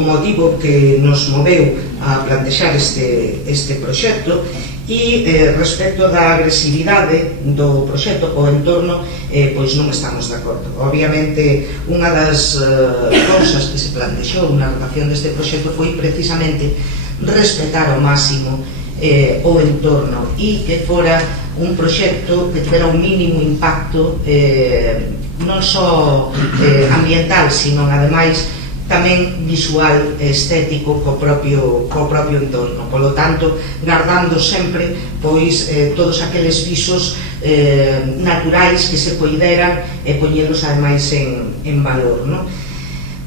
motivo que nos moveu a plantexar este proxecto. E respecto da agresividade do proxecto o entorno, pois non estamos de acordo. Obviamente, unha das cousas que se plantexou na redacción deste proxecto foi precisamente respetar ao máximo o entorno e que fora un proxecto que tivera un mínimo impacto non só ambiental, sino ademais tamén visual e estético co propio entorno. Polo tanto, guardando sempre pois todos aqueles visos naturais que se poideran e poñelos ademais en valor, non?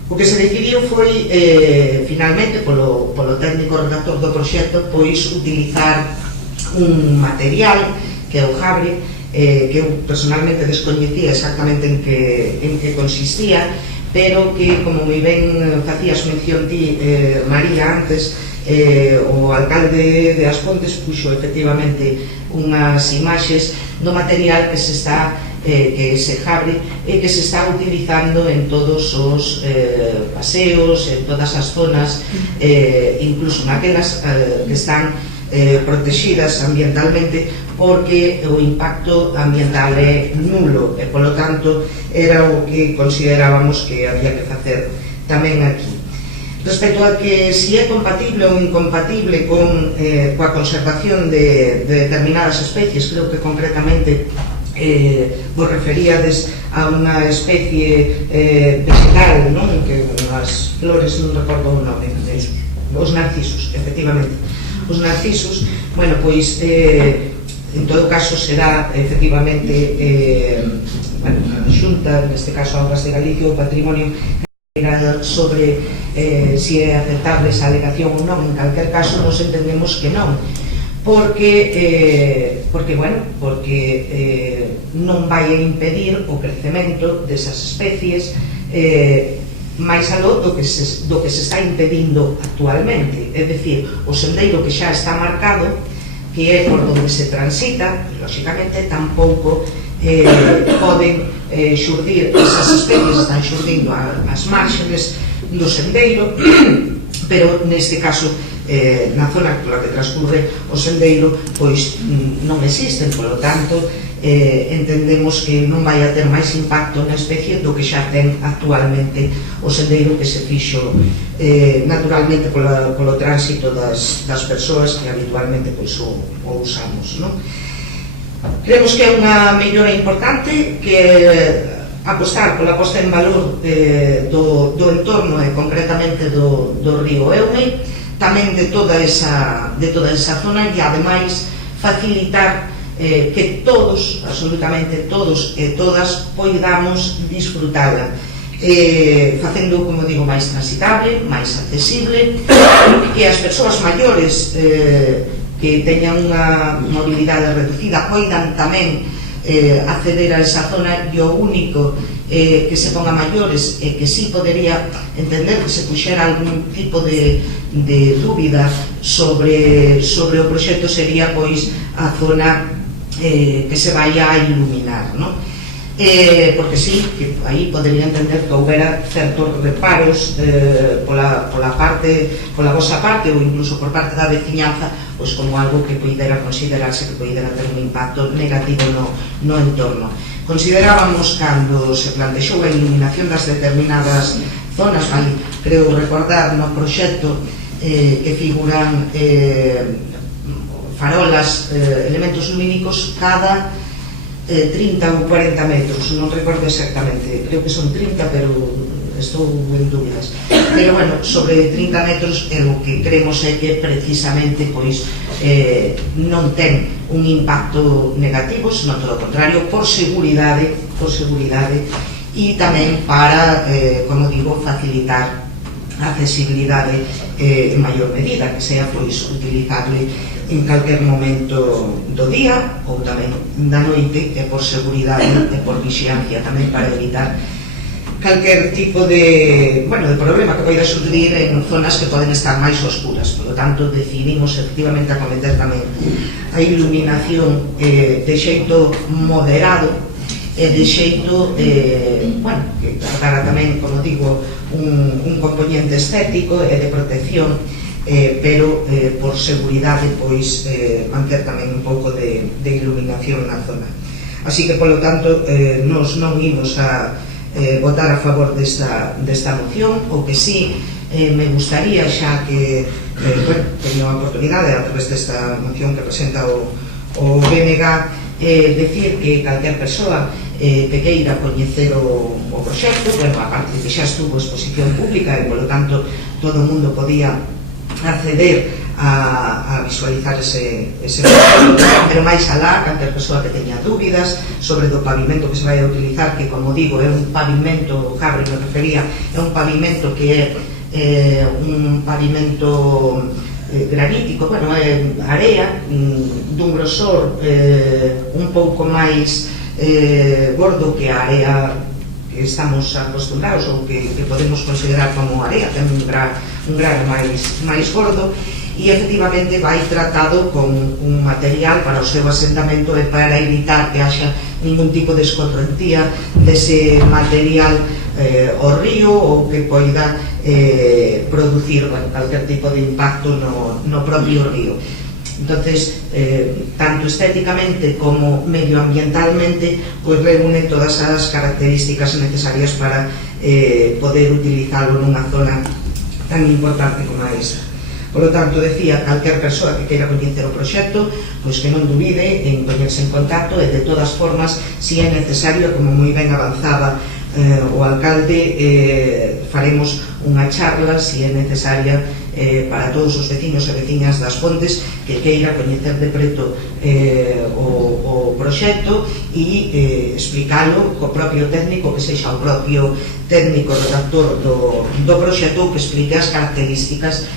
O que se decidiu foi finalmente polo técnico redactor do proxecto pois utilizar un material que é o Jabre, que eu personalmente descoñecía exactamente en que consistía, pero que, como moi ben facías mención ti, María, antes, o alcalde de As Pontes puxo efectivamente unhas imaxes do material que se está, que se Jabre, e que se está utilizando en todos os paseos, en todas as zonas, incluso naquelas que están protegidas ambientalmente, porque o impacto ambiental é nulo e, polo tanto, era o que considerábamos que había que facer tamén aquí. Respecto a que si é compatible ou incompatible coa conservación de determinadas especies, creo que concretamente vos referíades a unha especie vegetal, non? Que as flores, non recordo o nome, os narcisos, efectivamente. Os narcisos, bueno, pois en todo caso será efectivamente a Xunta, neste caso a Obras de Galicia, o Patrimonio, sobre si é aceptable esa alegación ou non. En calquer caso nos entendemos que non, porque non vai a impedir o crecemento desas especies máis aló do que se está impedindo actualmente, é dicir, o sendeiro que xa está marcado, que é por onde se transita, lógicamente tampouco poden xurdir esas especies, están xurdindo as márgenes do sendeiro, pero neste caso na zona pola que transcurre o sendeiro pois non existen, polo tanto entendemos que non vai a ter máis impacto na especie do que xa ten actualmente o sendeiro, que se fixo naturalmente polo tránsito das persoas que habitualmente pois o usamos, non? Creemos que é unha mellora importante, que apostar pola posta en valor do entorno e concretamente do río Eume, tamén de toda esa zona, e ademais facilitar que todos, absolutamente todos e todas, poidamos disfrutala, facendo, como digo, máis transitable, máis accesible, que as persoas maiores que teñan unha mobilidade reducida poidan tamén acceder a esa zona, e o único que se ponga maiores e que sí podería entender que se puxera algún tipo de dúbida sobre o proxecto sería pois a zona que se vai a iluminar, non? porque sí, que aí podería entender que houbera certos reparos pola vosa parte ou incluso por parte da veciñanza, pois como algo que poidera considerarse que poidera ter un impacto negativo no entorno. Considerábamos, cando se plantexou a iluminación das determinadas zonas, creo recordar no proxecto que figuran farolas, elementos lumínicos cada 30 ou 40 metros, non recordo exactamente, creo que son 30, pero estou en dúbidas. Pero bueno, sobre 30 metros o que creemos é que precisamente pois non ten un impacto negativo, senón todo o contrario, por seguridade e tamén para, como digo, facilitar a accesibilidade en maior medida, que sea pois utilizable en calquer momento do día ou tamén da noite, e por seguridade e por vixiancia tamén para evitar calquer tipo de problema que poida surgir en zonas que poden estar máis oscuras. Por lo tanto, decidimos efectivamente acometer tamén a iluminación de xeito moderado e de xeito que tratara tamén, como digo, un componente estético e de protección, pero por seguridade pois manter tamén un pouco de iluminación na zona. Así que, polo tanto, nos non imos a votar a favor desta moción. O que sí me gustaría, xa que teño a oportunidade a través desta moción que presenta o BNG, decir que calquer persoa que queira coñecer o proxecto, aparte que xa estuvo exposición pública e, polo tanto, todo o mundo podía acceder a visualizar ese proxecto, pero máis alá, calquer persoa que teña dúbidas sobre do pavimento que se vai a utilizar, que, como digo, é un pavimento, Gabri me refería, é un pavimento que é un pavimento granítico, é area dun grosor un pouco máis gordo que a area que estamos acostumbrados ou que podemos considerar como area, ten un grano máis gordo, e efectivamente vai tratado con un material para o seu asentamento e para evitar que haxa ningún tipo de escorrentía dese material ao río ou que poida producir calquer tipo de impacto no propio río. Entonces, tanto estéticamente como medioambientalmente, pues reúne todas as características necesarias para poder utilizarlo nunha zona tan importante como esta. Por lo tanto, decía, calquer persoa que queira coñecer o proxecto, pois que non dubide en poñerse en contacto, e de todas formas, si é necesario, como moi ben avanzaba o alcalde, faremos unha charla, si é necesaria, para todos os veciños e veciñas das Pontes que queira coñecer de preto o proxecto e explicalo co propio técnico, que sexa o propio técnico redactor do proxecto, que explique as características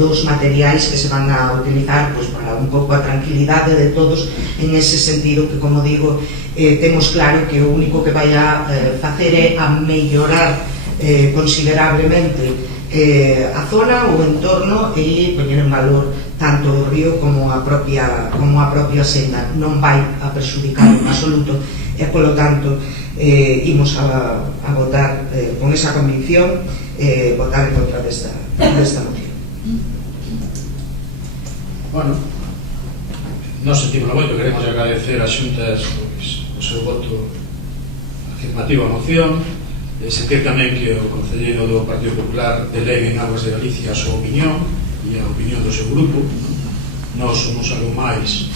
dos materiais que se van a utilizar, pois para un pouco a tranquilidade de todos, en ese sentido que, como digo, temos claro que o único que vai a facer é a mellorar considerablemente a zona, o entorno, e poñer en valor tanto o río como a propia senda. Non vai a perxudicar en absoluto, e polo tanto imos a votar con esa convicción, votar en contra desta moción. Bueno, nos sentimos moito, queremos agradecer ás xuntas o seu voto afirmativo á moción, sentir tamén que o concelleiro do Partido Popular delegue en Aguas de Galicia a súa opinión e a opinión do seu grupo. Nós somos algo máis,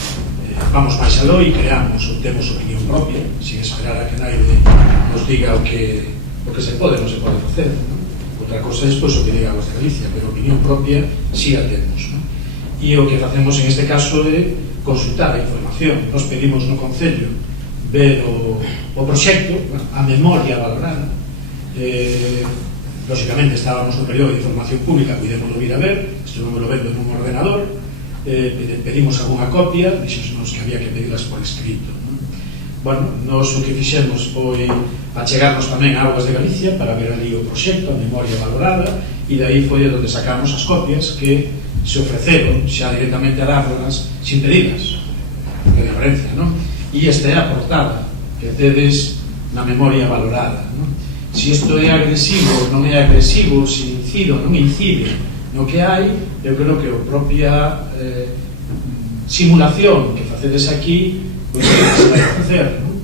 vamos máis aló e creamos ou temos opinión propia, sin esperar a que naide nos diga o que se pode ou non se pode facer, non? Outra cosa é o que diga Aguas de Galicia, pero opinión propia si a temos, non? E o que facemos en este caso é consultar a información. Nos pedimos no Concello ver o proxecto, a memoria valorada. Lógicamente estábamos no período de información pública, podemos vir a ver, estuvemos vendo en un ordenador, pedimos algunha copia, dixemos que había que pedirlas por escrito, non? Bueno, nos o que fixemos foi achegarnos tamén a Aguas de Galicia para ver ali o proxecto, a memoria valorada, e de aí foi onde sacamos as copias que se ofreceron xa directamente a dárnoslas sin pedidas, que diferencia, non? E esta é a portada que tedes na memoria valorada, non? Se isto é agresivo, non é agresivo, se incide ou non incide no que hai, eu creo que a propia simulación que facedes aquí, pois é que se vai facer, non?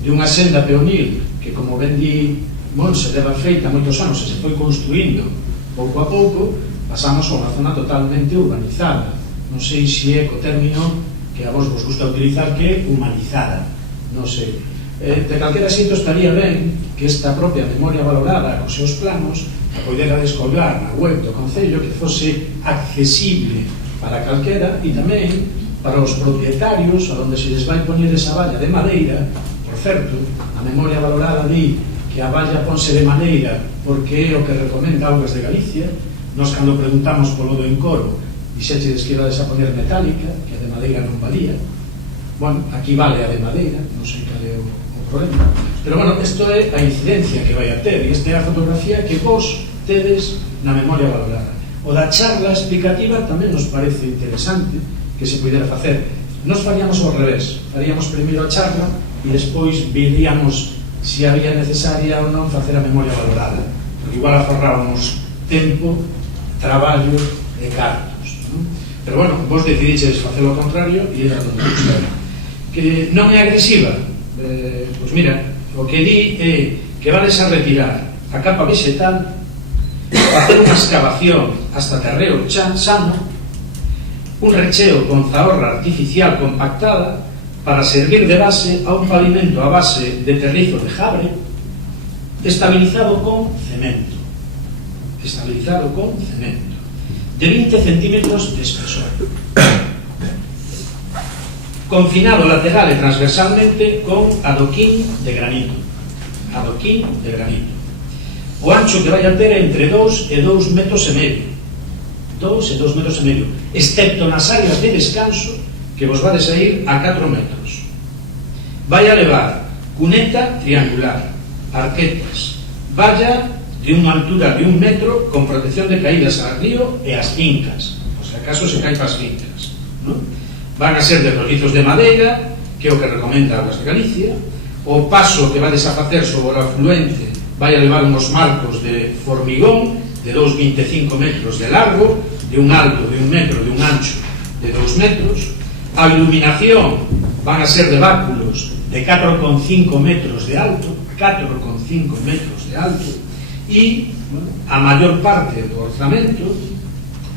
De unha senda peonil que, como ben di Monse, leva feita moitos anos e se foi construindo pouco a pouco, pasamos a unha zona totalmente urbanizada. Non sei se é co término que a vos gusta utilizar, que é humanizada, non sei. De calquera xeito estaría ben que esta propia memoria valorada cos seus planos a poidera descolgar na web do Concello, que fose accesible para calquera e tamén para os propietarios a onde se les vai poñer esa valla de madeira. Por certo, a memoria valorada di que a valla ponse de madeira porque é o que recomenda Augas de Galicia. Nos, cando preguntamos polo do encoro, dixechedes que ibades a poner metálica, que a de madeira non valía. Bueno, aquí vale a de madeira, non sei cal é o problema. Pero, bueno, isto é a incidencia que vai a ter, e esta é a fotografía que vos tedes na memoria valorada. O da charla explicativa tamén nos parece interesante que se pudera facer. Nos faríamos ao revés, faríamos primeiro a charla e despois viríamos se había necesaria ou non facer a memoria valorada, porque igual aforrábamos tempo, traballo e cartos, non? Pero, bueno, vos decidiches facer o contrario e era donde gustaría. Que non é agresiva, pois mira, o que di é que vades a retirar a capa vegetal, facer unha excavación hasta terreo sano, un recheo con zahorra artificial compactada para servir de base a un pavimento a base de terrizo de jabre estabilizado con cemento, de 20 centímetros de espesor, confinado lateral e transversalmente con adoquín de granito. O ancho que vai a ter entre 2 e 2 metros e medio, excepto nas áreas de descanso, que vos vades a ir a 4 metros. Vai a levar cuneta triangular, arquetas, valla de unha altura de 1 metro con protección de caídas ao río e as fincas, por se acaso se cae para as fincas, non? Van a ser de rolizos de madeira, que é o que recomenda Augas de Galicia. O paso que vades a facer sobre o afluente vai a levar uns marcos de formigón de 2,25 metros de largo, de un alto de 1 metro, de un ancho de 2 metros. A iluminación van a ser de báculos de 4,5 metros de alto, e a maior parte do orzamento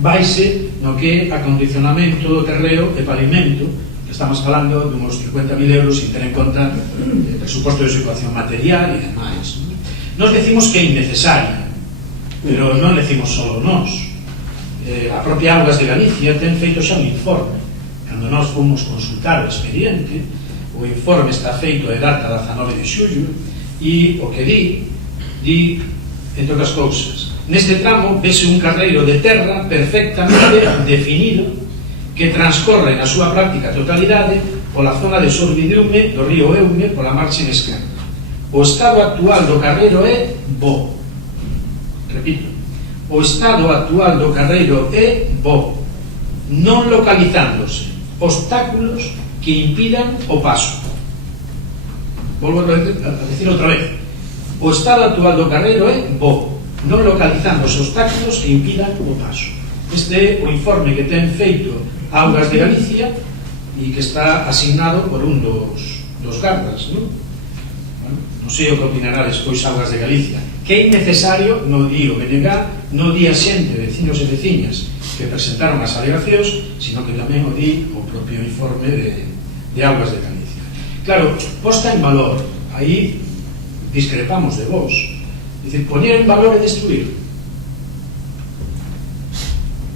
vaise no que é acondicionamento do terreo e pavimento, que estamos falando de uns 50.000 euros sin ter en conta o presuposto de situación material e demais. Nos decimos que é innecesaria, pero non decimos solo nós. A propia Augas de Galicia ten feito xa un informe. Cando nós fomos consultar o expediente, o informe está feito de data 19 de xullo, e o que di, entre outras cousas, neste tramo vese un carreiro de terra perfectamente definido que transcorre na súa práctica totalidade pola zona de sorbidume do río Eume pola marxen esquerda. O estado actual do carreiro é bo. Repito, o estado actual do carreiro é bo, non localizándose obstáculos que impidan o paso. Volvo a decir outra vez. O estado actual do carreiro é bo, non localizando os obstáculos que impidan o paso. Este é o informe que ten feito Augas de Galicia e que está asignado por un dos gardas, non? Non sei o que opinará despois Augas de Galicia, que é innecesario, non di o BNG, non di a xente, vecinos e veciñas que presentaron as alegacións, sino que tamén o di o propio informe de Augas de Galicia. Claro, posta en valor, aí discrepamos de vos. Dicir, poñer en valor e destruir.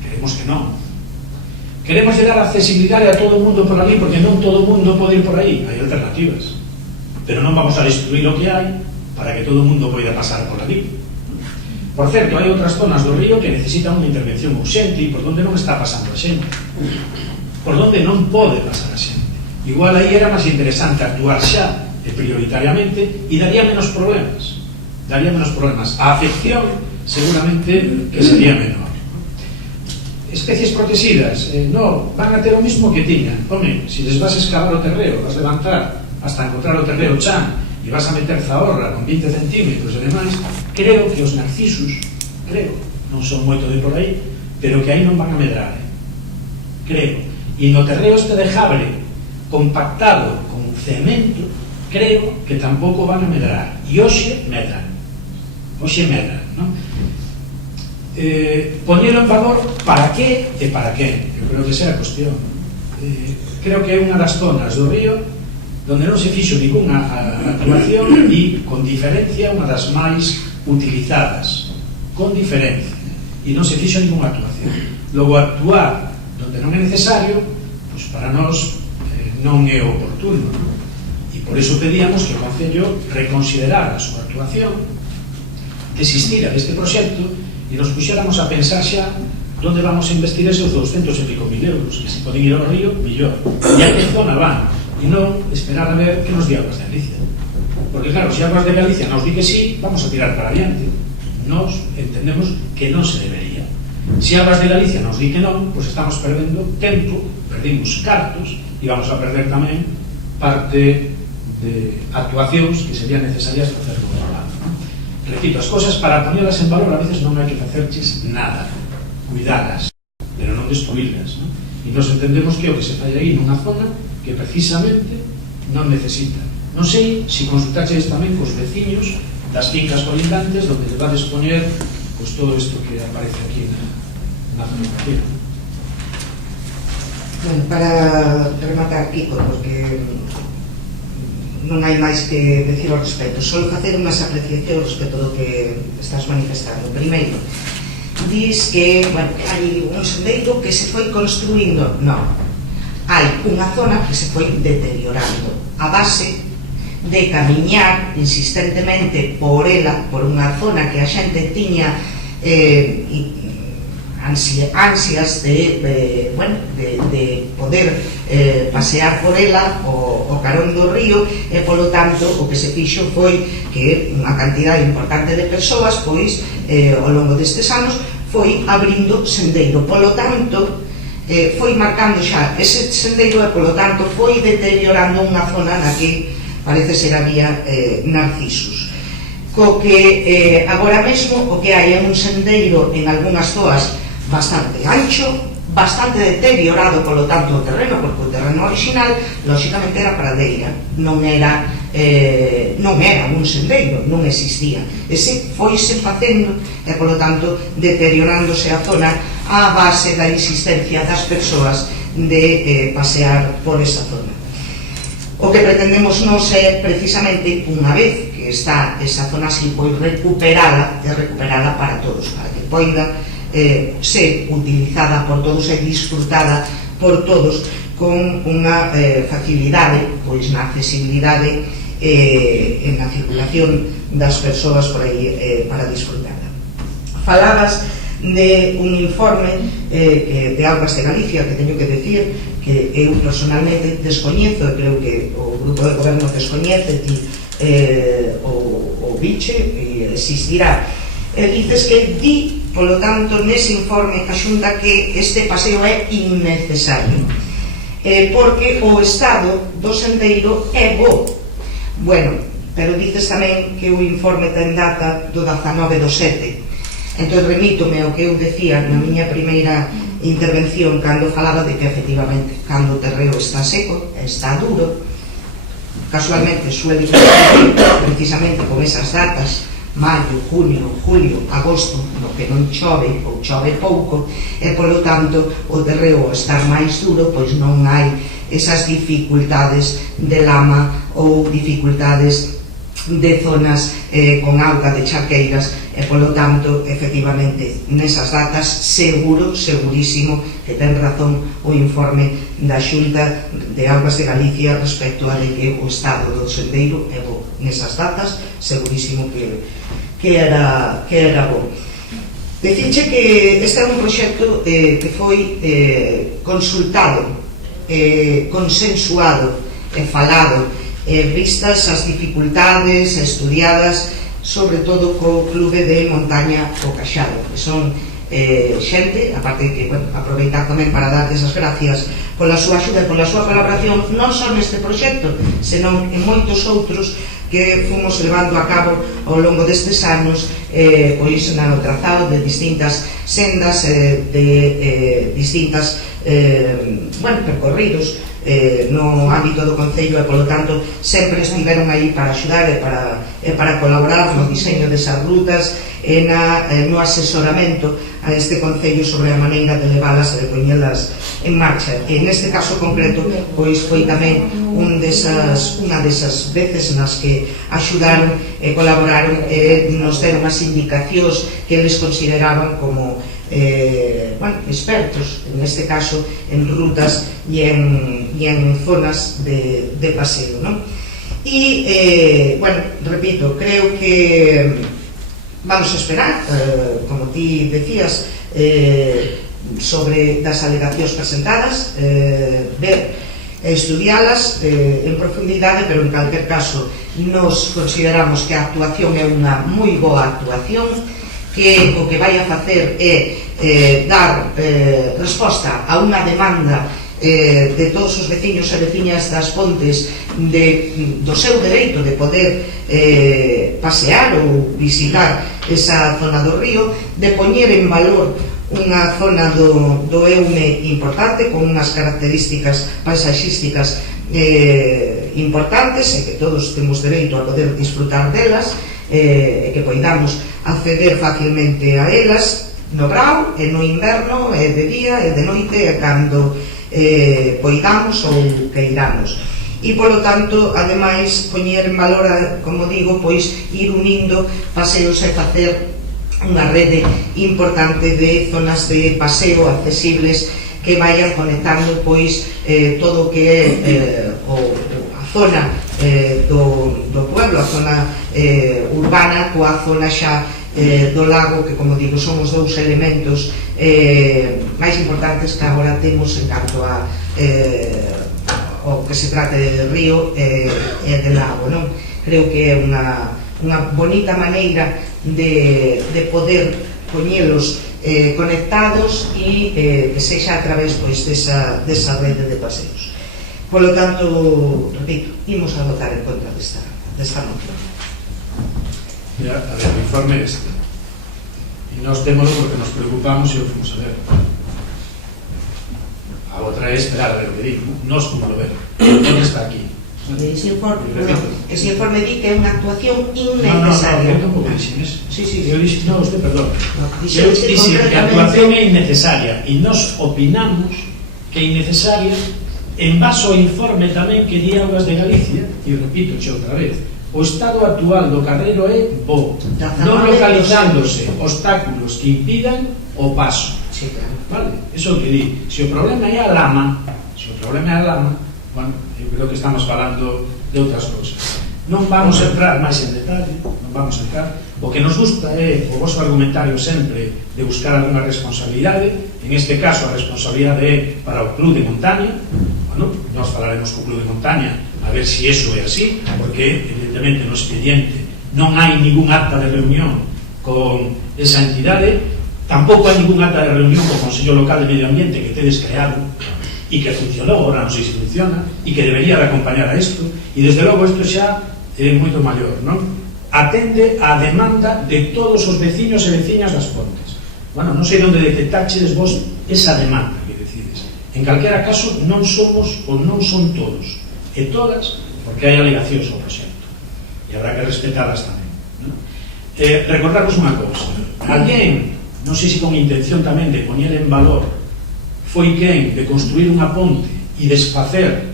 Queremos que non. Queremos dar accesibilidade a todo o mundo por ali, porque non todo o mundo pode ir por aí. Hai alternativas. Pero non vamos a destruir o que hai para que todo o mundo poida pasar por ali. Por certo, hai outras zonas do río que necesitan unha intervención urxente e por donde non está pasando a xente. Por donde non pode pasar a xente. Igual aí era máis interesante actuar xa e prioritariamente e daría menos problemas. A afección seguramente que sería menor. Especies protegidas, non, van a ter o mismo que tiñan. Home, se les vas a excavar o terreo, vas a levantar hasta encontrar o terreo chan e vas a meter zahorra con 20 centímetros e demais, creo que os narcisos, non son moito de por aí, pero que aí non van a medrar, creo. E no terreo este de Jable, compactado con cemento, creo que tampouco van a medrar. E hoxe medran, non? Poñelo en valor para que e para quen, eu creo que esa é a cuestión. Creo que é unha das zonas do río donde non se fixo ninguna actuación e, con diferencia, unha das máis utilizadas, con diferencia, e non se fixo ninguna actuación. Logo, actuar donde non é necesario, pois para nós non é oportuno, e por iso pedíamos que o Concello reconsiderara a súa actuación, desistira deste proxecto e nos puxéramos a pensar xa onde vamos a investir esos 200 e pico mil euros, que se poden ir ao río, millor, e a que zona van, e non esperar a ver que nos di Aguas de Galicia, porque claro, se Aguas de Galicia nos di que sí, vamos a tirar para adiante. Nos entendemos que non se debería. Se Aguas de Galicia nos di que non, pois estamos perdendo tempo, perdimos cartos, e vamos a perder tamén parte de actuacións que serían necesarias facer do outro lado. Repito, as cosas para poñelas en valor a veces non hai que facerches nada, cuidalas, pero non destruirlas, non? E nos entendemos que o que se fai aí nunha zona que precisamente non necesita. Non sei se consultaches tamén cos veciños das fincas colindantes donde le vades poñer pues, todo isto que aparece aquí na fotografía. Bueno, para rematar, Kiko, porque non hai máis que decir ao respecto, só facer unhas apreciacións respecto do que estás manifestando. Primeiro, dis que, bueno, hai un sendeiro que se foi construindo. Non, hai unha zona que se foi deteriorando a base de camiñar insistentemente por ela, por unha zona que a xente tiña ansias de poder pasear por ela o carón do río, e polo tanto o que se fixo foi que unha cantidade importante de persoas pois ao longo destes anos foi abrindo sendeiro, polo tanto foi marcando xa ese sendeiro e polo tanto foi deteriorando unha zona na que parece ser había narcisos, co que agora mesmo o que hai é un sendeiro en algunhas zoas bastante ancho, bastante deteriorado polo tanto o terreno, porque o terreno original lóxicamente era pradeira, non era un sendeiro, non existía. Ese foise facendo e polo tanto deteriorándose a zona a base da insistencia das persoas de pasear por esa zona. O que pretendemos nos é precisamente, unha vez que está esa zona así, pois recuperala para todos, para que poida ser utilizada por todos e disfrutada por todos con unha facilidade pois na accesibilidade e na circulación das persoas por aí para disfrutarla. Falabas de un informe de Aguas de Galicia, que teño que decir que eu personalmente descoñezo, e creo que o grupo de goberno descoñece o biche e existirá. Dices que di, polo tanto, nese informe a Xunta que este paseo é innecesario porque o estado do sendeiro é bo. Bueno, pero dices tamén que o informe ten data do 19/7. Entón remítome ao que eu decía na miña primeira intervención cando falaba de que efectivamente cando o terreo está seco, está duro, casualmente suele precisamente con esas datas, maio, junio, julio, agosto, no que non chove ou chove pouco, e polo tanto o terreo estar máis duro, pois non hai esas dificultades de lama ou dificultades de zonas con auga de charqueiras, e polo tanto efectivamente nesas datas segurísimo que ten razón o informe da Xunta de Aguas de Galicia respecto a de que o estado do sendeiro é bo. Nesas datas segurísimo que era bo. Dicirche que este é un proxecto que foi consultado, consensuado e falado, vistas as dificultades estudiadas sobre todo co Clube de Montaña O Caxado, que son xente, aparte que aproveitar tamén para darles as gracias pola súa axuda e pola súa colaboración non só neste proxecto, senón en moitos outros que fomos levando a cabo ao longo destes anos pois no trazado de distintas sendas de distintas percorridos no ámbito do Concello, e polo tanto sempre estiveron aí para axudar e para colaborar no diseño desas rutas e no asesoramento a este Concello sobre a maneira de leválas e de poñelas en marcha. E neste caso concreto pois foi tamén unha desas veces nas que axudaron e colaboraron e nos deron as indicacións que eles consideraban como expertos, en este caso en rutas e en zonas de paseo, ¿no? Y repito, creo que vamos a esperar, como ti decías, sobre das alegacións presentadas, ver estudialas en profundidade, pero en calquer caso nos consideramos que a actuación é unha moi boa actuación, que o que vai a facer é dar resposta a unha demanda de todos os veciños e veciñas das Pontes do seu dereito de poder pasear ou visitar esa zona do río, de poñer en valor unha zona do Eume importante, con unhas características paisaxísticas importantes e que todos temos dereito a poder disfrutar delas, e que poidamos acceder facilmente a elas no brao e no inverno, e de día e de noite, e cando poidamos ou queiramos. E polo tanto, ademais, poñer en valor, como digo, pois ir unindo paseos e facer unha rede importante de zonas de paseo accesibles que vayan conectando pois todo o que é a zona do pueblo, a zona urbana coa zona xa do lago, que, como digo, son os dous elementos máis importantes que agora temos en canto a o que se trate de río e de lago, non? Creo que é unha bonita maneira de poder poñelos conectados e que sexa a través pois desa rede de paseos. Por lo tanto, repito, imos a votar en contra desta moción. A ver, o informe este. E nós témolo porque nos preocupamos e o fomos a ver. A outra é esperar a ver o que digo. Nós como lo ver. Onde está aquí? Ese informe di que é unha actuación innecesaria. Non, eu tampouco dixen eso. Sí. Eu dixen, non, usted perdón. Eu dixen que a actuación é innecesaria e nós opinamos que é innecesaria en base ao informe tamén que di Augas de Galicia, e repito xe outra vez, o estado actual do carreiro é bo, non localizándose obstáculos que impidan o paso. Vale? Eso é o que di. Se o problema é a lama, bueno, eu creo que estamos falando de outras cousas. Non vamos a entrar máis en detalle, non vamos a entrar. O que nos gusta é o vosso argumentario sempre de buscar alguna responsabilidade. En este caso a responsabilidade é para o Club de Montaña. Bueno, nós falaremos co Club de Montaña a ver se iso é así, porque evidentemente no expediente non hai ningún acta de reunión con esa entidade, tampouco hai ningún acta de reunión co Consello Local de Medio Ambiente que tedes creado e que funcionou, ahora non sei se funciona, e que debería de acompañar a isto, e desde logo isto xa é moito maior, non? Atende á demanda de todos os veciños e veciñas das Pontes. Bueno, non sei onde detectaxedes vos esa demanda que decides. En calquera caso, non somos ou non son todos, e todas, porque hai alegacións ao proxecto, e habrá que respetalas tamén, non? Recordaros unha cousa, alguén, non sei se con intención tamén de poñer en valor, foi quen de construir unha ponte e desfacer,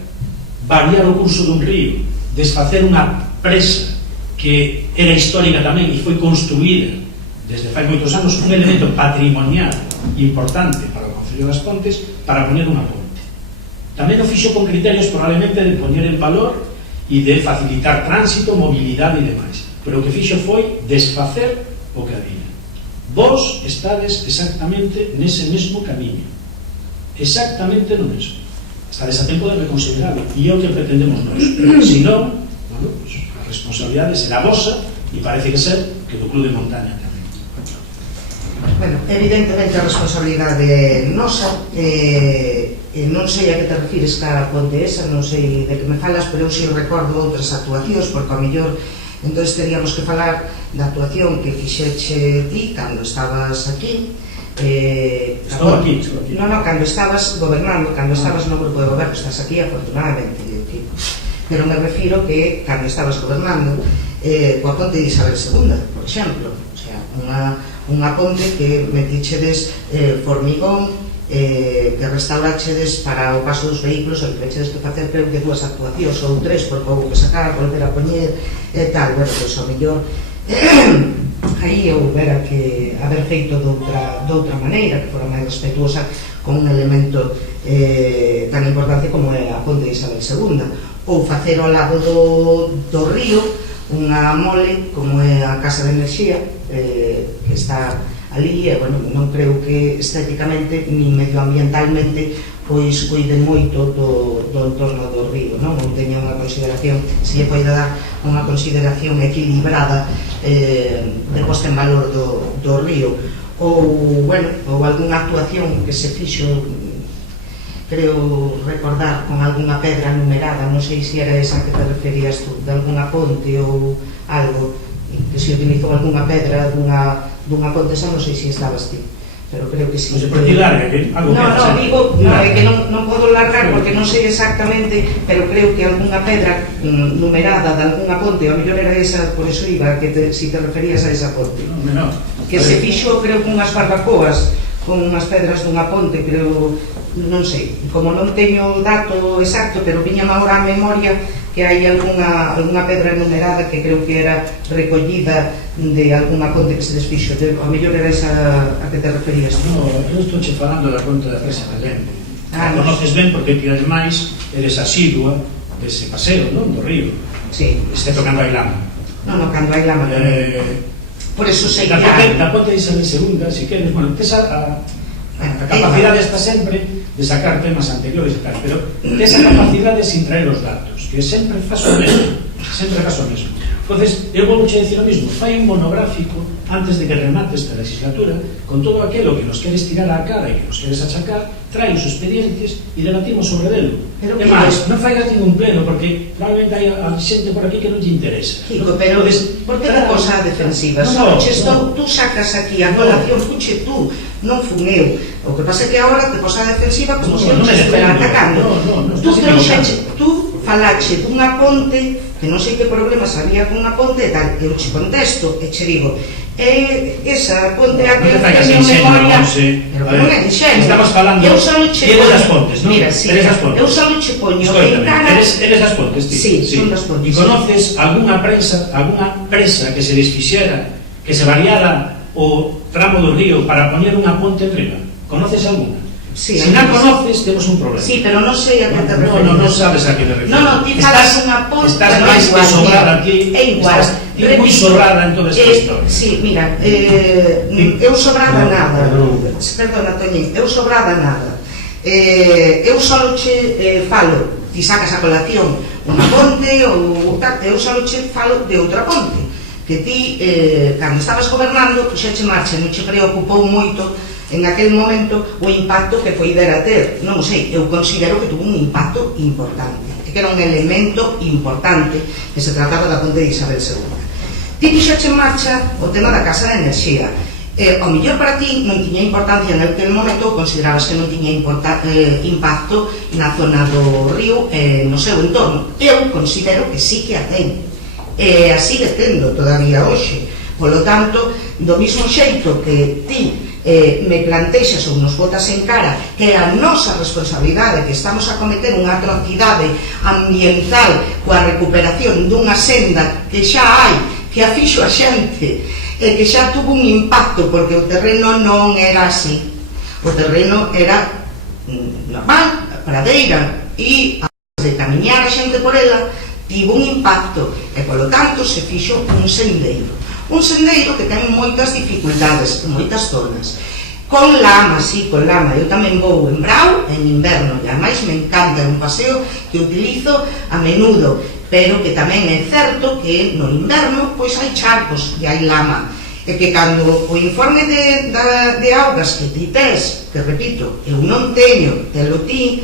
variar o curso dun río, desfacer unha presa que era histórica tamén e foi construída desde fai moitos anos, un elemento patrimonial importante para o Concello das Pontes, para poñer unha ponte. Tamén o fixo con criterios probablemente de poñer en valor e de facilitar tránsito, mobilidade e demais, pero o que fixo foi desfacer o que había. Vos estades exactamente nese mesmo camiño, exactamente no mesmo, estades a tempo de reconsiderarlo, e é o que pretendemos nós. Se non, bueno, pues, a responsabilidade será vosa, e parece que ser que do Club de Montaña tamén. Bueno, evidentemente a responsabilidade é nosa, non sei a que te refires ca ponte esa, non sei de que me falas, pero eu si recordo outras actuacións, porque ao mellor entón teríamos que falar da actuación que fixeche ti cando estabas aquí. Estou aquí. Non, cando estabas gobernando, cando estabas no grupo de goberno, estás aquí afortunadamente, pero me refiro que cando estabas gobernando coa ponte de Isabel II, por exemplo, o sea, unha ponte que metichedes formigón, que restaurachedes para o paso dos vehículos, o que tivechedes que facer creo que 2 actuacións ou 3, porque houve que sacar, volver a poñer e tal. Bueno, pois ao mellor aí houbera que haber feito de outra maneira, que fora máis respetuosa con un elemento tan importante como é a ponte de Isabel II, ou facer ao lado do río unha mole como é a Casa de Enerxía, que está ali, e, bueno, non creo que estéticamente ni medioambientalmente pois cuiden moito do entorno do río, non teña unha consideración, se lle pode dar unha consideración equilibrada de posta en valor do río, ou, bueno, ou algunha actuación que se fixo, creo recordar, con algunha pedra numerada, non sei se era esa que te referías tú, de algunha ponte ou algo, que se utilizou algunha pedra dunha ponte, esa non sei se estabas ti, pero creo que sí. Non se pode largar, algo que... Non, digo, é que non podo largar porque non sei exactamente, pero creo que algunha pedra numerada de algunha ponte, ao mellor era esa, por eso iba, que si te referías a esa ponte, que se fixo, creo, con unhas barbacoas, con unhas pedras dunha ponte, creo, non sei, como non teño o dato exacto, pero viñame agora a memoria que hai algunha pedra numerada que creo que era recollida de algunha ponte que se desfixo. A mellor era esa a que te referías. Non, eu estou che falando da ponte da Presa Callente. A conoces ben porque ti ademais eres asidua dese paseo, non? Do río. Sí. Excepto cando hai lama. Non, cando hai lama. Por eso sei que a ponte de Isabel II, se queres, bueno, tes a capacidade está sempre de sacar temas anteriores e tal, pero tes a capacidade sin traer os datos, que sempre faz o mesmo, Entonces, eu vou che dicir o mesmo, fai un monográfico antes de que remate esta legislatura, con todo aquilo que nos queres tirar á cara e que nos queres achacar, trae os expedientes e debatimos sobre delo. E máis, non faigas ningún pleno, porque probablemente hai a xente por aquí que non te interesa. Kiko, pero por que te cosa defensiva? Tú sacas aquí a colación, fuche tú, non fun eu. O que pasa é que agora te posa defensiva como se non se estuvera atacando. Tú falache dunha ponte que non sei que problemas había con unha ponte e tal, eu che contesto e che digo esa ponte a que teño memoria, pero non é inxenio, estamos falando eu só che poño das pontes, non? Mira, sí, eu só che poño en cara. Eres das pontes, ti? Sí, son das pontes. E conoces algunha presa que se desfixera, que se variara o tramo do río para poñer unha ponte enriba? Conoces alguna? Sí, si non conoces, temos un problema. Sí, pero non sei a que te referes. Non sabes a que me refiro. Non, ti falas unha ponte. Estás máis que sobrada aquí. É igual. Estás moi sobrada en toda esta historia. Sí, mira, eu sobrada nada. Perdona, Toñín, eu sobrada nada. Eu só che falo, ti sacas a colación unha ponte ou tal, eu só che falo de outra ponte. Que ti, cando estabas gobernando, puxeche marcha, non che preocupou moito en aquel momento o impacto que foi der a ter. Non sei, eu considero que tuvo un impacto importante, que era un elemento importante, que se trataba da ponte de Isabel II. Ti puxeche en marcha o tema da Casa de Enerxía. Ao mellor para ti non tiña importancia en aquel momento, considerabas que non tiña impacto na zona do río e no seu entorno. Eu considero que sí que a ten, e así de tendo todavía hoxe. Polo tanto, do mismo xeito que ti me plantexas ou nos botas en cara que é a nosa responsabilidade, que estamos a cometer unha atrocidade ambiental coa recuperación dunha senda que xa hai, que a fixo a xente e que xa tuvo un impacto, porque o terreno non era así, o terreno era normal, pradeira, e a de camiñar a xente por ela tivo un impacto e polo tanto se fixo un sendeiro que ten moitas dificultades, moitas zonas, con lama, sí, con lama. Eu tamén vou en brao en inverno e ademais me encanta, é un paseo que utilizo a menudo, pero que tamén é certo que no inverno pois hai charcos e hai lama E que cando o informe de augas que ti tes, que repito, eu non teño, telo ti,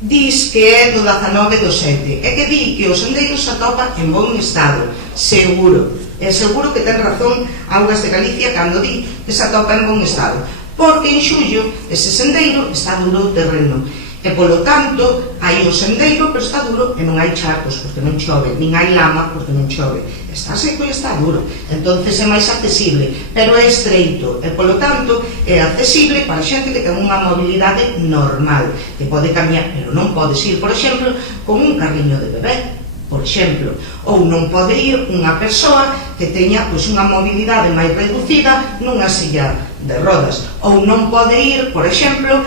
dis que é do 19/7, e que di que o sendeiro se atopa en bon estado, seguro. É seguro que ten razón Augas de Galicia cando di que se atopa en bon estado, porque en xullo ese sendeiro está duro o terreno. E polo tanto, hai o sendeiro pero está duro e non hai charcos porque non chove, nin hai lama porque non chove, está seco e está duro, entonces é máis accesible, pero é estreito e polo tanto é accesible para xente que ten unha mobilidade normal, que pode camiñar, pero non podes ir, por exemplo, con un carriño de bebé, por exemplo, ou non pode ir unha persoa que teña unha mobilidade máis reducida nunha silla de rodas, ou non pode ir, por exemplo,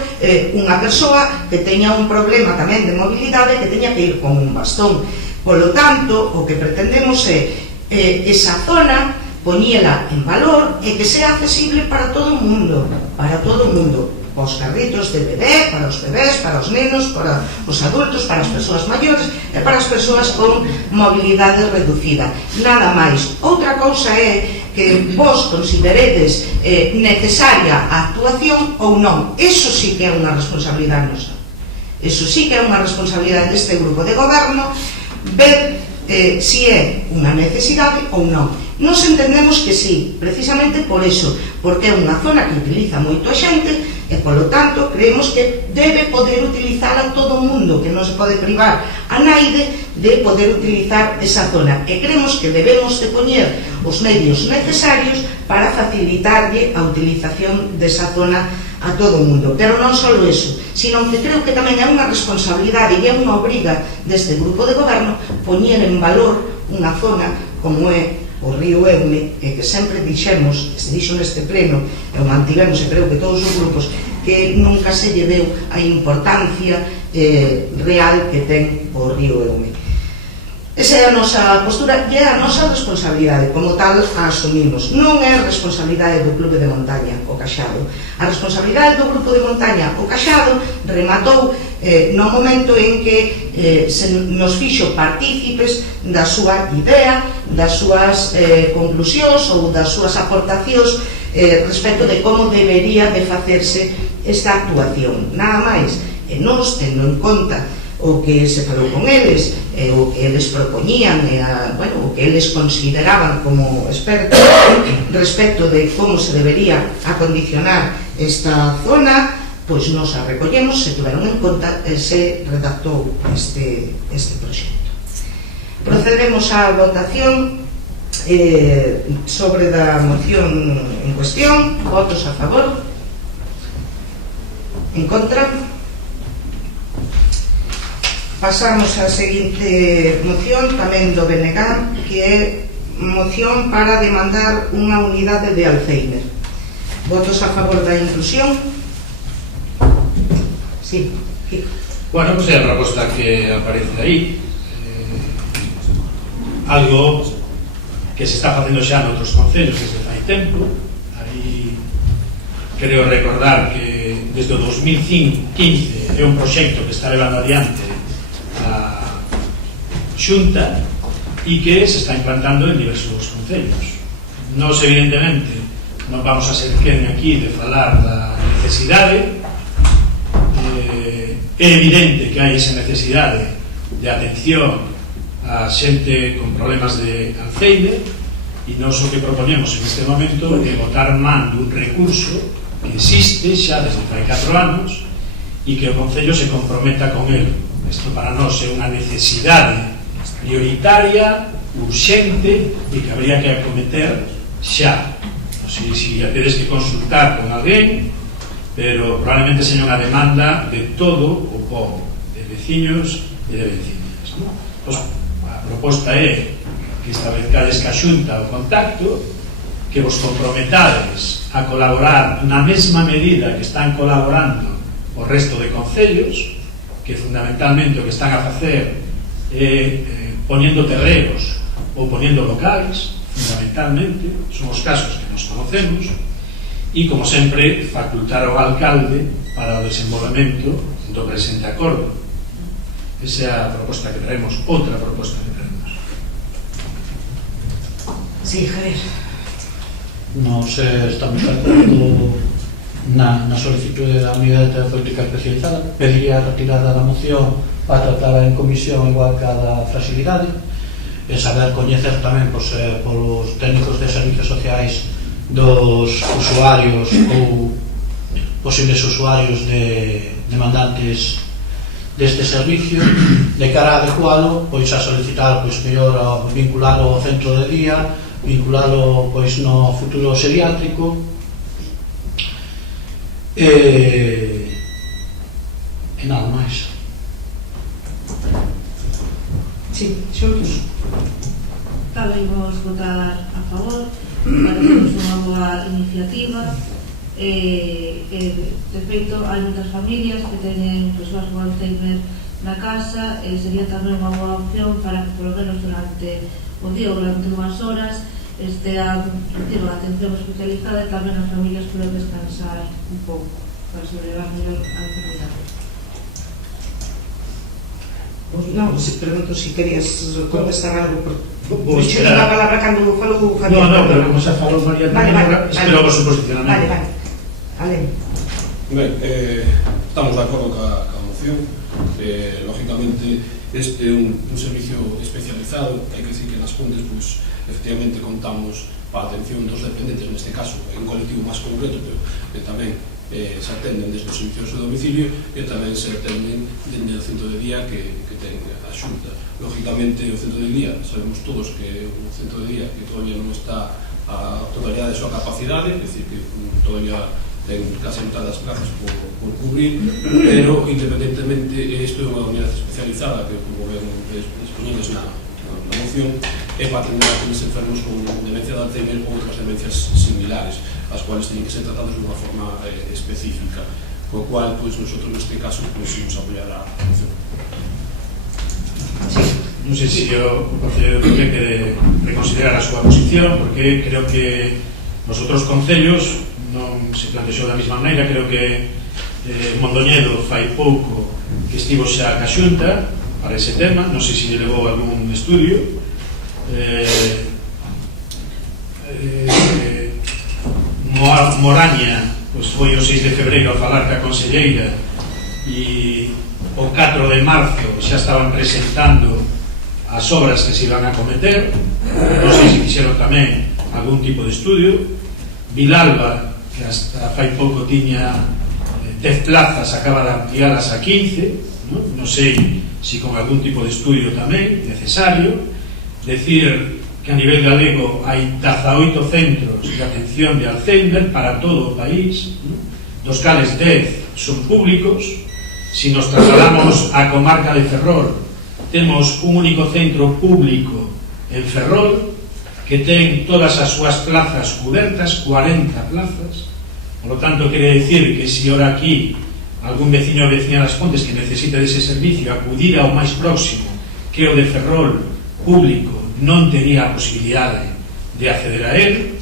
unha persoa que teña un problema tamén de mobilidade que teña que ir con un bastón. Polo tanto, o que pretendemos é esa zona poñela en valor e que sea accesible para todo o mundo, para todo o mundo, para os carritos de bebé, para os bebés, para os nenos, para os adultos, para as persoas maiores e para as persoas con mobilidade reducida. Nada máis. Outra cousa é que vos consideredes necesaria a actuación ou non. Eso sí que é unha responsabilidade nosa. Eso sí que é unha responsabilidade deste grupo de goberno ver si é unha necesidade ou non. Nos entendemos que sí, precisamente por eso, porque é unha zona que utiliza moito a xente e, polo tanto, creemos que debe poder utilizala todo o mundo, que non se pode privar a naide de poder utilizar esa zona. E creemos que debemos de poñer os medios necesarios para facilitarlle a utilización desa zona a todo o mundo. Pero non só eso, sino que creo que tamén é unha responsabilidade e é unha obriga deste grupo de goberno poñer en valor unha zona como é o río Eume, e que sempre dixemos, se dixo neste pleno, e o mantivemos, e creo que todos os grupos, que nunca se lle deu a importancia real que ten o río Eume. Esa é a nosa postura e é a nosa responsabilidade, como tal a asumimos. Non é a responsabilidade do Clube de Montaña, o Caxado. A responsabilidade do Grupo de Montaña, o Caxado, rematou no momento en que nos fixo partícipes da súa idea, das súas conclusións ou das súas aportacións respecto de como debería de facerse esta actuación. Nada máis, e nos, tendo en conta o que se falou con eles, o que eles propoñían, o que eles consideraban como expertos respecto de como se debería acondicionar esta zona, pois nos a recollemos, se tuveron en conta e se redactou este proxecto. Procedemos á votación sobre da moción en cuestión. Votos a favor, en contra. Pasamos á seguinte moción, tamén do BNG, que é moción para demandar unha unidade de Alzheimer. Votos a favor da inclusión? Sí. Bueno, pues é a proposta que aparece aí. Algo que se está facendo xa noutros concellos desde fai tempo. Aí creo recordar que desde o 2015 é un proxecto que está levando adiante a Xunta e que se está implantando en diversos concellos. Nos, evidentemente, non vamos a ser quen aquí de falar da necesidade. É evidente que hai esa necesidade de atención a xente con problemas de Alzheimer, e nós o que proponemos en este momento é botar man dun recurso que existe xa desde fai 4 anos e que o Concello se comprometa con el. Isto para nós é unha necesidade prioritaria, urxente, e que habría que acometer xa. Si a tedes que consultar con alguén, pero probablemente seña unha demanda de todo o povo, de veciños e de veciñas. Pois a proposta é que establezcades ca Xunta o contacto, que vos comprometades a colaborar na mesma medida que están colaborando o resto de concellos, que fundamentalmente o que están a facer é poniendo terreos ou poniendo locais, fundamentalmente, son os casos que nos conocemos, e, como sempre, facultar ao alcalde para o desenvolvemento do presente acordo. Esa é a proposta que traemos, outra proposta que traemos. Sí, Javier. Nos estamos de acordo na solicitude da Unidade Terapéutica Especializada. Pediría a retirada da moción para tratar en comisión igual que a da fragilidade, e saber coñecer tamén polos técnicos de servicios sociais dos usuarios ou posibles usuarios de demandantes deste servicio, de cara a adecualo, pois a solicitar mellor vinculado ao centro de día, vinculado pois no futuro seriátrico, e nada máis. Sí, xuntos. Tamén vamos votar a favor, parecemos unha boa iniciativa. De feito, hai moitas familias que teñen persoas con Alzheimer na casa, e sería tamén unha boa opción para que, polo menos durante o día ou durante unhas horas, estea a atención especializada, e tamén as familias poden descansar un pouco para sobrelevar mellor a enfermedade. Non, se pregunto se querías contestar algo por... VouXe esperar. a palabra cando falou Javier. No, pero como xa falou María Teresa, espero o seu posicionamento. Vale. Ale. Ben, estamos de acordo ca moción. Lógicamente, este é un servicio especializado. Hai que decir que nas Pontes, pues, efectivamente, contamos para a atención dos dependentes, neste caso, en un colectivo máis concreto, pero tamén se atenden desde os servicios de domicilio, e tamén se atenden dende o centro de día que ten a Xunta. Lógicamente, o centro de día, sabemos todos que é un centro de día que todavía non está a totalidade da súa capacidade, é dicir, que todavía ten casi mitad das plazas por cubrir, pero independentemente isto é unha unidade especializada que o goberno expoñedes na moción, é para atender a aqueles enfermos con demencia de Alzheimer ou outras demencias similares, as cuales teñen que ser tratados de unha forma específica, co cual, pues, nosotros neste caso imos apoiar a moción. Non sei se o Concello de PP quere reconsiderar a súa posición, porque creo que nos outros concellos non se plantexou da mesma maneira. Creo que Mondoñedo fai pouco que estivo xa ca Xunta para ese tema, non sei se lle levou algún estudio. Moraña, pois foi o 6 de febreiro a falar ca conselleira, e o 4 de marzo xa estaban presentando as obras que se iban a cometer. Non sei se fixeron tamén algún tipo de estudio. Vilalba, que hasta fai pouco tiña 10 plazas, acaba de amplialas a 15, non sei se con algún tipo de estudio tamén necesario. Decir que a nivel galego hai 18 centros de atención de Alzheimer para todo o país, dos cales 10 son públicos. Si nos trasladamos á comarca de Ferrol, temos un único centro público en Ferrol que ten todas as súas plazas cubertas, 40 plazas. Por lo tanto, quere decir que se ora aquí algún veciño ou veciña das Pontes que necesita dese servicio acudir ao máis próximo, que o de Ferrol público, non tería a posibilidade de acceder a él.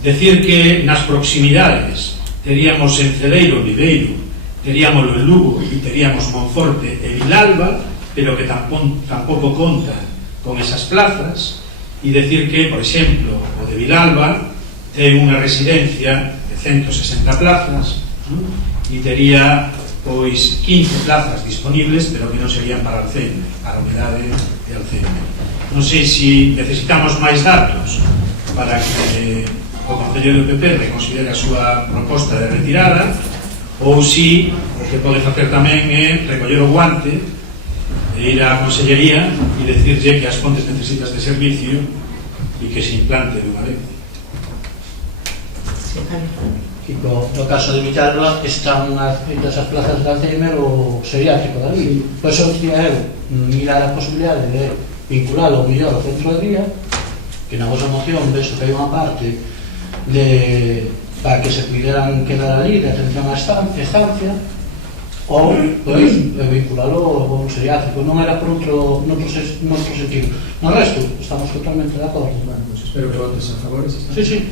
Decir que nas proximidades teríamos en Celeiro, Viveiro, teríamos en Lugo e teríamos Monforte e Vilalba, pero que tampouco conta con esas plazas. E decir que, por exemplo, o de Vilalba ten unha residencia de 160 plazas, e tería pois 15 plazas disponibles, pero que non serían para Alzheimer, para a unidade de Alzheimer. Non sei se necesitamos máis datos para que o Concello do PP reconsidere a súa proposta de retirada, ou se o que pode facer tamén é recoller o guante e ir á Consellería e decirlle que as Pontes necesita este servicio e que se implante de unha vez. No caso de Villalba están esas plazas de Alzheimer o seriátrico da vida. Por eso quería eu mirar a posibilidade de vincular o mellor ao centro de día, que na vosa moción ves que hai unha parte para que se pudieran quedar ali de atención á estancia, ou pois vincularlo ao seriátrico. Non era por outro sentido. No resto estamos totalmente de acordo. Espero que votes a favor. Sí.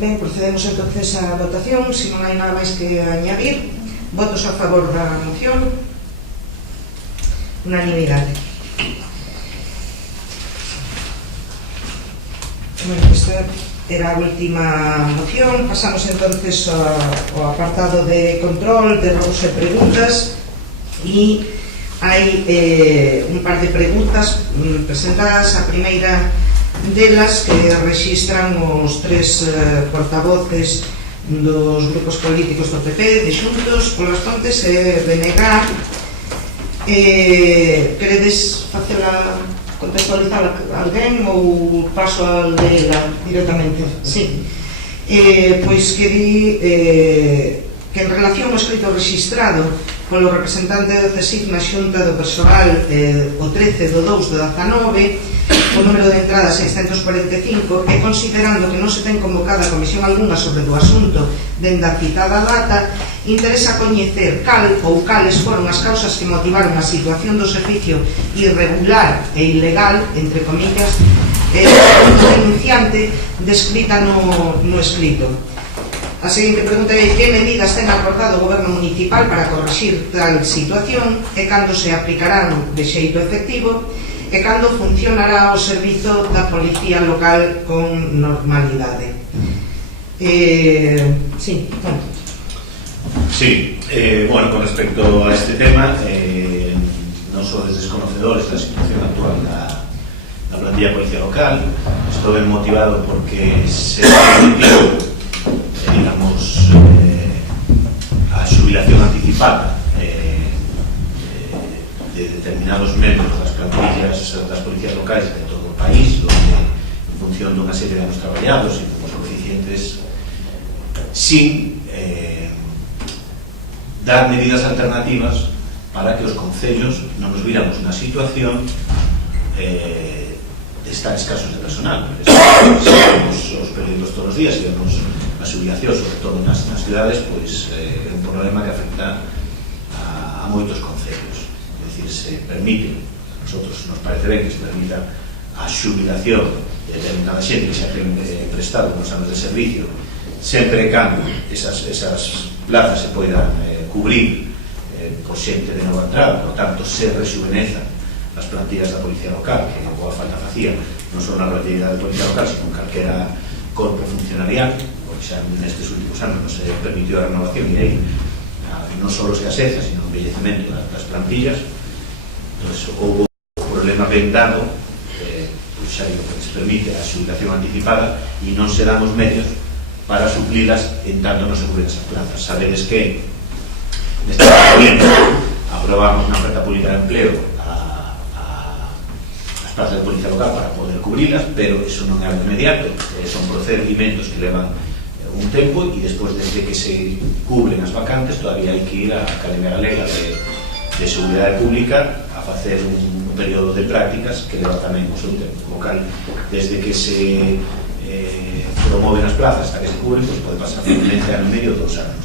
Ben, procedemos entonces a votación. Se non hai nada máis que añadir, votos a favor da moción. Unanimidade. Bueno, esta era a última moción. Pasamos entonces ao apartado de control, de robos e preguntas, e hai un par de preguntas presentadas. A primeira delas que registran os tres portavoces dos grupos políticos do PP, de Xuntos, Polas Pontes e BNG. Queredes facela, contextualizar a alguén ou paso a leela directamente? Sí. Pois que di que en relación ao escrito registrado polo representante do CSIC na Xunta do Persoal o 13 do 2 do 19, o número de entrada 645, e considerando que non se ten convocada comisión alguna sobre o asunto dende a citada data, interesa coñecer cal ou cales foron as causas que motivaron a situación do servicio irregular e ilegal, entre comillas, do denunciante descrita no escrito. A seguinte pregunta é: que medidas ten acordado o Goberno Municipal para corrixir tal situación, e cando se aplicarán de xeito efectivo, e cando funcionará o servizo da Policía Local con normalidade? Sí, bueno. Sí, bueno, con respecto a este tema, non sodes desconocedores da situación actual da plantilla de Policía Local. Estou ben motivado porque se permitido, digamos, a xubilación anticipada de determinados membros das plantillas das policías locais de todo o país, donde en función dunha serie de anos traballados e dos coeficientes, sin dar medidas alternativas para que os concellos non nos viramos na situación de estar escasos de personal. Os periódicos todos os días e vemos a xubilación, sobre todo nas cidades, pois é un problema que afecta a moitos concellos. É dicir, se permite, a nosotros nos parece ben que se permita a xubilación de determinada xente que se ha prestado nos anos de servicio, sempre e cando esas plazas se poidan cubrir por xente de nova entrada, por tanto se rexuvenezan as plantillas da Policía Local, que boa falta facía non só na plantilla da Policía Local, sino en calquera corpo funcionarial, porque xa nestes últimos anos non se permitió a renovación e aí non só se aseza, sino o embellecemento das plantillas. Entón, houve un problema ben dado, pois xa digo, que se permite a xubilación anticipada e non se dan os medios para suplilas en tanto non se cubren esas plazas. Sabedes que neste momento aprobamos unha oferta pública de empleo as plazas de Policía Local para poder cubrilas, pero eso non é algo inmediato, son procedimentos que levan un tempo e despois desde que se cubren as vacantes todavía hai que ir á Academia Galega de Seguridade Pública a facer un período de prácticas que leva tamén o seu tempo, co cal desde que se promoven as plazas hasta que se cubren, pois pode pasar finalmente ano e medio ou 2 anos.